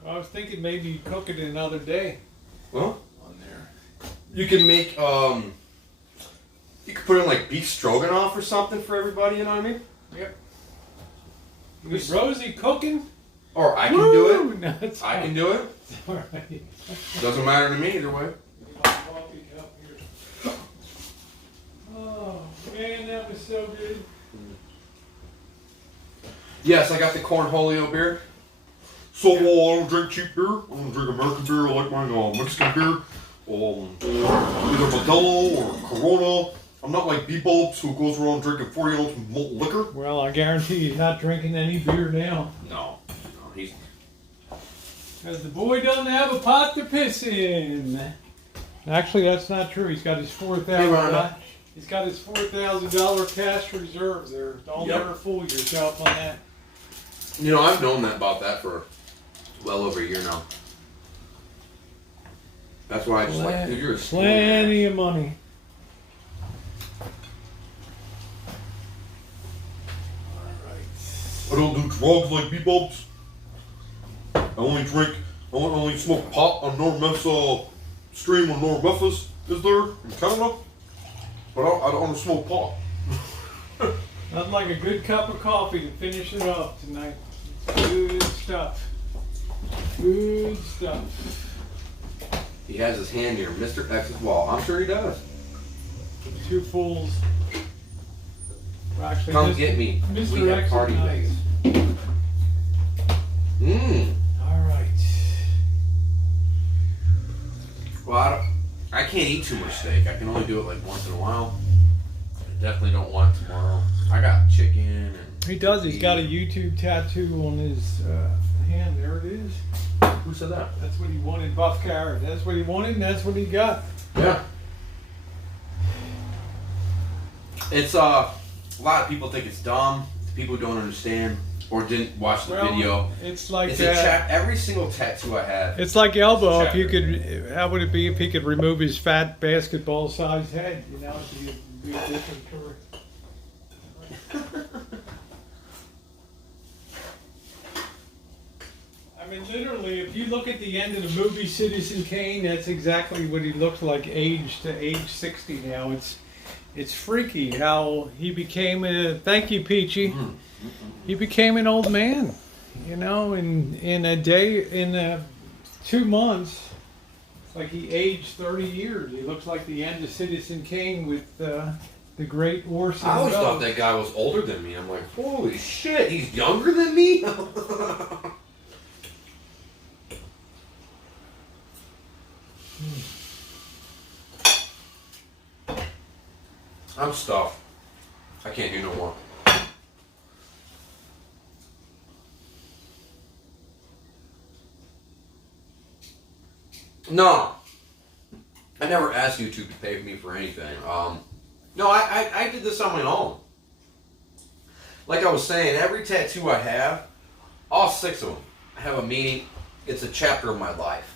Well, I was thinking maybe you'd cook it another day Well, on there. you can make you could put in like beef stroganoff or something for everybody. You know what I mean? Yep. Was Rosie cooking? Or I can do it. Woo! No, it's I fine. can do it. All right. Doesn't matter to me either way. Coffee cup here. Oh, man, that was so good. Yes, I got the cornholio beer. So I don't drink cheap beer. I don't drink American beer. I like my Mexican beer. Either Modelo or Corona. I'm not like B-Bulbs who goes around drinking 40-ounce malt liquor. Well, I guarantee he's not drinking any beer now. No, he's. Because the boy doesn't have a pot to piss in. Actually, that's not true. He's got his $4,000. Hey, Rhonda. He's got his $4,000 cash reserve there. Don't Yep. ever fool yourself on that. You know, I've known that about that for well over a year now. That's why I just like, dude, you're a school man. Plenty of money. I don't do drugs like B-Bulbs. I only smoke pot on North stream on North Memphis is there in Canada. But I don't smoke pot. Nothing like a good cup of coffee to finish it off tonight. Good stuff. Good stuff. He has his hand near Mr. X's wall. I'm sure he does. Two fools. Well, actually, Come Mr. get me. Mr. We have X is party nice. Vegas. All right. Well, I can't eat too much steak. I can only do it like once in a while. I definitely don't want it tomorrow. I got chicken and. He does. He's got a YouTube tattoo on his hand. There it is. Who said that? That's what he wanted, buff carrot. That's what he wanted, and that's what he got. Yeah. It's a lot of people think it's dumb. People who don't understand or didn't watch the video. It's like It's a every single tattoo I have. It's like Elbow. If Chapter. you could, how would it be if he could remove his fat basketball-sized head? You know, it'd be a different story. I mean, literally, if you look at the end of the movie Citizen Kane, that's exactly what he looks like, age to age 60 now. It's freaky how he became a. Thank you, Peachy. He became an old man. You know, in a day, in 2 months, it's like he aged 30 years. He looks like the end of Citizen Kane with the great Orson I always Welles. thought that guy was older than me. I'm like, holy shit, he's younger than me? I'm stuffed. I can't do no more. No. I never asked YouTube to pay me for anything. No, I did this on my own. Like I was saying, every tattoo I have, all 6 of them, have a meaning. It's a chapter of my life.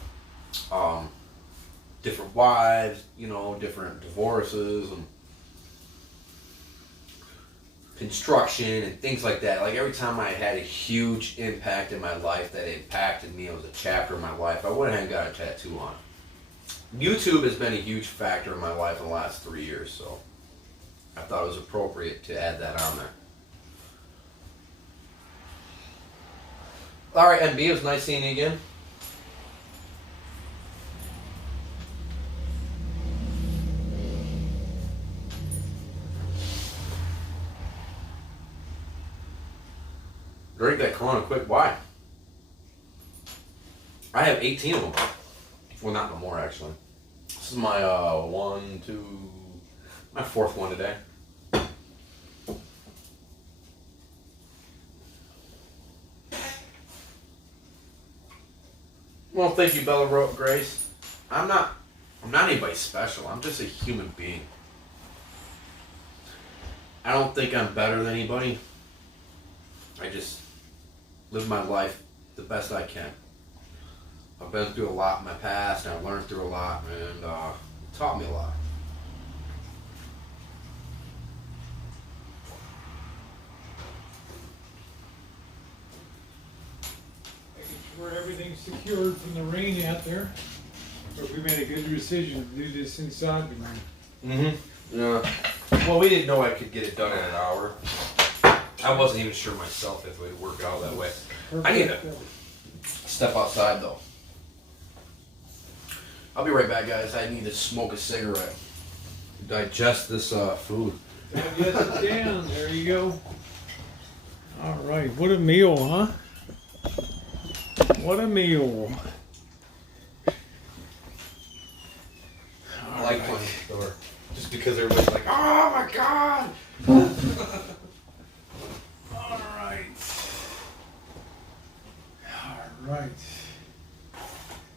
Different wives, you know, different divorces, and construction, and things like that. Like every time I had a huge impact in my life that impacted me, it was a chapter of my life, I went ahead and got a tattoo on it. YouTube has been a huge factor in my life in the last 3 years, so I thought it was appropriate to add that on there. Alright, MB, it was nice seeing you again. Drink that Corona quick. Why? I have 18 of them. Well, not no more actually. This is my my fourth one today. Well, thank you, Bella Grace. I'm not anybody special. I'm just a human being. I don't think I'm better than anybody. I just live my life the best I can. I've been through a lot in my past, and I've learned through a lot, and it taught me a lot. Making sure everything's secured from the rain out there. But we made a good decision to do this inside tonight. Yeah. Well, we didn't know I could get it done in an hour. I wasn't even sure myself if it would work out that way. I need to step outside though. I'll be right back, guys. I need to smoke a cigarette. Digest this food. Digest it down. There you go. All right. What a meal, huh? What a meal. I like playing the door. Just because everybody's like, oh my god! All right. All right.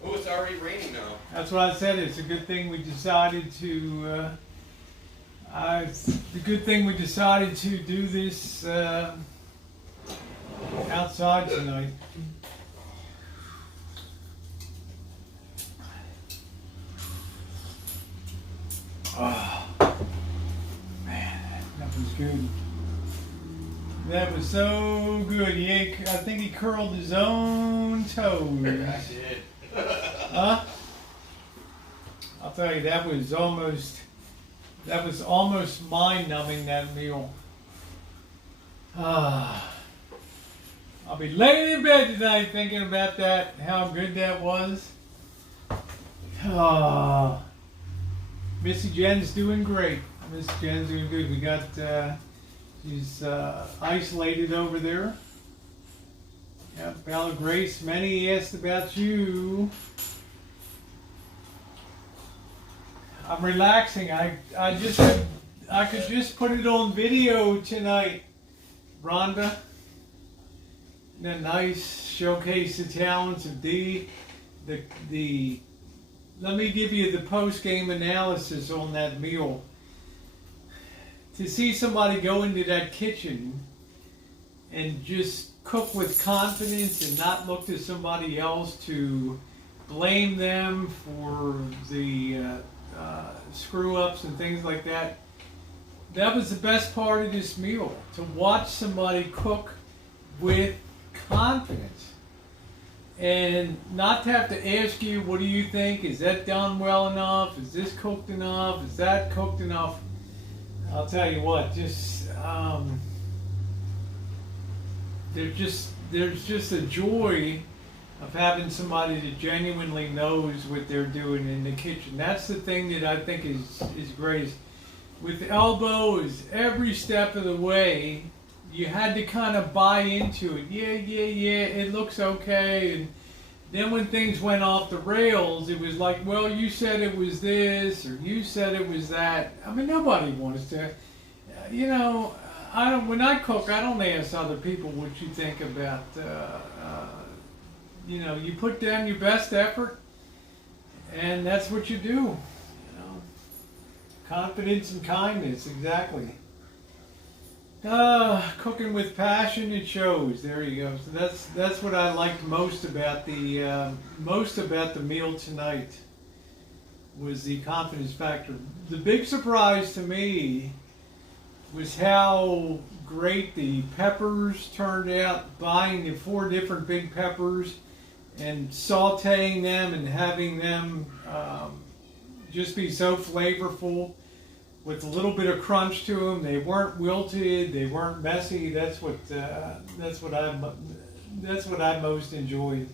Oh, it's already raining now. That's what I said. It's a good thing we decided to. It's a good thing we decided to do this outside tonight. Oh, man, that was good. That was so good. I think he curled his own toes. I did. Huh? I'll tell you, that was almost mind-numbing, that meal. I'll be laying in bed tonight thinking about that, how good that was. Missy Jen's doing great. Miss Jen's doing good. We got, she's isolated over there. Yeah, Bella Grace, many asked about you. I'm relaxing. I could just put it on video tonight, Rhonda. A nice showcase the talents of D. Let me give you the post-game analysis on that meal. To see somebody go into that kitchen and just cook with confidence and not look to somebody else to blame them for the screw-ups and things like that. That was the best part of this meal, to watch somebody cook with confidence. And not to have to ask you, what do you think? Is that done well enough? Is this cooked enough? Is that cooked enough? I'll tell you what, there's just a joy of having somebody that genuinely knows what they're doing in the kitchen. That's the thing that I think is great. With elbows, every step of the way, you had to kind of buy into it. Yeah, it looks okay. And then when things went off the rails, it was like, well, you said it was this, or you said it was that. I mean, nobody wants to, when I cook, I don't ask other people what you think about, you put down your best effort, and that's what you do. Confidence and kindness, exactly. Cooking with passion, it shows. There you go. So that's what I liked most about the meal tonight, was the confidence factor. The big surprise to me was how great the peppers turned out. Buying the 4 different big peppers and sautéing them and having them just be so flavorful, with a little bit of crunch to them. They weren't wilted. They weren't messy. That's what I most enjoyed.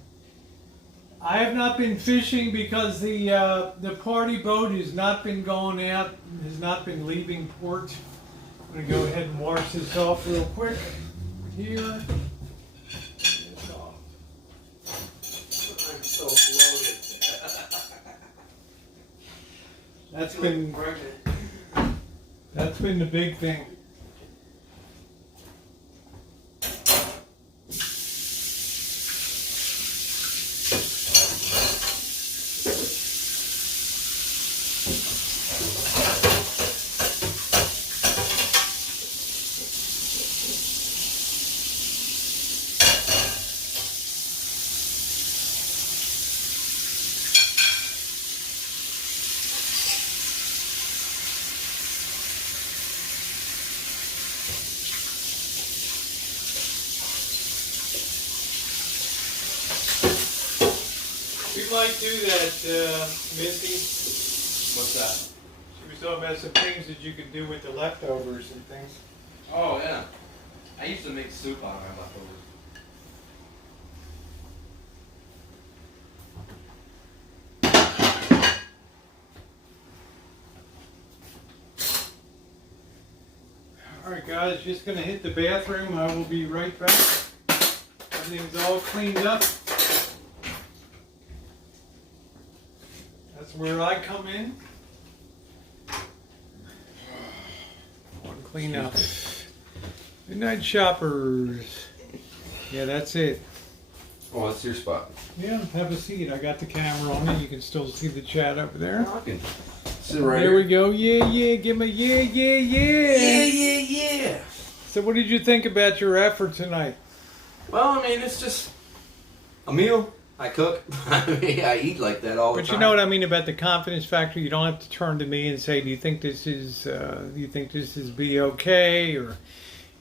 I have not been fishing because the party boat has not been going out, has not been leaving port. I'm going to go ahead and wash this off real quick here. It's off. I'm so That's been the big thing. We might do that, Misty. What's that? She was talking about some things that you could do with the leftovers and things. Oh yeah, I used to make soup out of my leftovers. Alright guys, just gonna hit the bathroom. I will be right back. Everything's all cleaned up. That's where I come in. One clean up. Good night, shoppers. Yeah, that's it. Oh, that's your spot. Yeah, have a seat. I got the camera on it. You can still see the chat over there. I can sit right There here. we go. Yeah, yeah. Give me yeah. Yeah. So what did you think about your effort tonight? Well, I mean, it's just a meal. I cook. I mean, I eat like that all the time. But you know what I mean about the confidence factor. You don't have to turn to me and say, "Do you think this is? Do you think this is be okay?" Or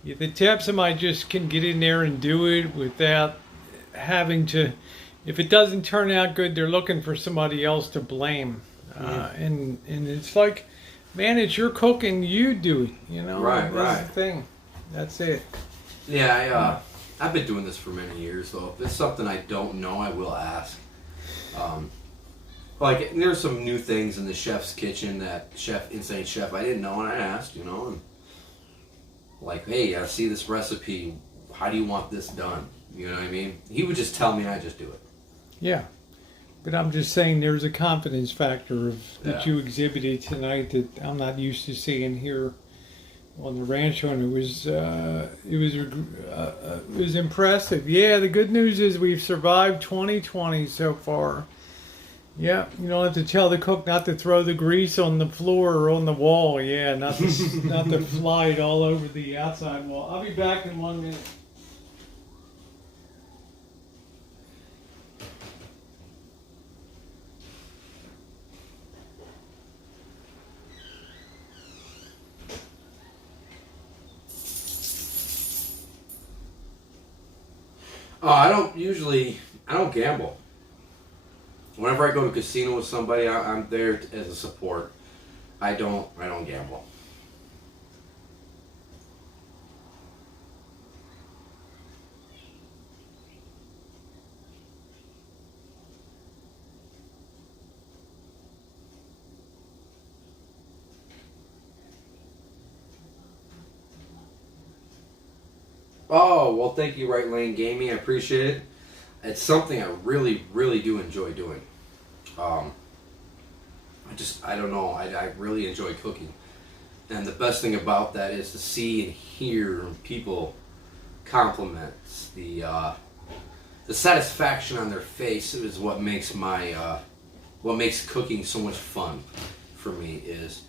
if the tips, somebody just can get in there and do it without having to. If it doesn't turn out good, they're looking for somebody else to blame. And it's like, man, it's your cooking. You do it. You know. Right. That's the thing. That's it. Yeah, I've been doing this for many years, though. If it's something I don't know, I will ask. Like, there's some new things in the chef's kitchen that Insane Chef, I didn't know, and I asked, and like, hey, I see this recipe. How do you want this done? You know what I mean? He would just tell me, and I just do it. Yeah. But I'm just saying there's a confidence factor that you exhibited tonight that I'm not used to seeing here on the Rancho, and it was impressive. Yeah, the good news is we've survived 2020 so far. Yeah, you don't have to tell the cook not to throw the grease on the floor or on the wall. Yeah, not to not to fly it all over the outside wall. I'll be back in 1 minute. Oh, I don't gamble. Whenever I go to a casino with somebody, I'm there as a support. I don't gamble. Oh, well, thank you, Right Lane Gaming. I appreciate it. It's something I really, really do enjoy doing. I don't know. I really enjoy cooking. And the best thing about that is to see and hear people compliments. The satisfaction on their face is what makes what makes cooking so much fun for me is.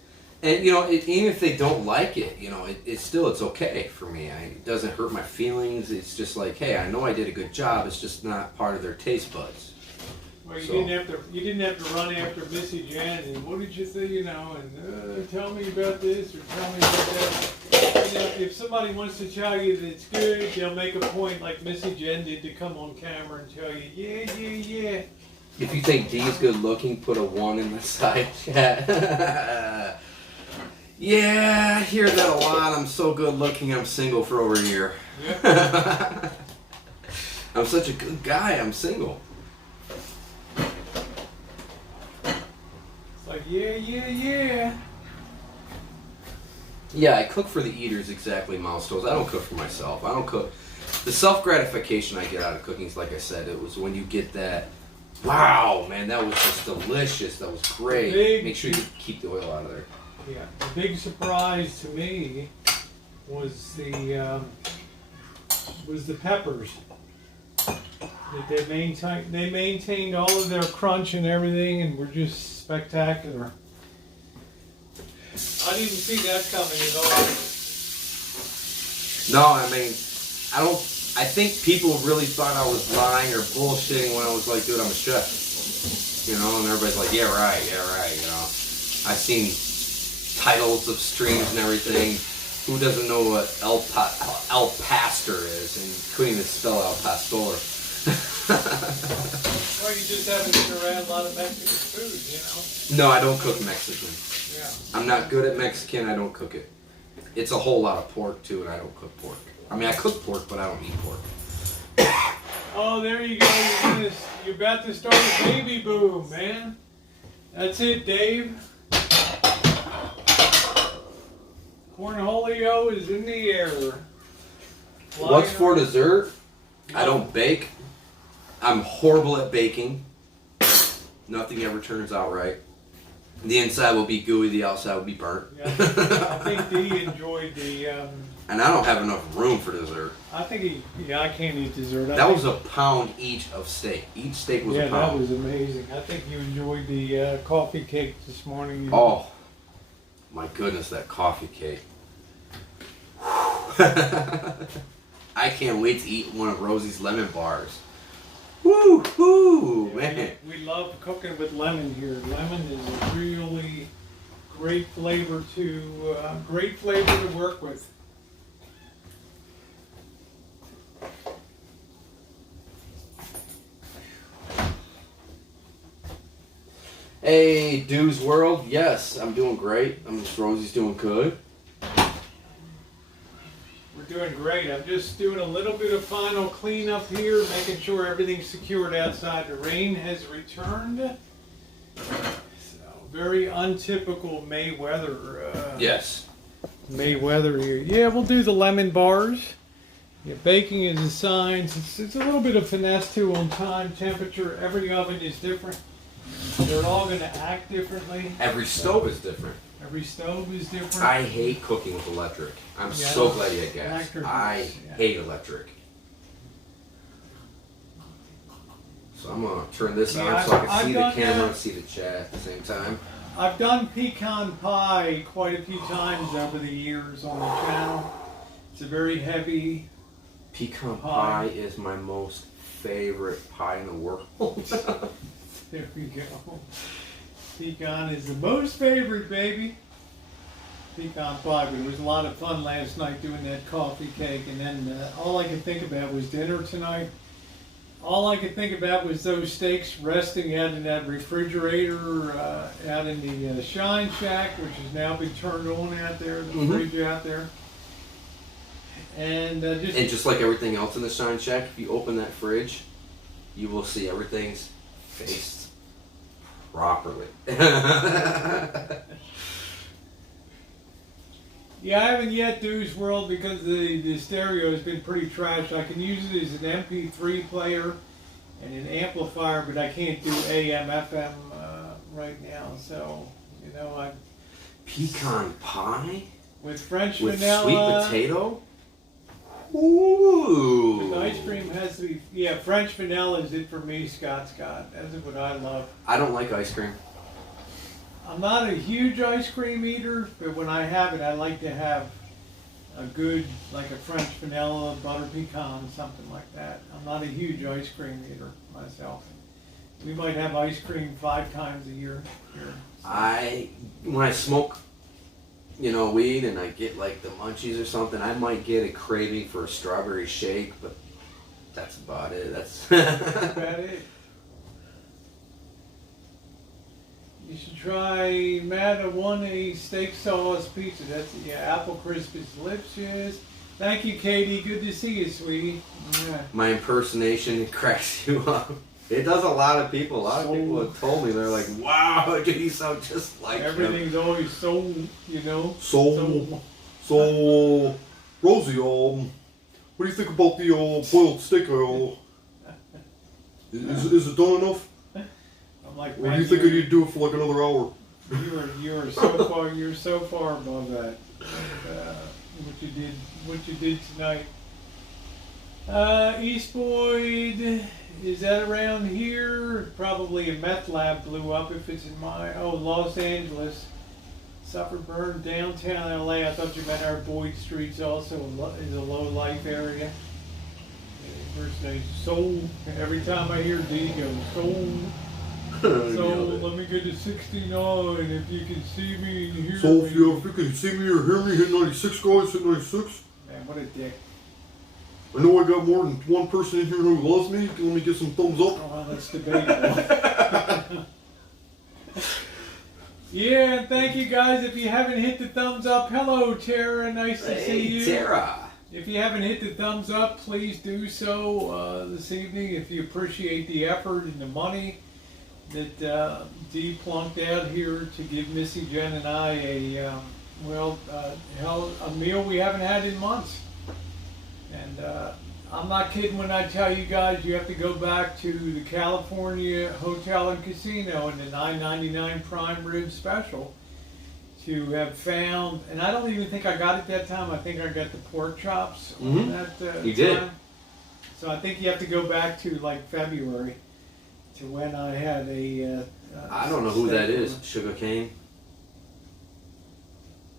And, even if they don't like it, it's okay for me. It doesn't hurt my feelings. It's just like, hey, I know I did a good job. It's just not part of their taste buds. Well, you didn't have to run after Missy Jan and what did you think, and tell me about this or tell me about that. If somebody wants to tell you that it's good, they'll make a point like Missy Jan did to come on camera and tell you, yeah. If you think D's good looking, put a 1 in the side chat. Yeah, I hear that a lot. I'm so good looking, I'm single for over a year. Yep. I'm such a good guy, I'm single. It's like, yeah. Yeah, I cook for the eaters exactly, Mouse Toes. I don't cook for myself. I don't cook. The self-gratification I get out of cooking is, like I said, it was when you get that Wow, man, that was just delicious. That was great. Make sure you keep the oil out of there. Yeah, the big surprise to me was the peppers. They maintained all of their crunch and everything, and were just spectacular. I didn't see that coming at all. No, I mean, I think people really thought I was lying or bullshitting when I was like, dude, I'm a chef. You know, and everybody's like, yeah, right, you know. I've seen titles of streams and everything. Who doesn't know what El Pastor is and couldn't even spell El Pastor? Well, you just haven't been around a lot of Mexican food, you know? No, I don't cook Mexican. Yeah. I'm not good at Mexican. I don't cook it. It's a whole lot of pork, too, and I don't cook pork. I mean, I cook pork, but I don't eat pork. Oh, there you go. You're about to start a baby boom, man. That's it, Dave. Cornholio is in the air. What's for dessert? I don't bake. I'm horrible at baking. Nothing ever turns out right. The inside will be gooey, the outside will be burnt. Yeah, I think Dee enjoyed the... and I don't have enough room for dessert. I think I can't eat dessert. That was a pound each of steak. Each steak was a pound. Yeah, that was amazing. I think you enjoyed the coffee cake this morning. Oh, my goodness, that coffee cake. I can't wait to eat one of Rosie's lemon bars. Woo, woo, man. We love cooking with lemon here. Lemon is a really great flavor to work with. Hey, Dude's World. Yes, I'm doing great. Rosie's doing good. We're doing great. I'm just doing a little bit of final cleanup here, making sure everything's secured outside. The rain has returned. So, very untypical May weather. Yes. May weather here. Yeah, we'll do the lemon bars. Yeah, baking is a science. It's a little bit of finesse too on time, temperature. Every oven is different. They're all going to act differently. Every stove is different. Every stove is different. I hate cooking with electric. I'm so glad you had gas. Electric I hate electric. So I'm going to turn this on so I can see the camera and see the chat at the same time. I've done pecan pie quite a few times over the years on the channel. It's a very heavy Pecan pie is my most favorite pie in the world. There we go. Pecan is the most favorite, baby. Pecan pie, but it was a lot of fun last night doing that coffee cake, and then all I could think about was dinner tonight. All I could think about was those steaks resting out in that refrigerator, out in the Shine Shack, which has now been turned on out there, the fridge out there. And just like everything else in the Shine Shack, if you open that fridge, you will see everything's faced properly. Yeah, I haven't yet Dude's World because the stereo has been pretty trash. I can use it as an MP3 player and an amplifier, but I can't do AM, FM right now. So, you know, Pecan pie? With French with vanilla. Sweet potato? Ooh. The ice cream has to be, French vanilla is it for me, Scott. That's what I love. I don't like ice cream. I'm not a huge ice cream eater, but when I have it, I like to have a good, like a French vanilla, butter pecan, something like that. I'm not a huge ice cream eater myself. We might have ice cream 5 times a year here. So. When I smoke, weed and I get like the munchies or something, I might get a craving for a strawberry shake, but that's about it. That's about it. You should try Matt a steak sauce pizza. That's apple crisp is delicious. Thank you, Katie. Good to see you, sweetie. Yeah. My impersonation cracks you up. It does a lot of people. A lot of people have told me, they're like, "Wow, dude, you sound just like everything's him." Always so, So, Rosie, what do you think about the boiled steak? Is it done enough? like, What man, do you think I need to do it for like another hour? you are so far above that. What you did tonight. East Boyd, is that around here? Probably a meth lab blew up if it's in Los Angeles. Suffered burn downtown LA. I thought you meant our Boyd Street's also is a low life area. First name Soul. Every time I hear D go Soul. So let me get to 69 if you can see me and hear So me. if you can see me or hear me, hit 96 guys, hit 96. Man, what a dick. I know I got more than one person in here who loves me. Let me get some thumbs up. Oh, well, that's debatable. Yeah, and thank you guys. If you haven't hit the thumbs up, hello Tara, nice to see you. Tara. If you haven't hit the thumbs up, please do so this evening if you appreciate the effort and the money that Dee plunked out here to give Missy, Jen, and I a meal we haven't had in months. And I'm not kidding when I tell you guys you have to go back to the California Hotel and Casino in the $9.99 prime rib special to have found, and I don't even think I got it that time. I think I got the pork chops on that You did. time. So I think you have to go back to like February to when I had a I don't know who that is. Sugar cane?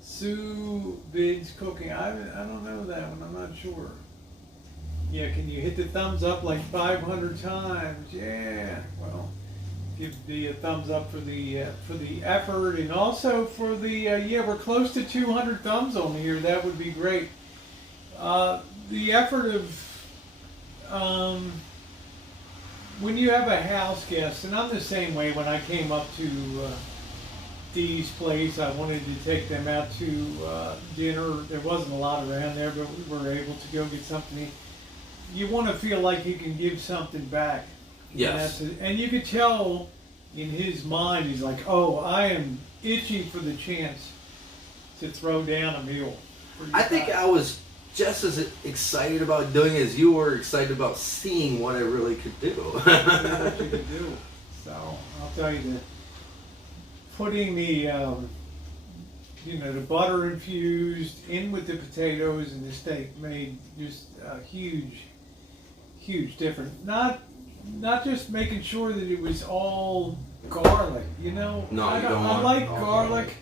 Sue Biggs Cooking. I don't know that one. I'm not sure. Yeah, can you hit the thumbs up like 500 times? Yeah. Well, give the thumbs up for the effort, and also for the we're close to 200 thumbs on here. That would be great. The effort of when you have a house guest, and I'm the same way. When I came up to Dee's place, I wanted to take them out to dinner. There wasn't a lot around there, but we were able to go get something to eat. You want to feel like you can give something back. Yes. And you could tell in his mind, he's like, oh, I am itchy for the chance to throw down a meal. I think I was just as excited about doing it as you were excited about seeing what I really could do. What you could do. So I'll tell you that putting the the butter infused in with the potatoes and the steak made just a huge difference. Not just making sure that it was all garlic, No, I you don't want like all garlic,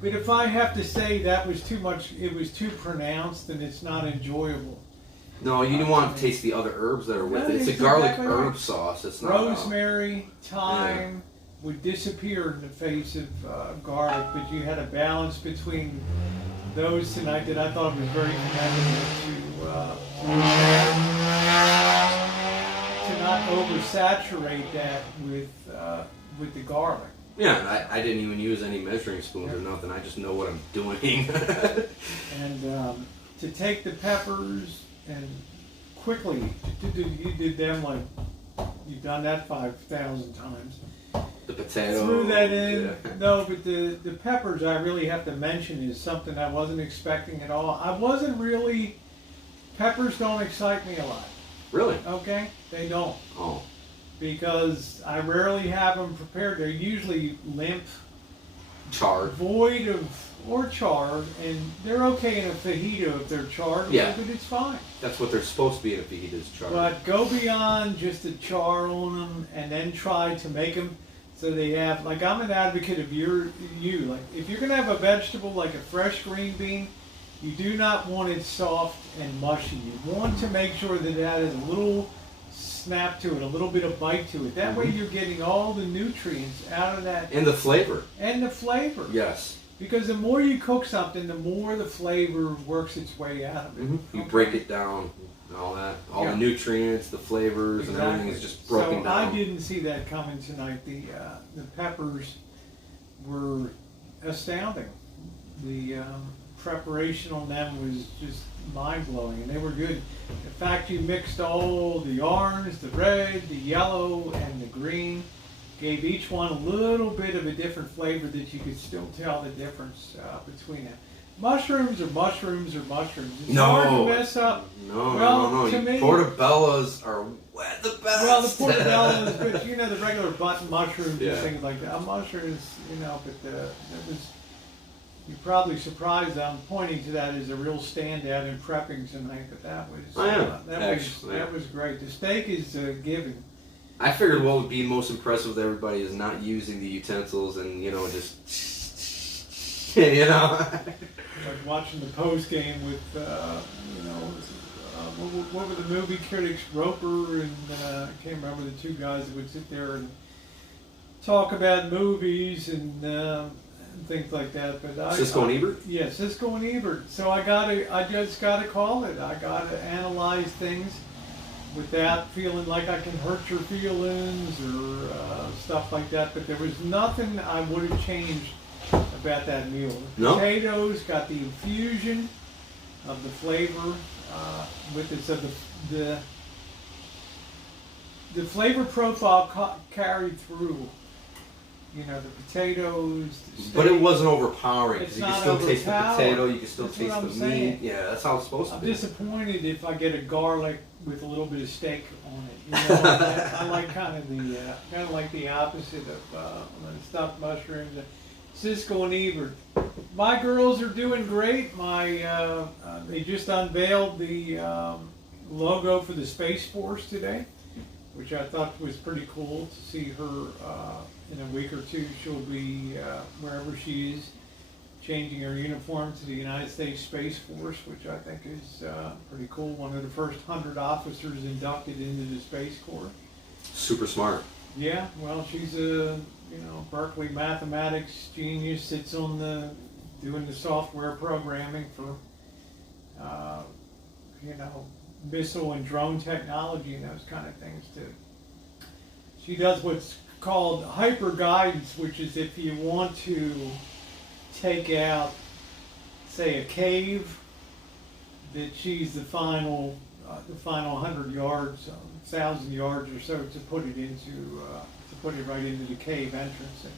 but if I have to say that was too much, it was too pronounced, and it's not enjoyable. No, you don't want to taste the other herbs that are with No, it. It's a it's garlic exactly herb right. sauce. It's not Rosemary, thyme would disappear in the face of garlic, but you had a balance between those tonight that I thought was very commendable to not oversaturate that with the garlic. Yeah, and I didn't even use any measuring spoons or nothing. I just know what I'm doing. And to take the peppers and quickly, you did them like you've done that 5,000 times. The potato. Threw that in. Yeah. No, but the peppers I really have to mention is something I wasn't expecting at all. Peppers don't excite me a lot. Really? Okay? They don't. Oh. Because I rarely have them prepared. They're usually limp, Charred. void of, or charred, and they're okay in a fajita if they're charred. Yeah. But it's fine. That's what they're supposed to be in a fajita, is charred. But go beyond just the char on them, and then try to make them so they have, like, I'm an advocate of like, if you're going to have a vegetable like a fresh green bean, you do not want it soft and mushy. You want to make sure that it has a little snap to it, a little bit of bite to it. That way you're getting all the nutrients out of that. And the flavor. And the flavor. Yes. Because the more you cook something, the more the flavor works its way out of it. You break it down and all that. All the nutrients, the flavors, and everything is just broken down. I didn't see that coming tonight. The peppers were astounding. The preparation on them was just mind-blowing, and they were good. In fact, you mixed all the orange, the red, the yellow, and the green, gave each one a little bit of a different flavor that you could still tell the difference between them. mushrooms are mushrooms are mushrooms. It's No. hard to mess up. No. To me, Portobellos are the best. well, the portobello is good. You know, the regular button mushrooms Yeah. and things like that. Mushrooms, you know, but that was. You're probably surprised I'm pointing to that as a real standout in prepping tonight, but that was I am, that actually. was great. The steak is given. I figured what would be most impressive with everybody is not using the utensils and, you know, just, you know. Like watching the post game with, you know, what were the movie critics, Roper and I can't remember the two guys that would sit there and talk about movies and things like that. But Cisco and Ebert? Yeah, Cisco and Ebert. So I just gotta call it. I gotta analyze things without feeling like I can hurt your feelings or stuff like that. But there was nothing I would have changed about that meal. The No? potatoes got the infusion of the flavor with it. So the flavor profile carried through. You know, the potatoes, the steak. But it wasn't overpowering It's because you can not still taste the overpowering. potato, you can still That's taste what the I'm meat. saying. Yeah, that's how it's supposed to I'm be. disappointed if I get a garlic with a little bit of steak on it. You know, I like kind of like the opposite of the stuffed mushrooms. Cisco and Ebert. My girls are doing great. They just unveiled the logo for the Space Force today, which I thought was pretty cool to see her. In a week or two, she'll be wherever she is, changing her uniform to the United States Space Force, which I think is pretty cool. One of the first 100 officers inducted into the Space Corps. Super smart. Yeah, well, she's a Berkeley mathematics genius. Sits on doing the software programming for missile and drone technology and those kind of things too. She does what's called hyper guidance, which is if you want to take out, say, a cave, that she's the final 100 yards, 1,000 yards or so to put it right into the cave entrance in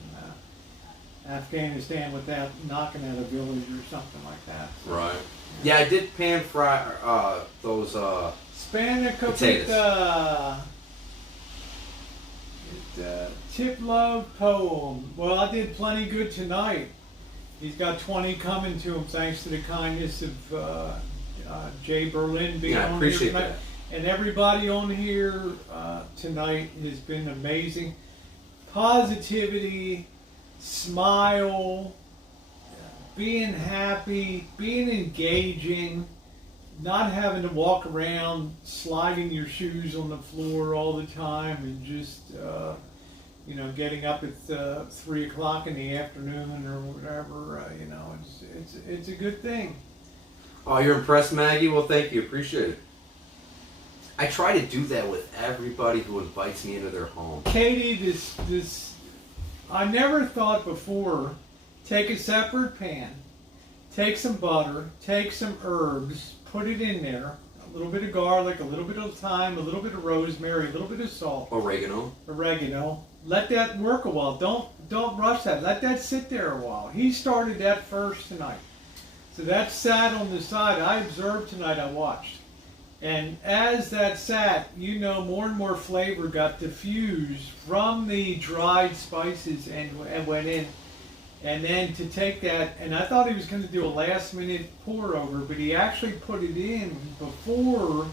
Afghanistan without knocking out a village or something like that. Right. Yeah, I did pan fry those Spanakopita. Tip Love poem. Well, I did plenty good tonight. He's got 20 coming to him thanks to the kindness of Jay Berlin being Yeah, I on appreciate here tonight. that. And everybody on here tonight has been amazing. Positivity, smile, being happy, being engaging, not having to walk around sliding your shoes on the floor all the time and just getting up at 3 o'clock in the afternoon or whatever. It's a good thing. Oh, you're impressed, Maggie? Well, thank you. Appreciate it. I try to do that with everybody who invites me into their home. Katie, this I never thought before. Take a separate pan, take some butter, take some herbs, put it in there. A little bit of garlic, a little bit of thyme, a little bit of rosemary, a little bit of salt. Oregano. Let that work a while. Don't rush that. Let that sit there a while. He started that first tonight. So that sat on the side. I observed tonight, I watched. And as that sat, more and more flavor got diffused from the dried spices and went in. And then to take that, and I thought he was going to do a last minute pour over, but he actually put it in before, what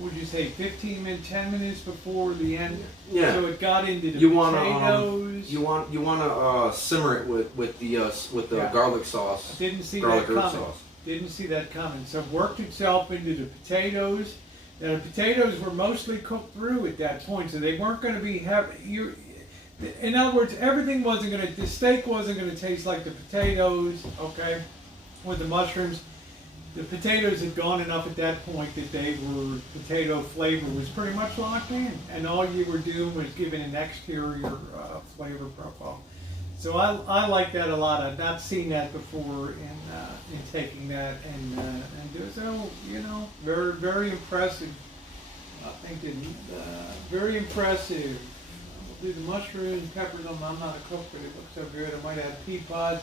would you say, 15 minutes, 10 minutes before the end? Yeah. So it got into the You potatoes. want to simmer it with the Yeah. garlic sauce. Didn't see garlic that herb coming. sauce. Didn't see that coming. So it worked itself into the potatoes. Now the potatoes were mostly cooked through at that point, so they weren't going to be heavy. In other words, the steak wasn't going to taste like the potatoes, okay, with the mushrooms. The potatoes had gone enough at that point that potato flavor was pretty much locked in. And all you were doing was giving an exterior flavor profile. So I like that a lot. I've not seen that before in taking that and do it. So, very, very impressive. I think very impressive. Do the mushrooms, peppers. I'm not a cook, but it looks so good. I might add pea pods.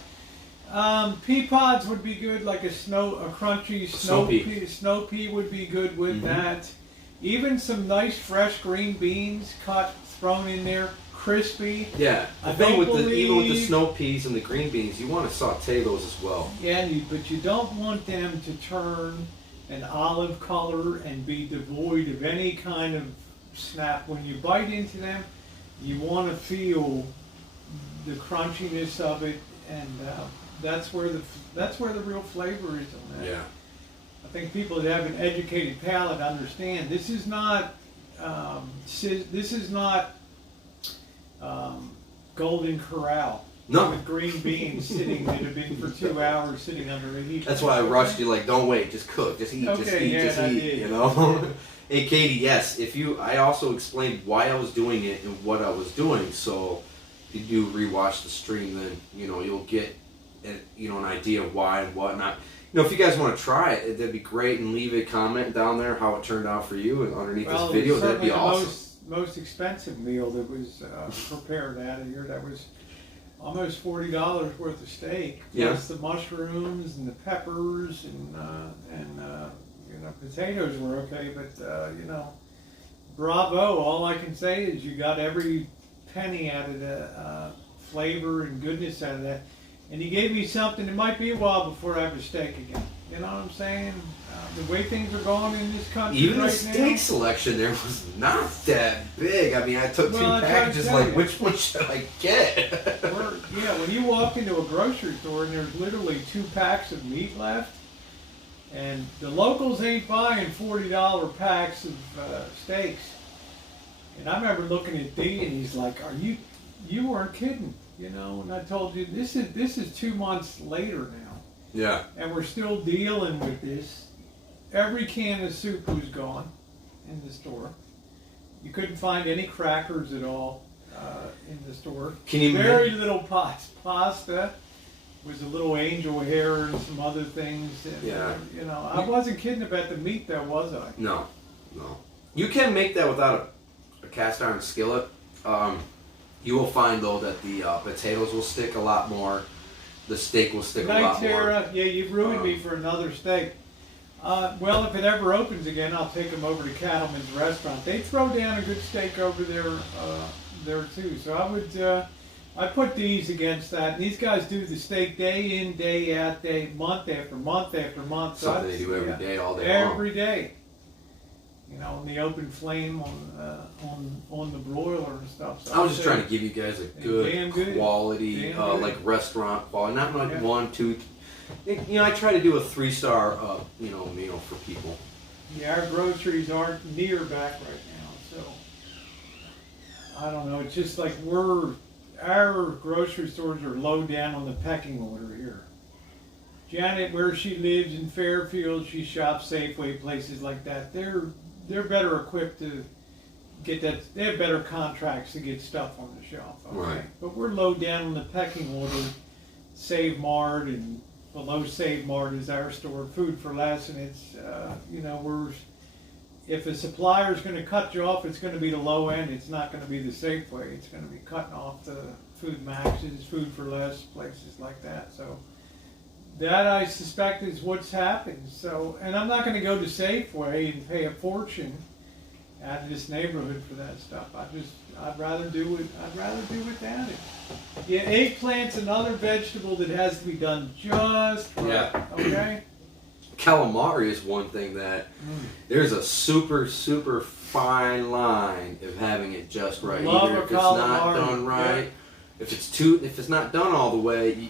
Pea pods would be good, like a crunchy Snow pea. Snow pea would be good with Mm-hmm. that. Even some nice fresh green beans cut, thrown in there, crispy. Yeah. I The thing don't with even with the believe- snow peas and the green beans, you want to saute those as well. Yeah, but you don't want them to turn an olive color and be devoid of any kind of snap. When you bite into them, you want to feel the crunchiness of it, and that's where the real flavor is on that. Yeah. I think people that have an educated palate understand this is not Golden Corral. No. With green beans sitting that have been for 2 hours sitting under a heat. That's why I rushed you. Like, don't wait, just cook, just eat, just Okay, eat, yeah, just I eat. did. You know. Hey, Katie. Yes. I also explained why I was doing it and what I was doing. So if you do rewatch the stream, then you'll get an idea of why and whatnot. If you guys want to try it, that'd be great, and leave a comment down there how it turned out for you and underneath Well, this video. it was That'd be certainly awesome. the most expensive meal that was prepared out of here. That was almost $40 worth of steak, plus the mushrooms and the peppers and potatoes were okay, but bravo! All I can say is you got every penny out of the flavor and goodness out of that. And he gave me something. It might be a while before I have a steak again. You know what I'm saying? The way things are going in this country Even right the steak selection there was not that big. I mean, I took Well, I two tried to packages. tell Like, you. which one should I get? When you walk into a grocery store and there's literally 2 packs of meat left, and the locals ain't buying $40 packs of steaks. And I remember looking at Dee and he's like, you weren't kidding, and I told you, this is 2 months later now. Yeah. And we're still dealing with this. Every can of soup was gone in the store. You couldn't find any crackers at all in the store. Can you Very little pasta was a little angel hair and some other things. And, Yeah. I wasn't kidding about the meat though, was I? No. You can make that without a cast iron skillet. You will find though that the potatoes will stick a lot more. The steak will stick a lot more. Nitera, yeah, you've ruined me for another steak. Well, if it ever opens again, I'll take them over to Cattleman's Restaurant. They throw down a good steak over there too. So I put these against that. And these guys do the steak day in, day out, month after month after month. So Something they do every day, all day long. every day. On the open flame on the broiler and stuff. So I was just trying to give you guys a Damn good good. quality, Damn good. like restaurant quality, not like Yeah. 1, 2. I try to do a 3-star, meal for people. Yeah, our groceries aren't near back right now, so I don't know. It's just like our grocery stores are low down on the pecking order here. Janet, where she lives in Fairfield, she shops Safeway, places like that. They're better equipped to get that. They have better contracts to get stuff on the shelf. Okay? Right. But we're low down on the pecking order. Save Mart and below Save Mart is our store, Food for Less, and it's if a supplier's going to cut you off, it's going to be the low end. It's not going to be the Safeway. It's going to be cutting off the Food Maxes, Food for Less, places like that. So that I suspect is what's happened. So, and I'm not going to go to Safeway and pay a fortune out of this neighborhood for that stuff. I'd rather do it without it. Yeah, eggplant's another vegetable that has to be done just right. Yeah. Okay. Calamari is one thing that there's a super, super fine line of having it just right. Love Either a if it's not calamari, done right, yeah. if it's not done all the way,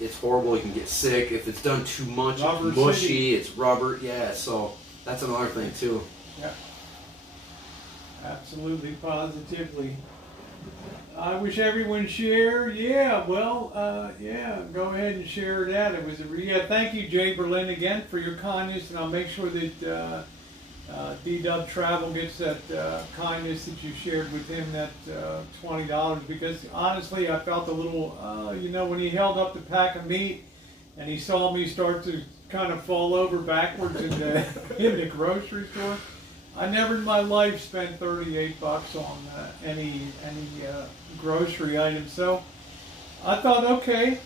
it's horrible. You can get sick. If it's done too much, Rubber it's mushy. city. It's rubber. Yeah, so that's another thing too. Yeah. Absolutely, positively. I wish everyone shared. Yeah, well, go ahead and share that. It was thank you, Jay Berlin, again for your kindness, and I'll make sure that D-Dub Travel gets that kindness that you shared with him, that $20, because honestly, I felt a little, when he held up the pack of meat and he saw me start to kind of fall over backwards in the grocery store. I never in my life spent $38 on any grocery item. So I thought, okay,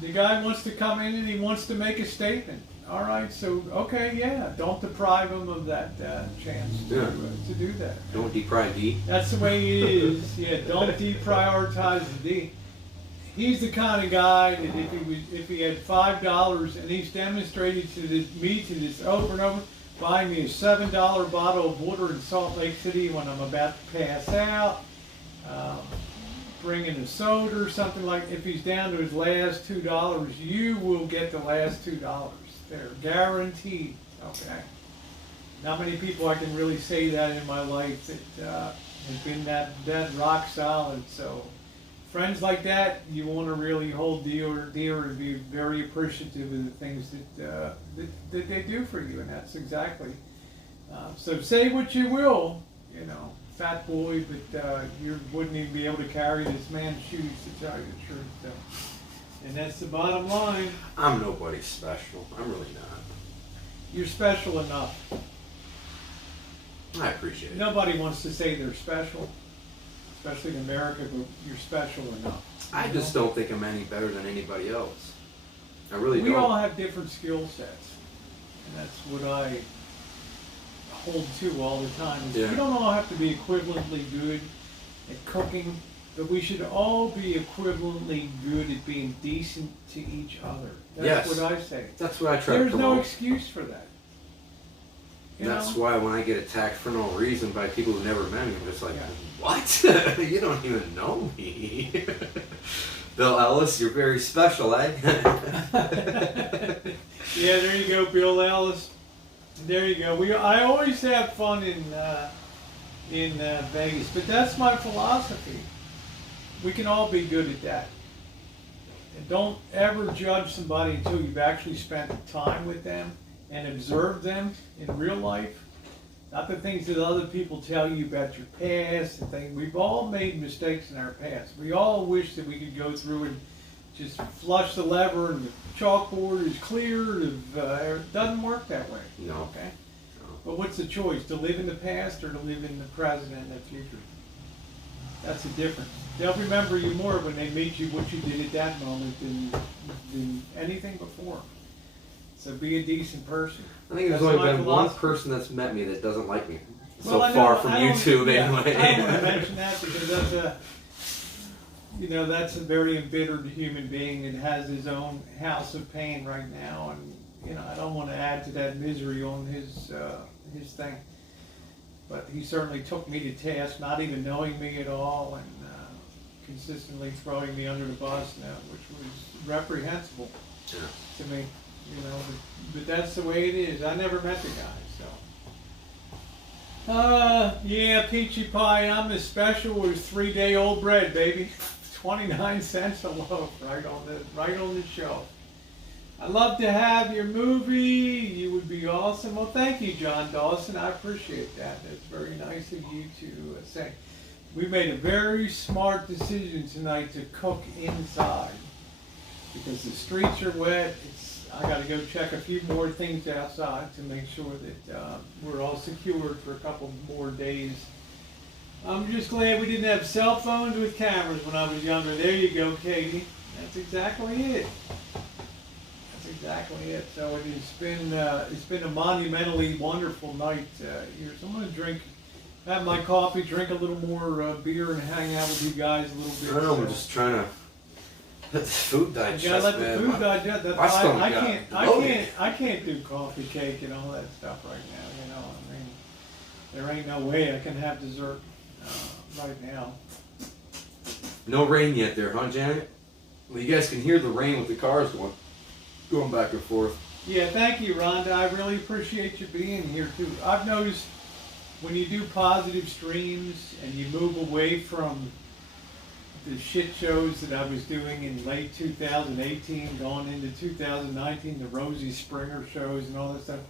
The guy wants to come in and he wants to make a statement. All right, so okay, yeah, don't deprive him of that chance to do that. Don't deprive D. That's the way it is. Yeah, don't deprioritize the D. He's the kind of guy that if he had $5 and he's demonstrated me to this over and over, buying me a $7 bottle of water in Salt Lake City when I'm about to pass out, bringing a soda or something like. If he's down to his last $2, you will get the last $2. They're guaranteed. Okay. Not many people I can really say that in my life that have been that rock solid. So friends like that, you want to really hold dear and be very appreciative of the things that they do for you, and that's exactly. So say what you will, you know, fat boy, but you wouldn't even be able to carry this man's shoes, to tell you the truth. So. And that's the bottom line. I'm nobody special. I'm really not. You're special enough. I appreciate it. Nobody wants to say they're special, especially in America, but you're special enough. I just don't think I'm any better than anybody else. I really don't. We all have different skill sets, and that's what I hold to all the time. Is we don't all have to be equivalently good at cooking, but we should all be equivalently good at being decent to each other. That's what I say. That's what I try to There's promote. no excuse for that. That's why when I get attacked for no reason by people who never met me, I'm just like, what? You don't even know me. Bill Ellis, you're very special, eh? Yeah, there you go, Bill Ellis. There you go. I always have fun in Vegas, but that's my philosophy. We can all be good at that. And don't ever judge somebody until you've actually spent time with them and observed them in real life. Not the things that other people tell you about your past and things. We've all made mistakes in our past. We all wish that we could go through and just flush the lever and the chalkboard is clear. It doesn't work that way. No. Okay? But what's the choice? To live in the past or to live in the present and the future? That's the difference. They'll remember you more when they meet you what you did at that moment than anything before. So be a decent person. I think there's That's only my been philosophy. one person that's met me that doesn't like me Well, I so far don't- from I don't- YouTube yeah, anyway. I don't want to mention that because that's a very embittered human being that has his own house of pain right now, and I don't want to add to that misery on his thing. But he certainly took me to task, not even knowing me at all, and consistently throwing me under the bus now, which was reprehensible to me. But that's the way it is. I never met the guy, so. Yeah, peachy pie. I'm as special as 3-day-old bread, baby. 29 cents a loaf, right on the shelf. I'd love to have your movie. You would be awesome. Well, thank you, John Dawson. I appreciate that. That's very nice of you to say. We made a very smart decision tonight to cook inside because the streets are wet. I got to go check a few more things outside to make sure that we're all secured for a couple more days. I'm just glad we didn't have cell phones with cameras when I was younger. There you go, Katie. That's exactly it. That's exactly it. So it's been a monumentally wonderful night here. So I'm going to have my coffee, drink a little more beer, and hang out with you guys a little bit. I don't know, I'm just trying to let the food digest, You gotta let man. the food digest. That's my stomach why got I can't do coffee, cake, and all that stuff right now. I mean, there ain't no way I can have dessert right now. No rain yet there, huh, Janet? Well, you guys can hear the rain with the cars going back and forth. Yeah, thank you, Rhonda. I really appreciate you being here too. I've noticed when you do positive streams and you move away from the shit shows that I was doing in late 2018, going into 2019, the Rosie Springer shows and all that stuff,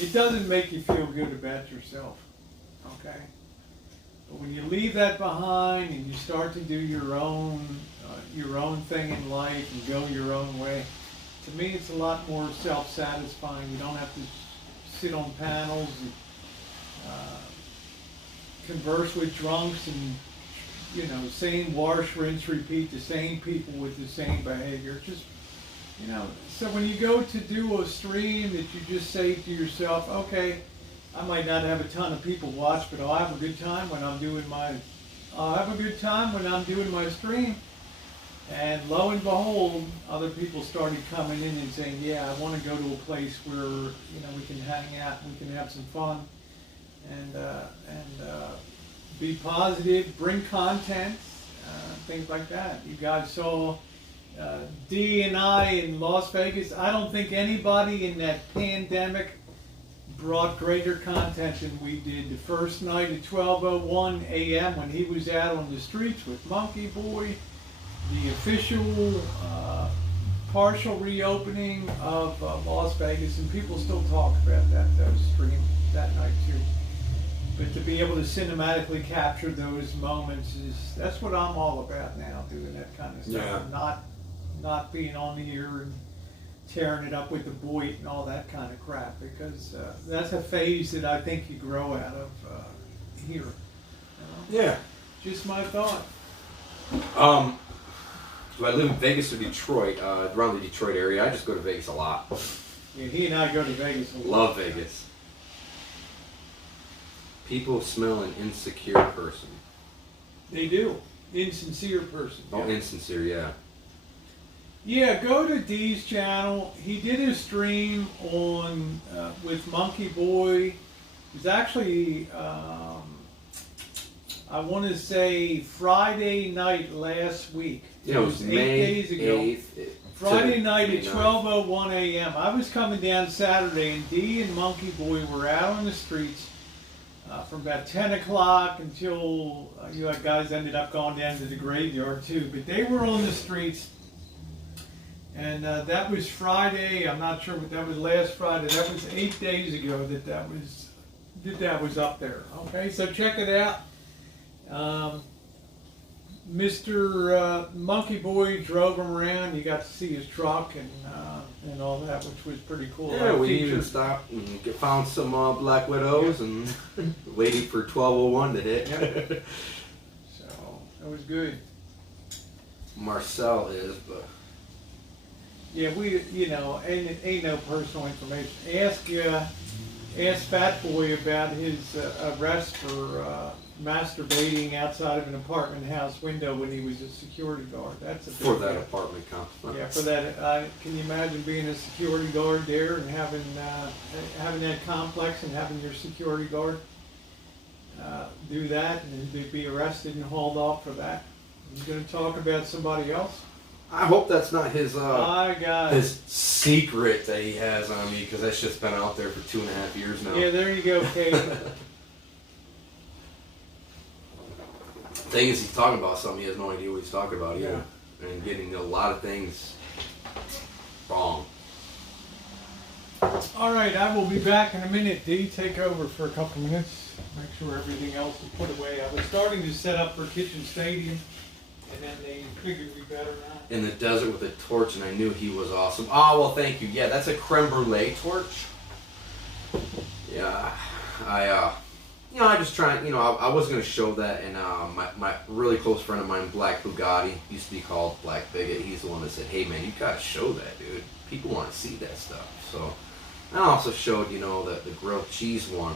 it doesn't make you feel good about yourself, okay? But when you leave that behind and you start to do your own thing in life and go your own way, to me it's a lot more self-satisfying. You don't have to sit on panels and converse with drunks and same wash, rinse, repeat, the same people with the same behavior. Just So when you go to do a stream that you just say to yourself, okay, I might not have a ton of people watch, but I'll have a good time when I'm doing my stream. And lo and behold, other people started coming in and saying, yeah, I want to go to a place where, we can hang out, we can have some fun, and be positive, bring content, things like that. You guys saw Dee and I in Las Vegas. I don't think anybody in that pandemic brought greater content than we did. The first night at 12:01 a.m. when he was out on the streets with Monkey Boy, the official partial reopening of Las Vegas, and people still talk about those streams that night too. But to be able to cinematically capture those moments that's what I'm all about now, doing that kind of stuff. Yeah. Not being on the air and tearing it up with the Boyd and all that kind of crap, because that's a phase that I think you grow out of here. Yeah. Just my thought. Do I live in Vegas or Detroit? Around the Detroit area. I just go to Vegas a lot. Yeah, he and I go to Vegas a lot. Love Vegas. People smell an insecure person. They do. Insincere person. Oh, insincere, yeah. Yeah, go to Dee's channel. He did a stream on with Monkey Boy. It was actually, I want to say Friday night last week. Yeah, it was 8 May days ago. 8th. Friday night May at 9th. 12:01 a.m. I was coming down Saturday, and Dee and Monkey Boy were out on the streets from about 10 o'clock until guys ended up going down to the graveyard too. But they were on the streets. And that was Friday. I'm not sure, but that was last Friday. That was 8 days ago that was up there. Okay, so check it out. Mr. Monkey Boy drove him around. You got to see his truck and all that, which was pretty cool. Yeah, we even stopped and found some Black Widows and waiting for 12:01 to hit. Yep. So that was good. Marcel is, but. Yeah, ain't no personal information. Ask Fat Boy about his arrest for masturbating outside of an apartment house window when he was a security guard. That's a big For that deal. apartment complex. Yeah, for that. Can you imagine being a security guard there and having that complex and having your security guard do that and then be arrested and hauled off for that? You going to talk about somebody else? I hope that's not his his secret that he has on me, because that's just been out there for 2.5 years now. Yeah, there you go, Kate. Thing is, he's talking about something he has no idea what he's talking about either, Yeah. and getting a lot of things wrong. All right, I will be back in a minute. Dee, take over for a couple minutes. Make sure everything else is put away. I was starting to set up for Kitchen Stadium, and then they figured we better not. In the desert with a torch, and I knew he was awesome. Oh, well, thank you. Yeah, that's a creme brulee torch. Yeah, I just trying, I was going to show that, and my really close friend of mine, Black Bugatti, used to be called Black Bigot. He's the one that said, hey, man, you got to show that, dude. People want to see that stuff. So I also showed, the grilled cheese one.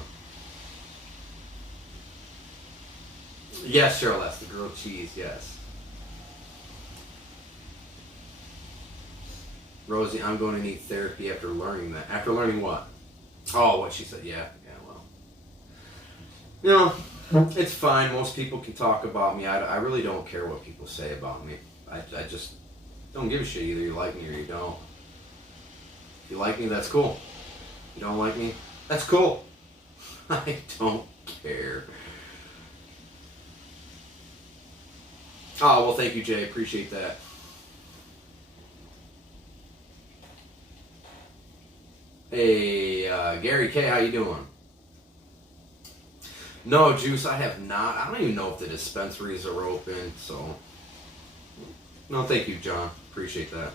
Yes, Cheryl, that's the grilled cheese, yes. Rosie, I'm going to need therapy after learning that. After learning what? Oh, what she said. Yeah, well. It's fine. Most people can talk about me. I really don't care what people say about me. I just don't give a shit. Either you like me or you don't. If you like me, that's cool. If you don't like me, that's cool. I don't care. Oh, well, thank you, Jay. Appreciate that. Hey, Gary K, how you doing? No, Juice, I have not. I don't even know if the dispensaries are open, so. No, thank you, John. Appreciate that.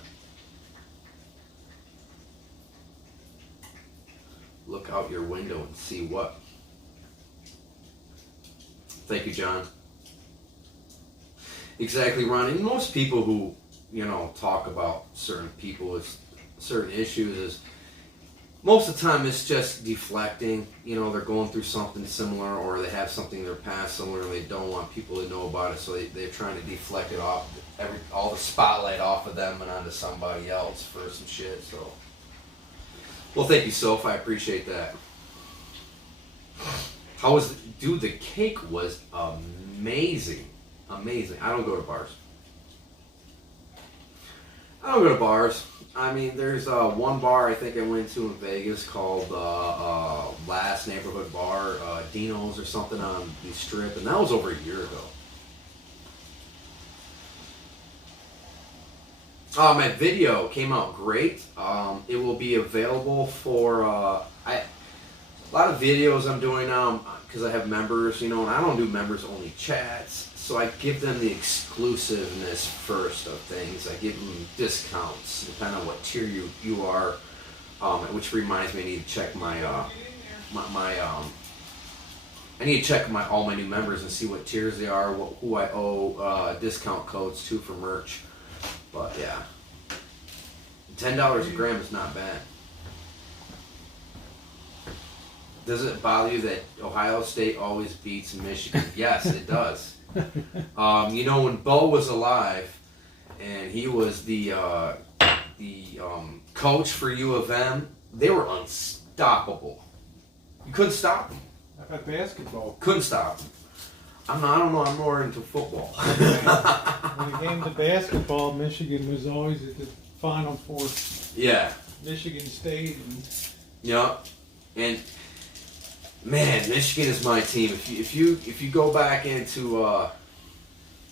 Look out your window and see what. Thank you, John. Exactly, Ron. And most people who talk about certain people with certain issues is most of the time it's just deflecting. They're going through something similar, or they have something in their past similar, and they don't want people to know about it, so they're trying to deflect it off, all the spotlight off of them and onto somebody else for some shit. So, well, thank you, Soph. I appreciate that. Dude, the cake was amazing. Amazing. I don't go to bars. I mean, there's one bar I think I went to in Vegas called Last Neighborhood Bar, Dino's or something on the Strip, and that was over a year ago. My video came out great. It will be available for a lot of videos I'm doing now because I have members, and I don't do members only chats. So I give them the exclusiveness first of things. I give them discounts depending on what tier you are. Which reminds me, I need to check I need to check all my new members and see what tiers they are, who I owe discount codes to for merch. But yeah, $10 a gram is not bad. Does it bother you that Ohio State always beats Michigan? Yes, it does. When Bo was alive, and he was the coach for U of M, they were unstoppable. You couldn't stop them. How about basketball? Couldn't stop them. I don't know. I'm more into football. When it came to basketball, Michigan was always at the Final Four. Yeah. Michigan State. Yeah. And man, Michigan is my team. If you go back into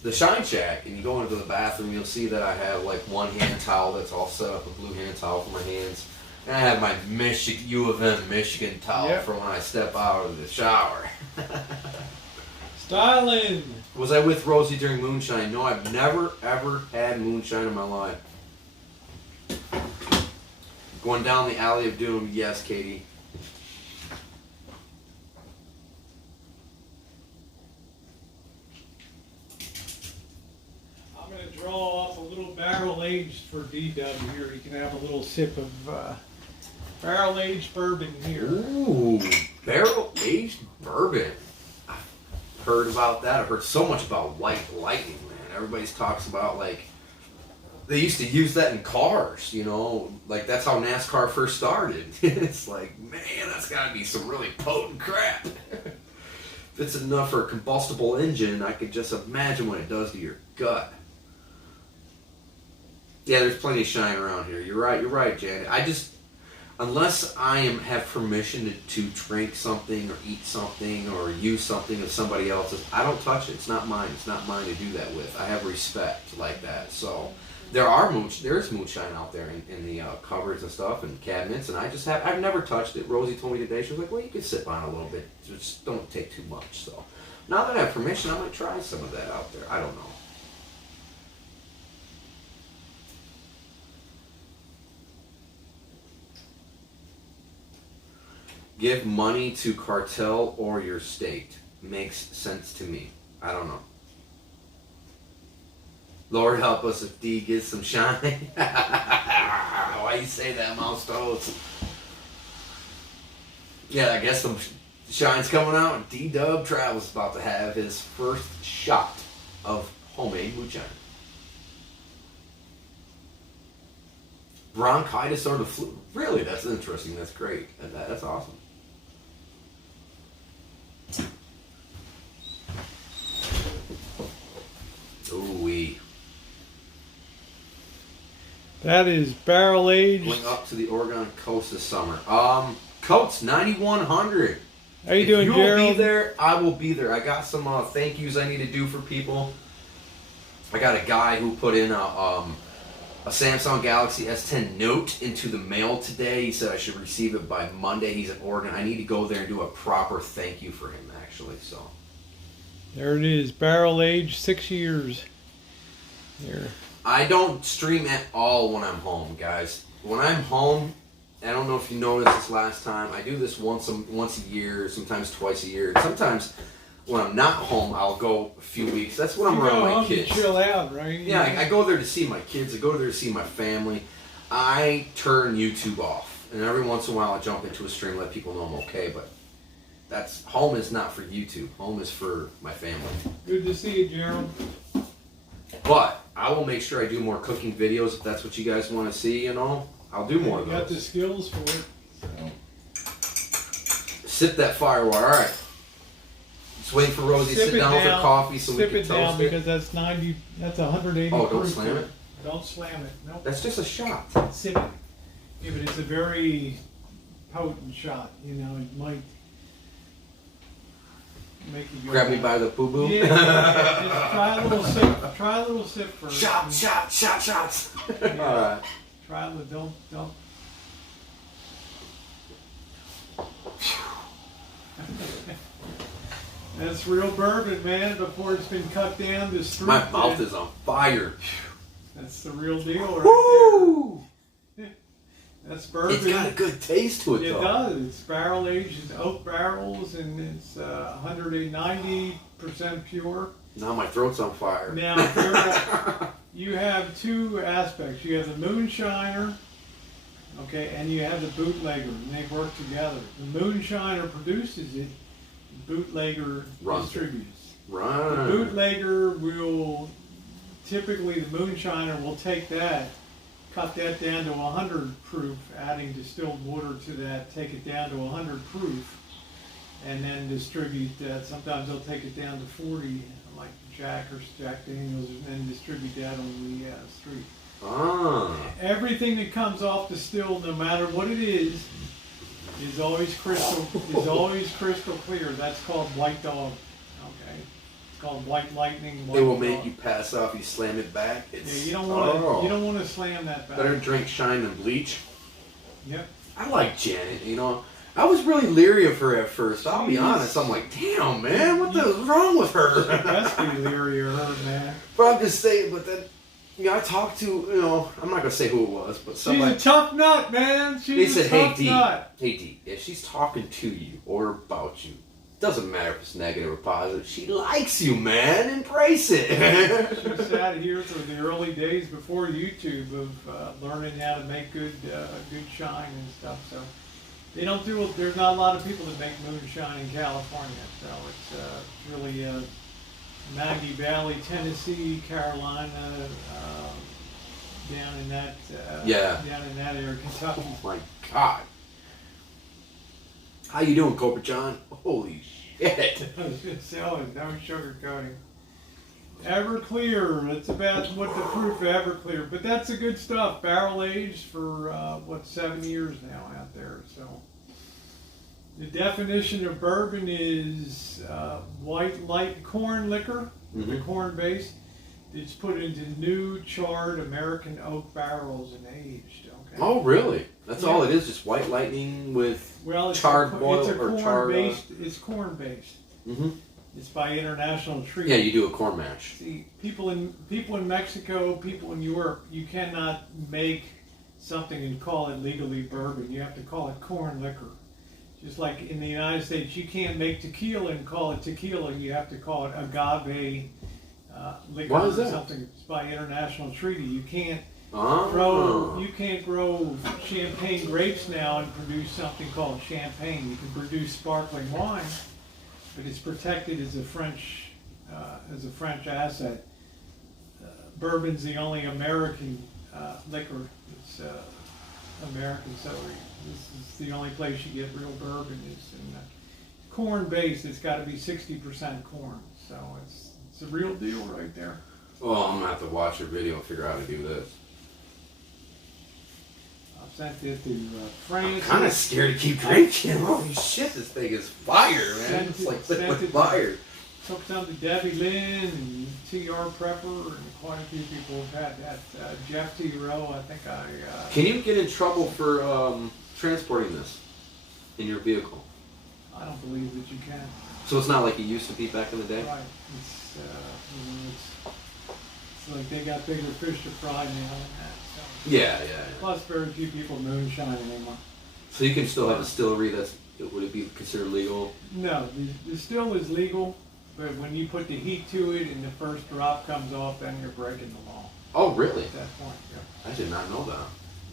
the Shine Shack and you go into the bathroom, you'll see that I have like one hand towel that's all set up, a blue hand towel for my hands, and I have my U of M Michigan towel for when I step out of the shower. Styling. Was I with Rosie during moonshine? No, I've never ever had moonshine in my life. Going down the alley of doom, yes, Katie. Draw off a little barrel aged for D-Dub here. You can have a little sip of barrel aged bourbon here. Ooh, barrel aged bourbon. I've heard about that. I've heard so much about White Lightning, man. Everybody talks about they used to use that in cars, like that's how NASCAR first started. It's like, man, that's gotta be some really potent crap. If it's enough for a combustible engine, I could just imagine what it does to your gut. Yeah, there's plenty of shine around here. You're right, Janet. Unless I have permission to drink something or eat something or use something of somebody else's, I don't touch it. It's not mine. It's not mine to do that with. I have respect like that. So there's moonshine out there in the cupboards and stuff and cabinets, and I've never touched it. Rosie told me today, she was like, well, you can sip on it a little bit. Just don't take too much. So now that I have permission, I might try some of that out there. I don't know. Give money to cartel or your state. Makes sense to me. I don't know. Lord help us if D gets some shine. Why you say that, Mouse Toads? Yeah, I guess some shine's coming out, and D-Dub Travel's about to have his first shot of homemade moonshine. Bronchitis or the flu. Really? That's interesting. That's great. That's awesome. Ooh-wee. That is barrel aged. Going up to the Oregon coast this summer. Coats 9100. How you doing, Gerald? If you'll be there, I will be there. I got some thank yous I need to do for people. I got a guy who put in a Samsung Galaxy S10 Note into the mail today. He said I should receive it by Monday. He's in Oregon. I need to go there and do a proper thank you for him, actually. So there it is, barrel aged, 6 years. Here. I don't stream at all when I'm home, guys. When I'm home, I don't know if you noticed this last time, I do this once a year, sometimes twice a year. Sometimes when I'm not home, I'll go a few weeks. That's when I'm You around go my home, you kids. chill out, right? Yeah, I go there to see my kids. I go there to see my family. I turn YouTube off, and every once in a while I jump into a stream, let people know I'm okay. But that's home is not for YouTube. Home is for my family. Good to see you, Gerald. But I will make sure I do more cooking videos if that's what you guys want to see. You know, I'll do more You of got the those. skills for it. So. Sip that firewire. All right. Just waiting for Rosie to Sip sit it down with her down. coffee so we Sip can it down toast it. because that's 90. That's 180. Oh, don't proof. slam it. Don't slam it. Nope. That's just a shot. Sip it. Yeah, but it's a very potent shot. You know, it might make you go. Grab me by the boo boo. Yeah. Just try a little sip. Try a little sip first. Shots. Yeah. All right. Try a little. Don't. That's real bourbon, man. Before it's been cut down to street. My mouth is on fire. That's the real deal, right Woo! there. That's bourbon. It's got a good taste to it, It though. does. It's barrel aged in oak barrels, and it's 190% pure. Now my throat's on fire. Now, you have two aspects. You have the moonshiner, okay, and you have the bootlegger, and they work together. The moonshiner produces it, the bootlegger Runs it. distributes. The Right. bootlegger will, typically the moonshiner will take that, cut that down to 100 proof, adding distilled water to that, take it down to 100 proof, and then distribute that. Sometimes they'll take it down to 40, like Jack Daniels, and then distribute that on the street. Ah. Everything that comes off the still, no matter what it is always crystal clear. That's called white dog. Okay, it's called white lightning. White It will dog. make you pass off. You slam it back. Yeah, It's, you don't want to. oh. You don't want to slam that back. Better drink shine than bleach. Yep. I like Janet. You know, I was really leery of her at first. I'll be Jeez. honest. I'm like, damn, man, what the hell's wrong with her? That's be leery of her, man. But I'm just saying. But then, you know, I talked to, you know, I'm not gonna say who it was, but She's somebody. a tough nut, man. They She's a said, "Hey tough D, nut. hey D, if she's talking to you or about you, doesn't matter if it's negative or positive. She likes you, man. Embrace it." She sat here through the early days before YouTube of learning how to make good shine and stuff. So they don't do it. There's not a lot of people that make moonshine in California. So it's really Maggie Valley, Tennessee, Carolina, down in that down in that area, Kentucky. Oh my God. How you doing, Cobra John? Holy shit. Selling, no sugarcoating. Everclear, it's about what the proof of Everclear, but that's the good stuff. Barrel aged for 7 years now out there. So the definition of bourbon is white light corn liquor, the corn base. It's put into new charred American oak barrels and aged. Okay. Oh, really? That's Yeah. all it is, just white lightning with Well, it's charred a, boil it's a or corn charred. based. It's corn based. Mm-hmm. It's by international treaty. Yeah, you do a corn mash. See, people in Mexico, people in Europe, you cannot make something and call it legally bourbon. You have to call it corn liquor. Just like in the United States, you can't make tequila and call it tequila. You have to call it agave liquor. Why is that? Or something. It's by international treaty. You can't Oh. grow champagne grapes now and produce something called champagne. You can produce sparkling wine, but it's protected as a French asset. Bourbon's the only American liquor. It's American, so this is the only place you get real bourbon. Is in corn based. It's got to be 60% corn, so it's a real deal right there. Oh, I'm gonna have to watch your video and figure out how to do this. I've sent it to France. Kind of scared to keep drinking. Holy shit, this thing is fire, man. It's like liquid fire. Took some to Debbie Lynn and T.R. Prepper, and quite a few people have had that. Jeff T. Rowe, I think Can you get in trouble for transporting this in your vehicle? I don't believe that you can. So it's not like it used to be back in the day? Right. It's like they got bigger fish to fry now than that. So. Yeah. Plus, very few people moonshine anymore. So you can still have a distillery would it be considered legal? No, the still is legal. But when you put the heat to it and the first drop comes off, then you're breaking the law Oh, really? at that point. Yeah. I did not know that.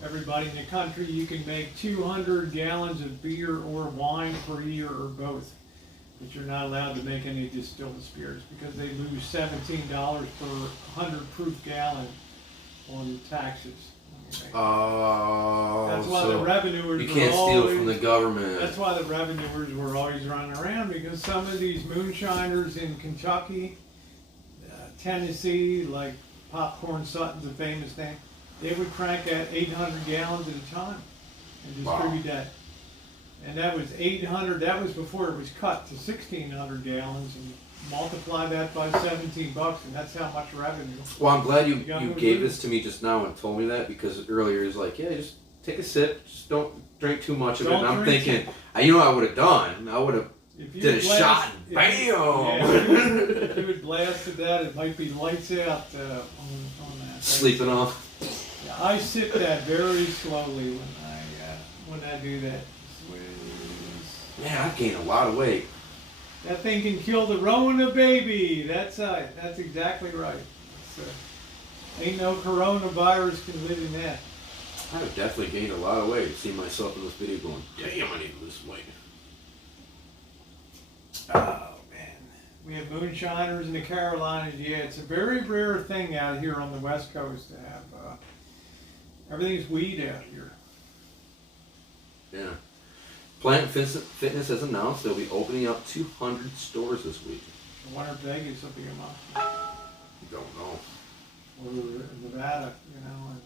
Everybody in the country, you can make 200 gallons of beer or wine per year or both. But you're not allowed to make any distilled spirits because they lose $17 per 100 proof gallon on taxes. Oh, That's why the revenuers you can't steal from the government. That's why the revenuers were always running around, because some of these moonshiners in Kentucky, Tennessee, like Popcorn Sutton's a famous name, they would crank at 800 gallons at a time and distribute that. And that was 800, that was before it was cut to 1,600 gallons, and multiply that by $17, and that's how much revenue. Well, I'm glad you gave this to me just now and told me that, because earlier it was like, yeah, just take a sip, just don't drink too much of it. And I'm thinking, you know what I would have done? I would have did a shot and bam! If you had blasted that, it might be lights out on that. Sleeping off. Yeah, I sip that very slowly when I do that. Man, I've gained a lot of weight. That thing can kill the Rona baby. That's exactly right. Ain't no coronavirus can live in that. I've definitely gained a lot of weight. See myself in this video going, damn, I need to lose some weight. Oh man, we have moonshiners in the Carolinas. Yeah, it's a very rare thing out here on the West Coast to have. Everything's weed out here. Yeah. Planet Fitness has announced they'll be opening up 200 stores this week. I wonder if Vegas will be a month. You don't know. Or Nevada, and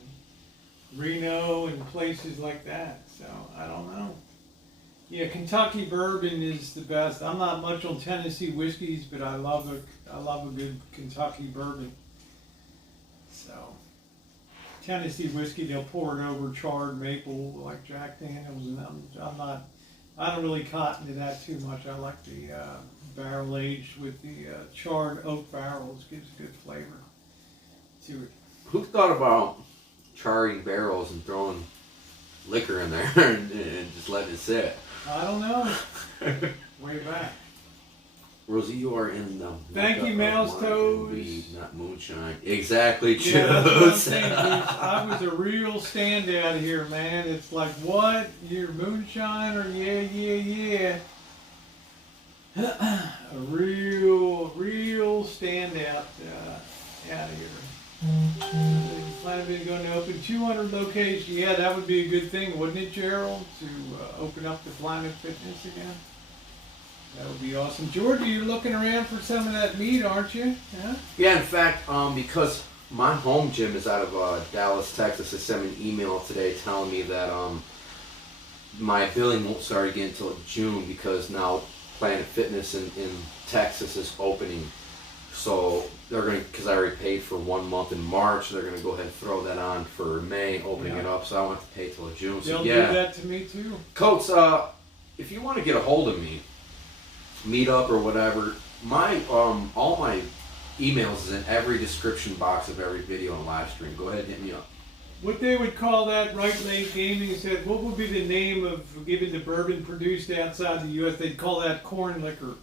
Reno and places like that. So I don't know. Yeah, Kentucky bourbon is the best. I'm not much on Tennessee whiskeys, but I love a good Kentucky bourbon. So Tennessee whiskey, they'll pour it over charred maple like Jack Daniels, and I don't really cotton to that too much. I like the barrel aged with the charred oak barrels. Gives good flavor to it. Who thought about charring barrels and throwing liquor in there and just letting it sit? I don't know. Way back. Rosie, you are in the Thank you, Mouse Toes. Not moonshine. Exactly, Joe. Yeah, that's what I'm saying, I was a real standout here, man. It's like, what? You're moonshiner? Yeah. A real standout out here. Planning going to open 200 locations. Yeah, that would be a good thing, wouldn't it, Gerald? To open up the Planet Fitness again. That would be awesome. Georgia, you're looking around for some of that meat, aren't you? Yeah? Yeah, in fact, because my home gym is out of Dallas, Texas, they sent me an email today telling me that my billing won't start again until June, because now Planet Fitness in Texas is opening. So they're going to, because I already paid for 1 month in March, they're going to go ahead and throw that on for May, opening it up. So I won't have to pay till June. So They'll do that to me too. Coates, if you want to get a hold of me, Meetup or whatever, my all my emails is in every description box of every video and live stream. Go ahead and hit me up. What they would call that, Right Lake Gaming said, what would be the name of giving the bourbon produced outside the U.S.? They'd call that corn liquor,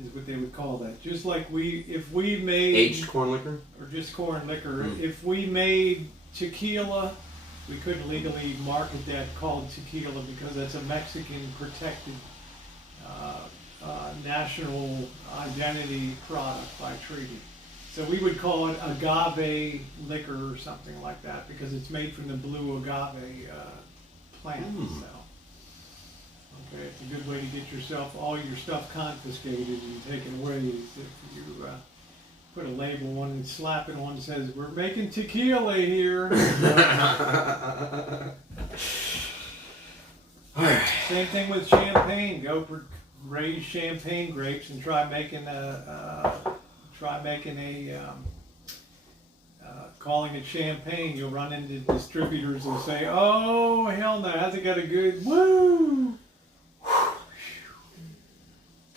is what they would call that. Just like if we made... Aged corn liquor? Or just corn liquor. If we made tequila, we couldn't legally market that called tequila because that's a Mexican protected national identity product by treaty. So we would call it agave liquor or something like that because it's made from the blue agave plant. So, okay, it's a good way to get yourself all your stuff confiscated and taken away. Is if you put a label on and slap it on that says, "We're making tequila here." Same thing with champagne. Go raise champagne grapes and try making calling it champagne. You'll run into distributors and say, "Oh hell no, has it got a good woo?"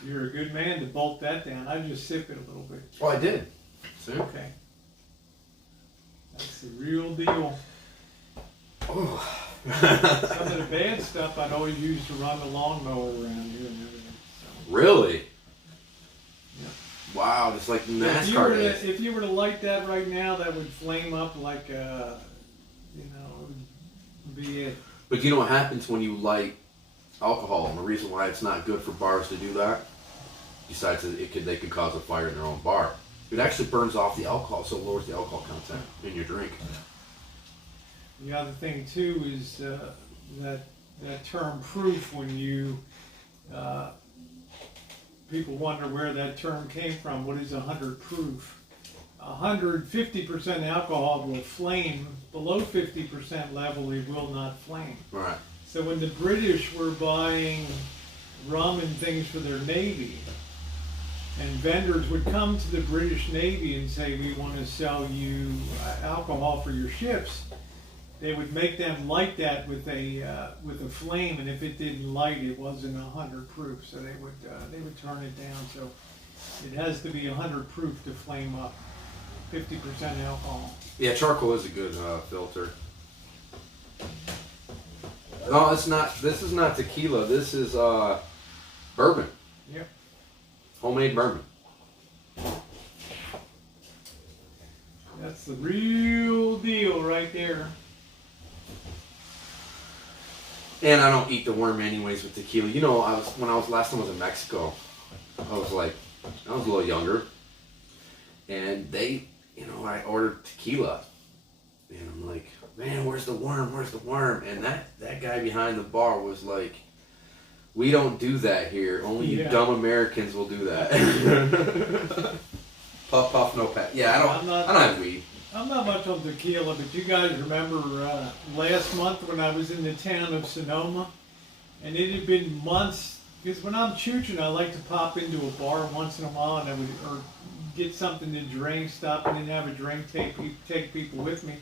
You're a good man to bolt that down. I just sip it a little bit. Oh, I did. See? Okay. That's the real deal. Oh. Some of the bad stuff I'd always use to run the lawnmower around here and everything. So. Really? Yeah. wow, just like NASCAR days. If you were to light that right now, that would flame up like would be it. But you know what happens when you light alcohol, and the reason why it's not good for bars to do that, besides they could cause a fire in their own bar. It actually burns off the alcohol, so it lowers the alcohol content in your drink. The other thing too is that term proof. When you people wonder where that term came from. What is 100 proof? 150% alcohol will flame. Below 50% level, it will not flame. Right. So when the British were buying rum and things for their Navy, and vendors would come to the British Navy and say, we want to sell you alcohol for your ships, they would make them light that with a flame, and if it didn't light, it wasn't 100 proof, so they would turn it down. So it has to be 100 proof to flame up, 50% alcohol. Yeah, charcoal is a good filter. No, it's not. This is not tequila. This is bourbon. Yep. Homemade bourbon. That's the real deal right there. And I don't eat the worm anyways with tequila. You know, when I was last time I was in Mexico, I was a little younger, and I ordered tequila, and I'm like, man, where's the worm? Where's the worm? And that guy behind the bar was like, we don't do that here. Only you dumb Americans will do that. Puff, puff, no pat. Yeah, I don't have weed. I'm not much on tequila, but you guys remember last month when I was in the town of Sonoma, and it had been months, because when I'm chooching, I like to pop into a bar once in a while, and I would get something to drink, stop in and have a drink, take people with me.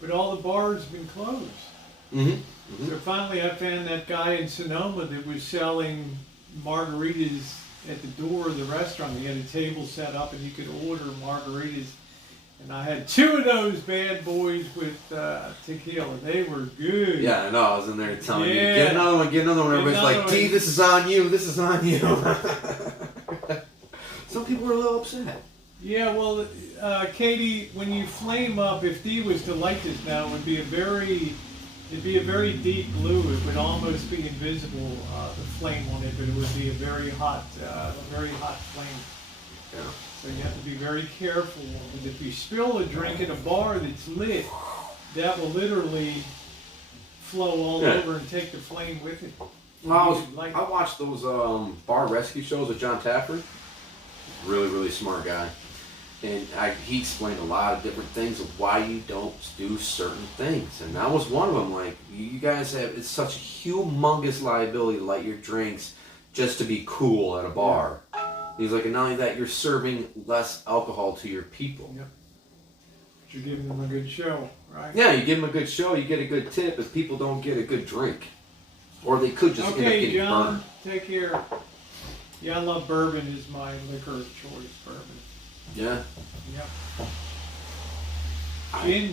But all the bars have been closed. Mm-hmm. Mm-hmm. So finally I found that guy in Sonoma that was selling margaritas at the door of the restaurant. He had a table set up and you could order margaritas. And I had 2 of those bad boys with tequila. They were good. Yeah, I know. I was in there telling you, get another one, get another one. Everybody's like, T, this is on you, this is on you. Some people were a little upset. Yeah, well, Katie, when you flame up, if Dee was to light this now, it would be a very deep blue. It would almost be invisible, the flame on it, but it would be a very hot flame. Yeah. So you have to be very careful, because if you spill a drink in a bar that's lit, that will literally flow all over and take the flame with it. Well, I watched those bar rescue shows with John Taffer. Really, really smart guy. And he explained a lot of different things of why you don't do certain things. And that was one of them. Like, you guys it's such a humongous liability to light your drinks just to be cool at a bar. Yeah. He's like, and not only that, you're serving less alcohol to your people. Yep. But you're giving them a good show, right? Yeah, you give them a good show, you get a good tip, but people don't get a good drink. Or they could just end up getting John, burned. take care. Yeah, I love bourbon is my liquor of choice, bourbon. Yeah. Yep.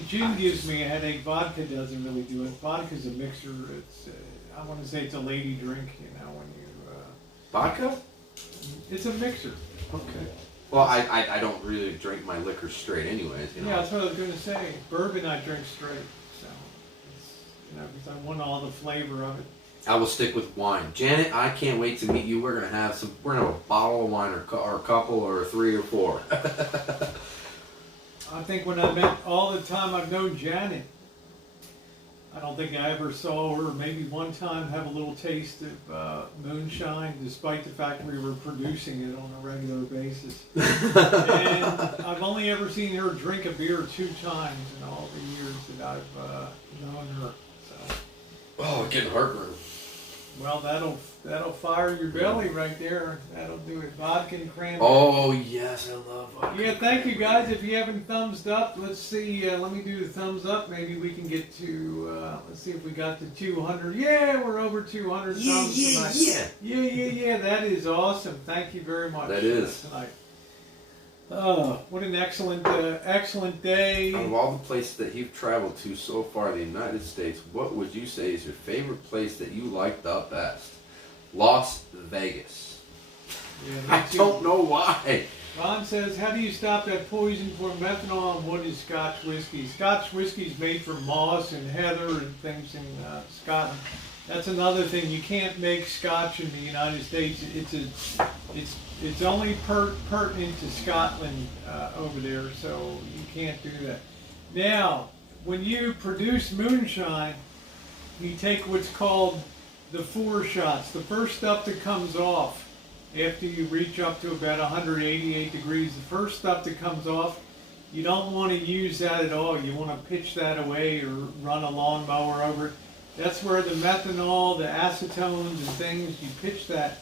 Gin gives me a headache. Vodka doesn't really do it. Vodka's a mixer. It's I want to say it's a lady drink, when you... Vodka? It's a mixer. Okay. Well, I don't really drink my liquor straight anyways. Yeah, that's what I was going to say. Bourbon I drink straight. So, because I want all the flavor of it. I will stick with wine. Janet, I can't wait to meet you. We're gonna have a bottle of wine, or a couple, or 3 or 4. I think when I met all the time I've known Janet, I don't think I ever saw her, maybe one time, have a little taste of moonshine, despite the fact we were producing it on a regular basis. And I've only ever seen her drink a beer 2 times in all the years that I've known her. So. Oh, getting heartburn. Well, that'll fire your belly right there. That'll do it. Vodka and cranberry. Oh yes, I love vodka. Yeah, thank you guys. If you haven't thumbs up, let's see. Let me do the thumbs up. Maybe we can get to. Let's see if we got to 200. Yeah, we're over 200 thumbs tonight. Yeah. That is awesome. Thank you very much. That is tonight. Oh, what an excellent day. Out of all the places that you've traveled to so far in the United States, what would you say is your favorite place that you like the best? Las Vegas. Yeah, I don't know why. Ron says, how do you stop that poison for methanol and what is Scotch whiskey? Scotch whiskey is made from moss and heather and things in Scotland. That's another thing. You can't make Scotch in the United States. It's only pertinent to Scotland over there, so you can't do that. Now, when you produce moonshine, you take what's called the 4 shots. The first stuff that comes off after you reach up to about 188 degrees, the first stuff that comes off, you don't want to use that at all. You want to pitch that away or run a lawnmower over it. That's where the methanol, the acetones and things, you pitch that.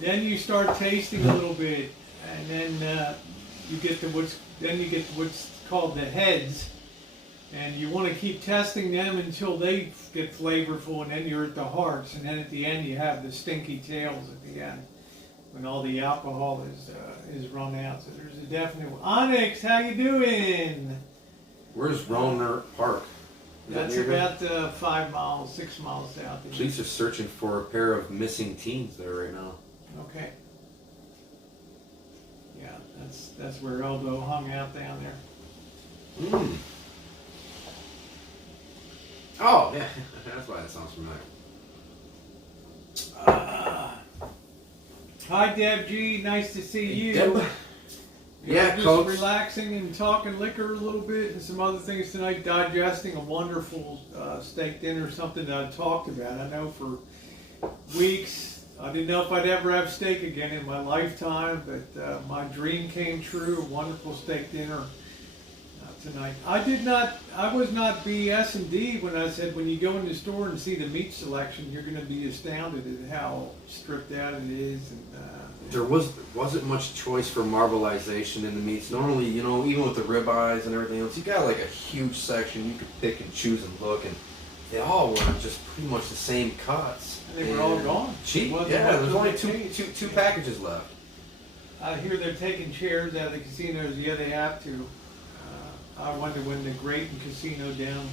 Then you start tasting a little bit, and then you get to what's called the heads. And you want to keep testing them until they get flavorful, and then you're at the hearts, and then at the end you have the stinky tails at the end when all the alcohol is run out. So there's a definite Onyx. How you doing? Where's Roner Park? That's about 5 miles, 6 miles out there. Police are searching for a pair of missing teens there right now. Okay. Yeah, that's where Elbow hung out down there. Mm. Oh, yeah. That's why that sounds familiar. Hi, Deb G. Nice to see you. Deb. Yeah, just Coach. relaxing and talking liquor a little bit and some other things tonight, digesting a wonderful steak dinner, something that I talked about. I know for weeks, I didn't know if I'd ever have steak again in my lifetime, but my dream came true, a wonderful steak dinner tonight. I was not BS&D when I said when you go in the store and see the meat selection, you're going to be astounded at how stripped out it is. And There wasn't much choice for marbleization in the meats. Normally, you know, even with the ribeyes and everything else, you got like a huge section you could pick and choose and look, and they all were just pretty much the same cuts. And they were all gone. Cheap. Yeah, there's only two packages left. I hear they're taking chairs out of the casinos. Yeah, they have to. I wonder when the Grayton Casino down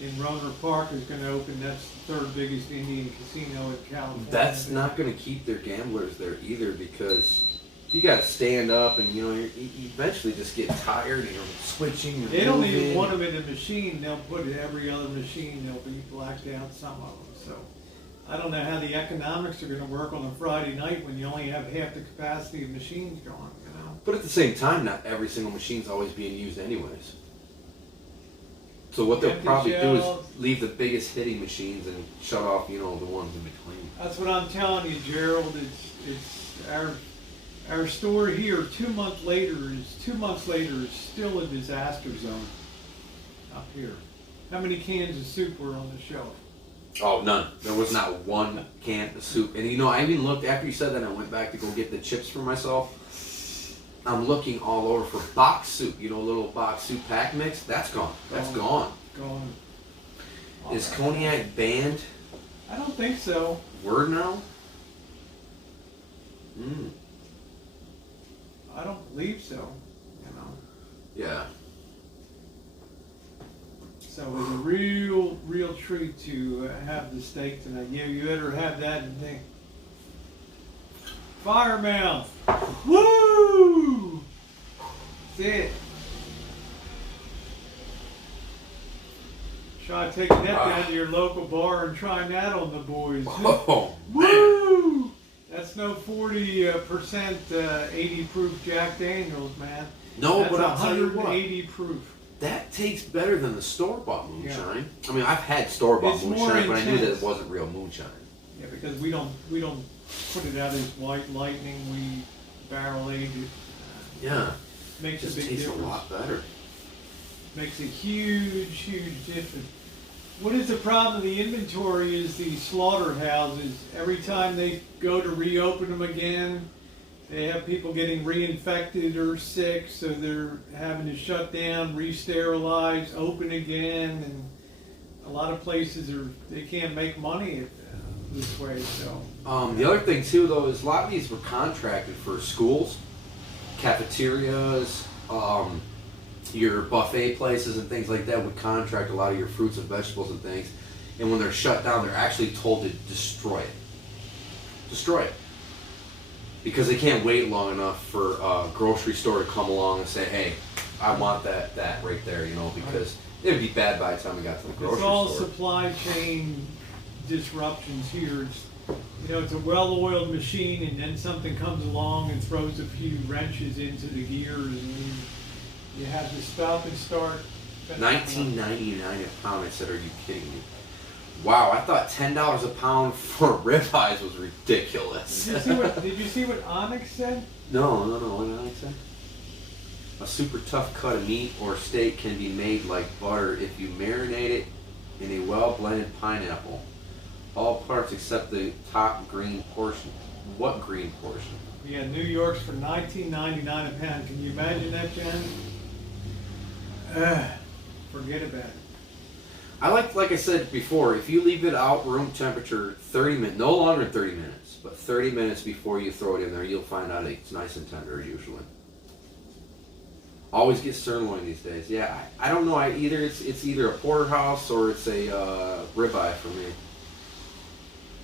in Roner Park is going to open. That's the 3rd biggest Indian casino in California. That's not going to keep their gamblers there either, because you got to stand up, and you know you eventually just get tired, and you're switching. You're They don't moving. even want them in the machine. They'll put every other machine. They'll be blacked out, some of them. So I don't know how the economics are going to work on a Friday night when you only have half the capacity of machines going. You know. But at the same time, not every single machine's always being used anyways. So what they'll Empty probably do shelves. is leave the biggest hitting machines and shut off, you know, the ones in between. That's what I'm telling you, Gerald. It's our store here. 2 months later is still a disaster zone up here. How many cans of soup were on the shelf? Oh, none. There was not one can of soup. And you know, I even looked, after you said that, I went back to go get the chips for myself. I'm looking all over for box soup, you know, little box soup pack mix. That's gone. That's gone. Gone. Is cognac banned? I don't think so. Word now? I don't believe so. You know. Yeah. So it was a real treat to have the steak tonight. Yeah, you better have that and think. Firemouth. Woo! That's it. Try taking that down to your local bar and trying that on the boys. Oh, Woo! That's no 40% 80 proof Jack Daniels, man. no, That's but I'll tell you what. 180 proof. That tastes better than the store-bought moonshine. I mean, I've had store-bought It's more moonshine, but I knew that intense. it wasn't real moonshine. Yeah, because we don't put it out as white lightning. We barrel age it. Yeah, it Makes a just big tastes difference. a lot better. Makes a huge difference. What is the problem with the inventory is the slaughterhouses. Every time they go to reopen them again, they have people getting reinfected or sick, so they're having to shut down, re-sterilize, open again, and a lot of places they can't make money this way. So The other thing too, though, is a lot of these were contracted for schools, cafeterias, your buffet places and things like that would contract a lot of your fruits and vegetables and things. And when they're shut down, they're actually told to destroy it. Destroy it. because they can't wait long enough for a grocery store to come along and say, hey, I want that right there, you know, because it'd be bad by the time we got to the grocery It's all store. supply chain disruptions here. It's, you know, it's a well-oiled machine, and then something comes along and throws a few wrenches into the gears, and you have to stop and start. $19.99 a pound. I said, are you kidding me? Wow, I thought $10 a pound for ribeyes was ridiculous. Did you see what Onyx said? No, what did Onyx say? A super tough cut of meat or steak can be made like butter if you marinate it in a well-blended pineapple. All parts except the top green portion. What green portion? Yeah, New York's for $19.99 a pound. Can you imagine that, Jen? Forget about it. I like I said before, if you leave it out room temperature 30 minutes, no longer than 30 minutes, but 30 minutes before you throw it in there, you'll find out it's nice and tender usually. Always get sirloin these days. Yeah, I don't know. It's either a porterhouse or it's a ribeye for me.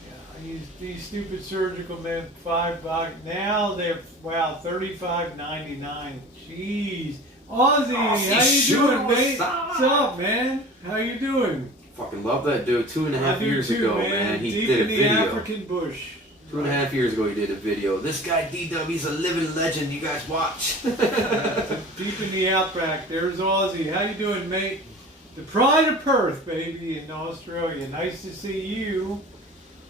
Yeah, I use these stupid surgical men $5. Now they're $35.99. Jeez. Ozzy, how you doing, mate? What's up, man? How you doing? Fucking love that dude. 2.5 years too, ago, man, he Deep did a in the video. African bush. 2.5 years ago, he did a video. This guy DW's a living legend. You guys watch. Deep in the outback. There's Ozzy. How you doing, mate? The pride of Perth, baby, in Australia. Nice to see you.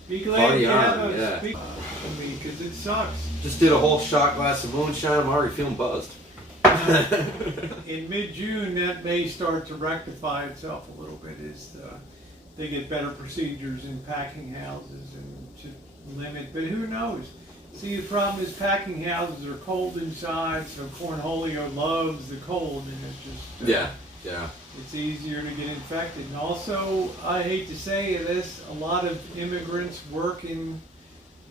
Be glad Party you have on, us yeah. speak to me, because it sucks. Just did a whole shot glass of moonshine. I'm already feeling buzzed. In mid-June, that may start to rectify itself a little bit as they get better procedures in packing houses and to limit, but who knows? See, the problem is packing houses are cold inside, so Cornholio loves the cold, and it's just... Yeah. It's easier to get infected. And also, I hate to say this, a lot of immigrants work in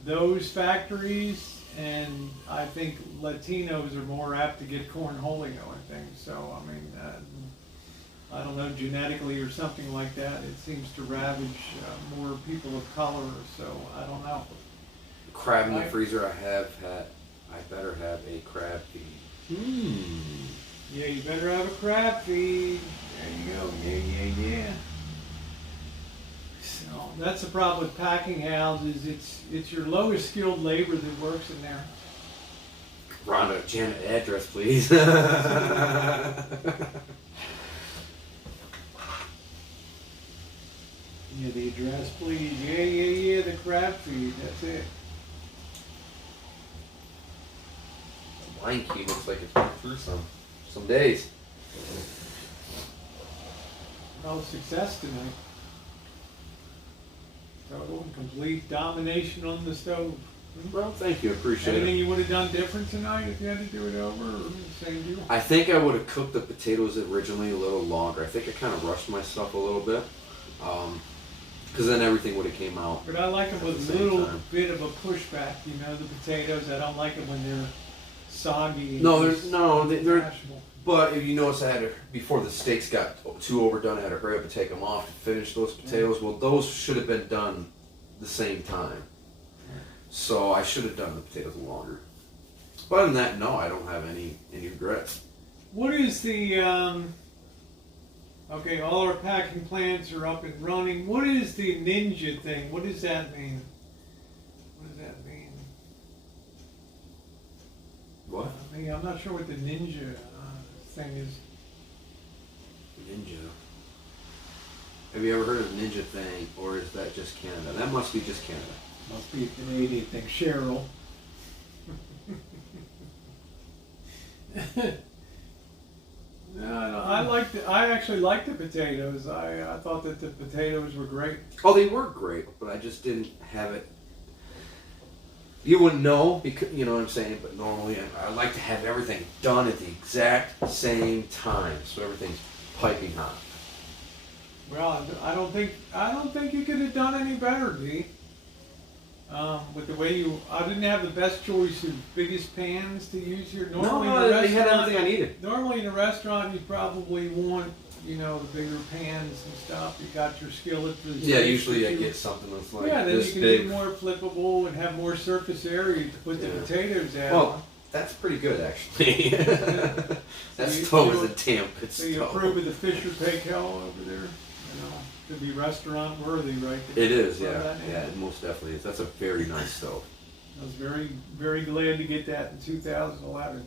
those factories, and I think Latinos are more apt to get cornholio, I think. So, I mean, I don't know, genetically or something like that, it seems to ravage more people of color, so I don't know. Crab in the freezer. I better have a crab feed. Yeah, you better have a crab feed. There you go. Yeah. So that's the problem with packing houses. It's your lowest skilled labor that works in there. Rhonda, Janet, address, please. Yeah, the address, please. Yeah, the crab feed. That's it. The wine key looks like it's been through some days. No success tonight. Total and complete domination on the stove. Well, thank you. Appreciate Anything it. you would have done different tonight if you had to do it over, or same deal? I think I would have cooked the potatoes originally a little longer. I think I kind of rushed myself a little bit. Because then everything would have came out. But I like them at with the a same little time. bit of a pushback, you know, the potatoes. I don't like it when they're soggy. and No, just they're. mashable. But if you notice, before the steaks got too overdone, I had to hurry up and take them off to finish those potatoes. Well, those should have been done the same time. So I should have done the potatoes longer. But other than that, no, I don't have any regrets. What is the, okay, all our packing plants are up and running. What is the ninja thing? What does that mean? What does that mean? What? I mean, I'm not sure what the ninja thing is. Ninja. Have you ever heard of Ninja thing, or is that just Canada? That must be just Canada. Must be a Canadian thing. Cheryl. No, I actually liked the potatoes. I thought that the potatoes were great. Oh, they were great, but I just didn't have it. You wouldn't know, because you know what I'm saying. But normally, I like to have everything done at the exact same time, so everything's piping hot. Well, I don't think you could have done any better, D. With the way I didn't have the best choice of biggest pans to use here. Normally in a they had restaurant, everything I needed. Normally in a restaurant, you probably want you know, the bigger pans and stuff. You got your skillet for the Yeah, steak usually I too. get something that's like Yeah, then this you can big. do more flippable and have more surface area to put the Yeah. potatoes out. Well, that's pretty good actually. That So stove you- is a damn good So you stove. approve of the Fisher Paykel over there? You know, to be restaurant worthy, right? It is, Throw yeah. that in. Yeah, it most definitely is. That's a very nice stove. I was very, very glad to get that in 2011.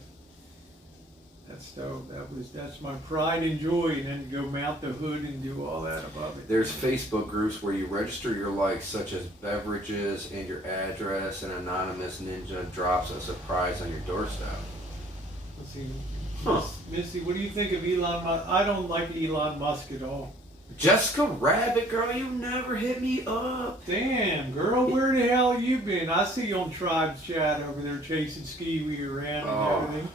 That stove, that's my pride and joy, and then go mount the hood and do all that above it. There's Facebook groups where you register your likes, such as beverages and your address, and anonymous ninja drops a surprise on your doorstep. Let's see, Huh. Missy, what do you think of Elon Musk? I don't like Elon Musk at all. Jessica Rabbit, girl, you never hit me up. Damn, girl, where the hell you been? I see you on Tribes Chat over there chasing Skiwi around Oh. and everything.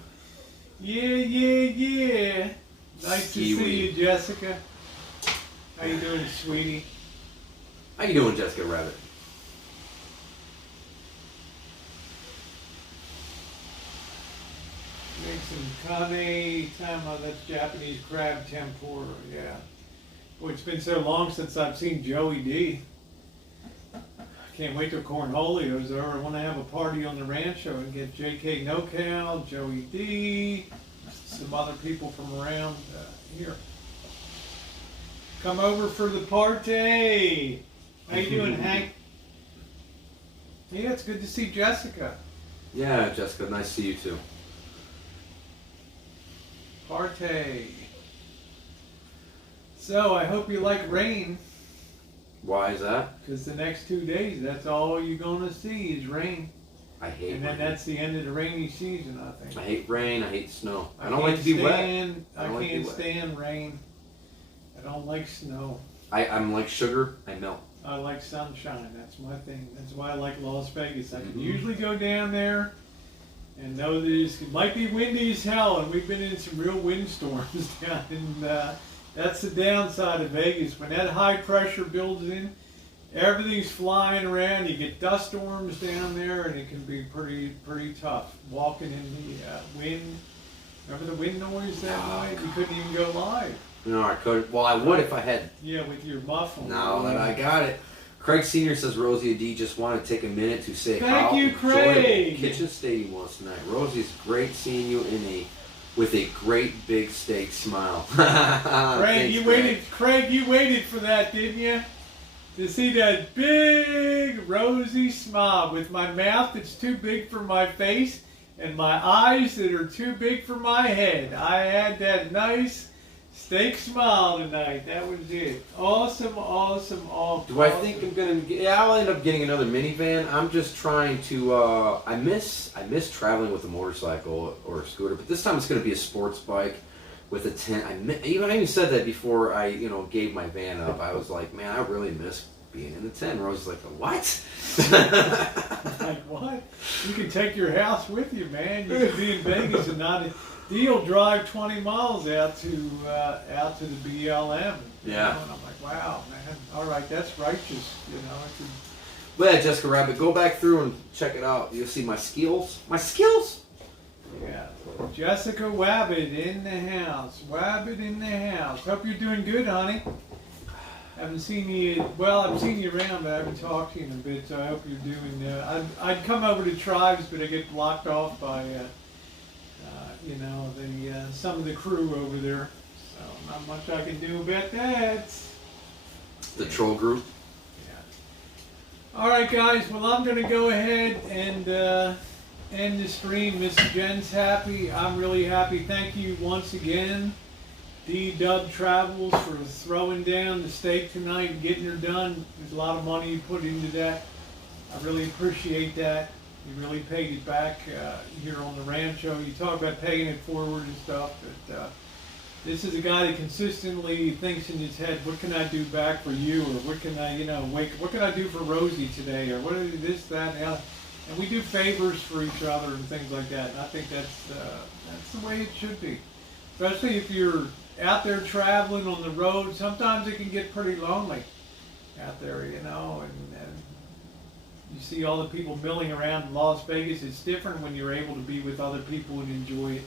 Yeah. Nice to Skiwi. see you, Jessica. How you doing, sweetie? How you doing, Jessica Rabbit? Make some kane tama, that's Japanese crab tempura, yeah. Boy, it's been so long since I've seen Joey D. Can't wait till Cornholio's over. I want to have a party on the Rancho and get JK NoCal, Joey D, some other people from around here. Come over for the party. How you doing, Hank? Yeah, it's good to see Jessica. Yeah, Jessica, nice to see you too. Party. So I hope you like rain, Why is that? because the next 2 days, that's all you're gonna see is rain, I hate and then rain. that's the end of the rainy season, I think. I hate rain, I hate snow. I don't can't like to be wet. stand- I I don't like to be can't wet. stand rain. I don't like snow. I'm like sugar, I melt. I like sunshine. That's my thing. That's why I like Las Vegas. I can Mhm. usually go down there and know that it might be windy as hell, and we've been in some real windstorms down in. That's the downside of Vegas. When that high pressure builds in, everything's flying around. You get dust storms down there, and it can be pretty tough walking in the wind. Remember the wind noise that Oh, night? You couldn't even go live. No, I could. Well, I would if I had. Yeah, with your muff on. Now that I got it. Craig Sr. says Rosie D just wanted to take a minute to say Thank how you, enjoyable Craig. kitchen staying was tonight. Rosie's great seeing you with a great big steak smile. Craig, you waited for that, didn't you? To see that big rosy smile with my mouth that's too big for my face and my eyes that are too big for my head. I had that nice steak smile tonight. That was it. Awesome. Do I think I'm gonna? Yeah, I'll end up getting another minivan. I'm just trying to. I miss traveling with a motorcycle or a scooter, but this time it's gonna be a sports bike with a tent. I even said that before I gave my van up. I was like, man, I really miss being in the tent. Rose was like, what? Like what? You can take your house with you, man. You can be in Vegas and not. You'll drive 20 miles out to the BLM. you Yeah. know, And I'm like, wow, man. All right, that's righteous. But yeah, Jessica Rabbit, go back through and check it out. You'll see my skills. My skills. Yeah. Jessica Wabbit in the house. Wabbit in the house. Hope you're doing good, honey. Haven't seen you. Well, I've seen you around, but I haven't talked to you in a bit. So I hope you're doing. I'd come over to Tribes, but I get blocked off by. Some of the crew over there. So not much I can do about that. The troll group. Yeah. All right, guys. Well, I'm going to go ahead and end the stream. Miss Jen's happy. I'm really happy. Thank you once again, D-Dub Travels, for throwing down the steak tonight and getting her done. There's a lot of money you put into that. I really appreciate that. You really paid it back here on the Rancho. You talk about paying it forward and stuff, but this is a guy that consistently thinks in his head, what can I do back for you, or what can I, what can I do for Rosie today, or what is this, that, and the other. And we do favors for each other and things like that. And I think that's the way it should be, especially if you're out there traveling on the road. Sometimes it can get pretty lonely out there, and you see all the people milling around in Las Vegas. It's different when you're able to be with other people and enjoy it.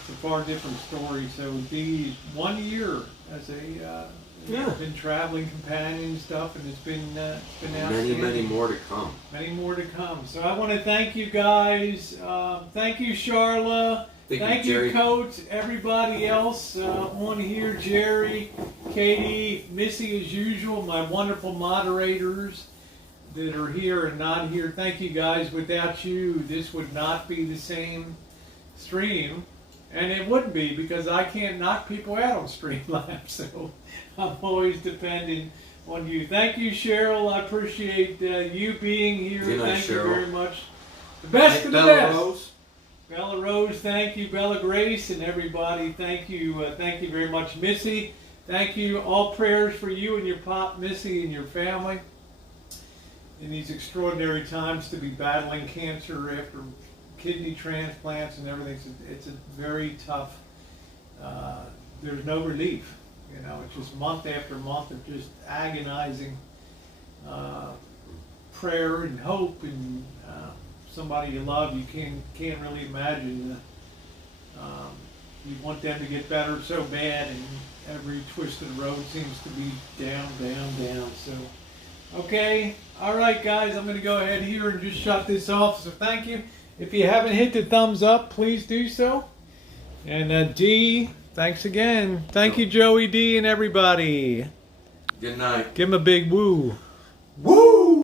it's a far different story. So the 1 year as a been traveling companion and stuff, and it's been outstanding. Many more to come. Many more to come. So I want to thank you guys. Thank you, Charla. Thank you, Jerry. Coach. Everybody else on here, Jerry, Katie, Missy, as usual, my wonderful moderators that are here and not here. Thank you, guys. Without you, this would not be the same stream. And it wouldn't be, because I can't knock people out on Streamlabs. So I'm always depending on you. Thank you, Cheryl. I appreciate you being here. Good night, thank you Cheryl. very much. The best of the Bella best. Rose. Bella Rose, thank you. Bella Grace and everybody, thank you. Thank you very much, Missy. Thank you. All prayers for you and your pop, Missy, and your family in these extraordinary times to be battling cancer after kidney transplants and everything. It's a very tough. There's no relief. You know, it's just month after month of just agonizing prayer and hope and somebody you love. You can't really imagine. You want them to get better so bad, and every twist of the road seems to be down, down, down. So, okay, all right, guys, I'm going to go ahead here and just shut this off. So, thank you. If you haven't hit the thumbs up, please do so. And D, thanks again. Thank you, Joey D, and everybody. Good night. Give him a big woo. Woo!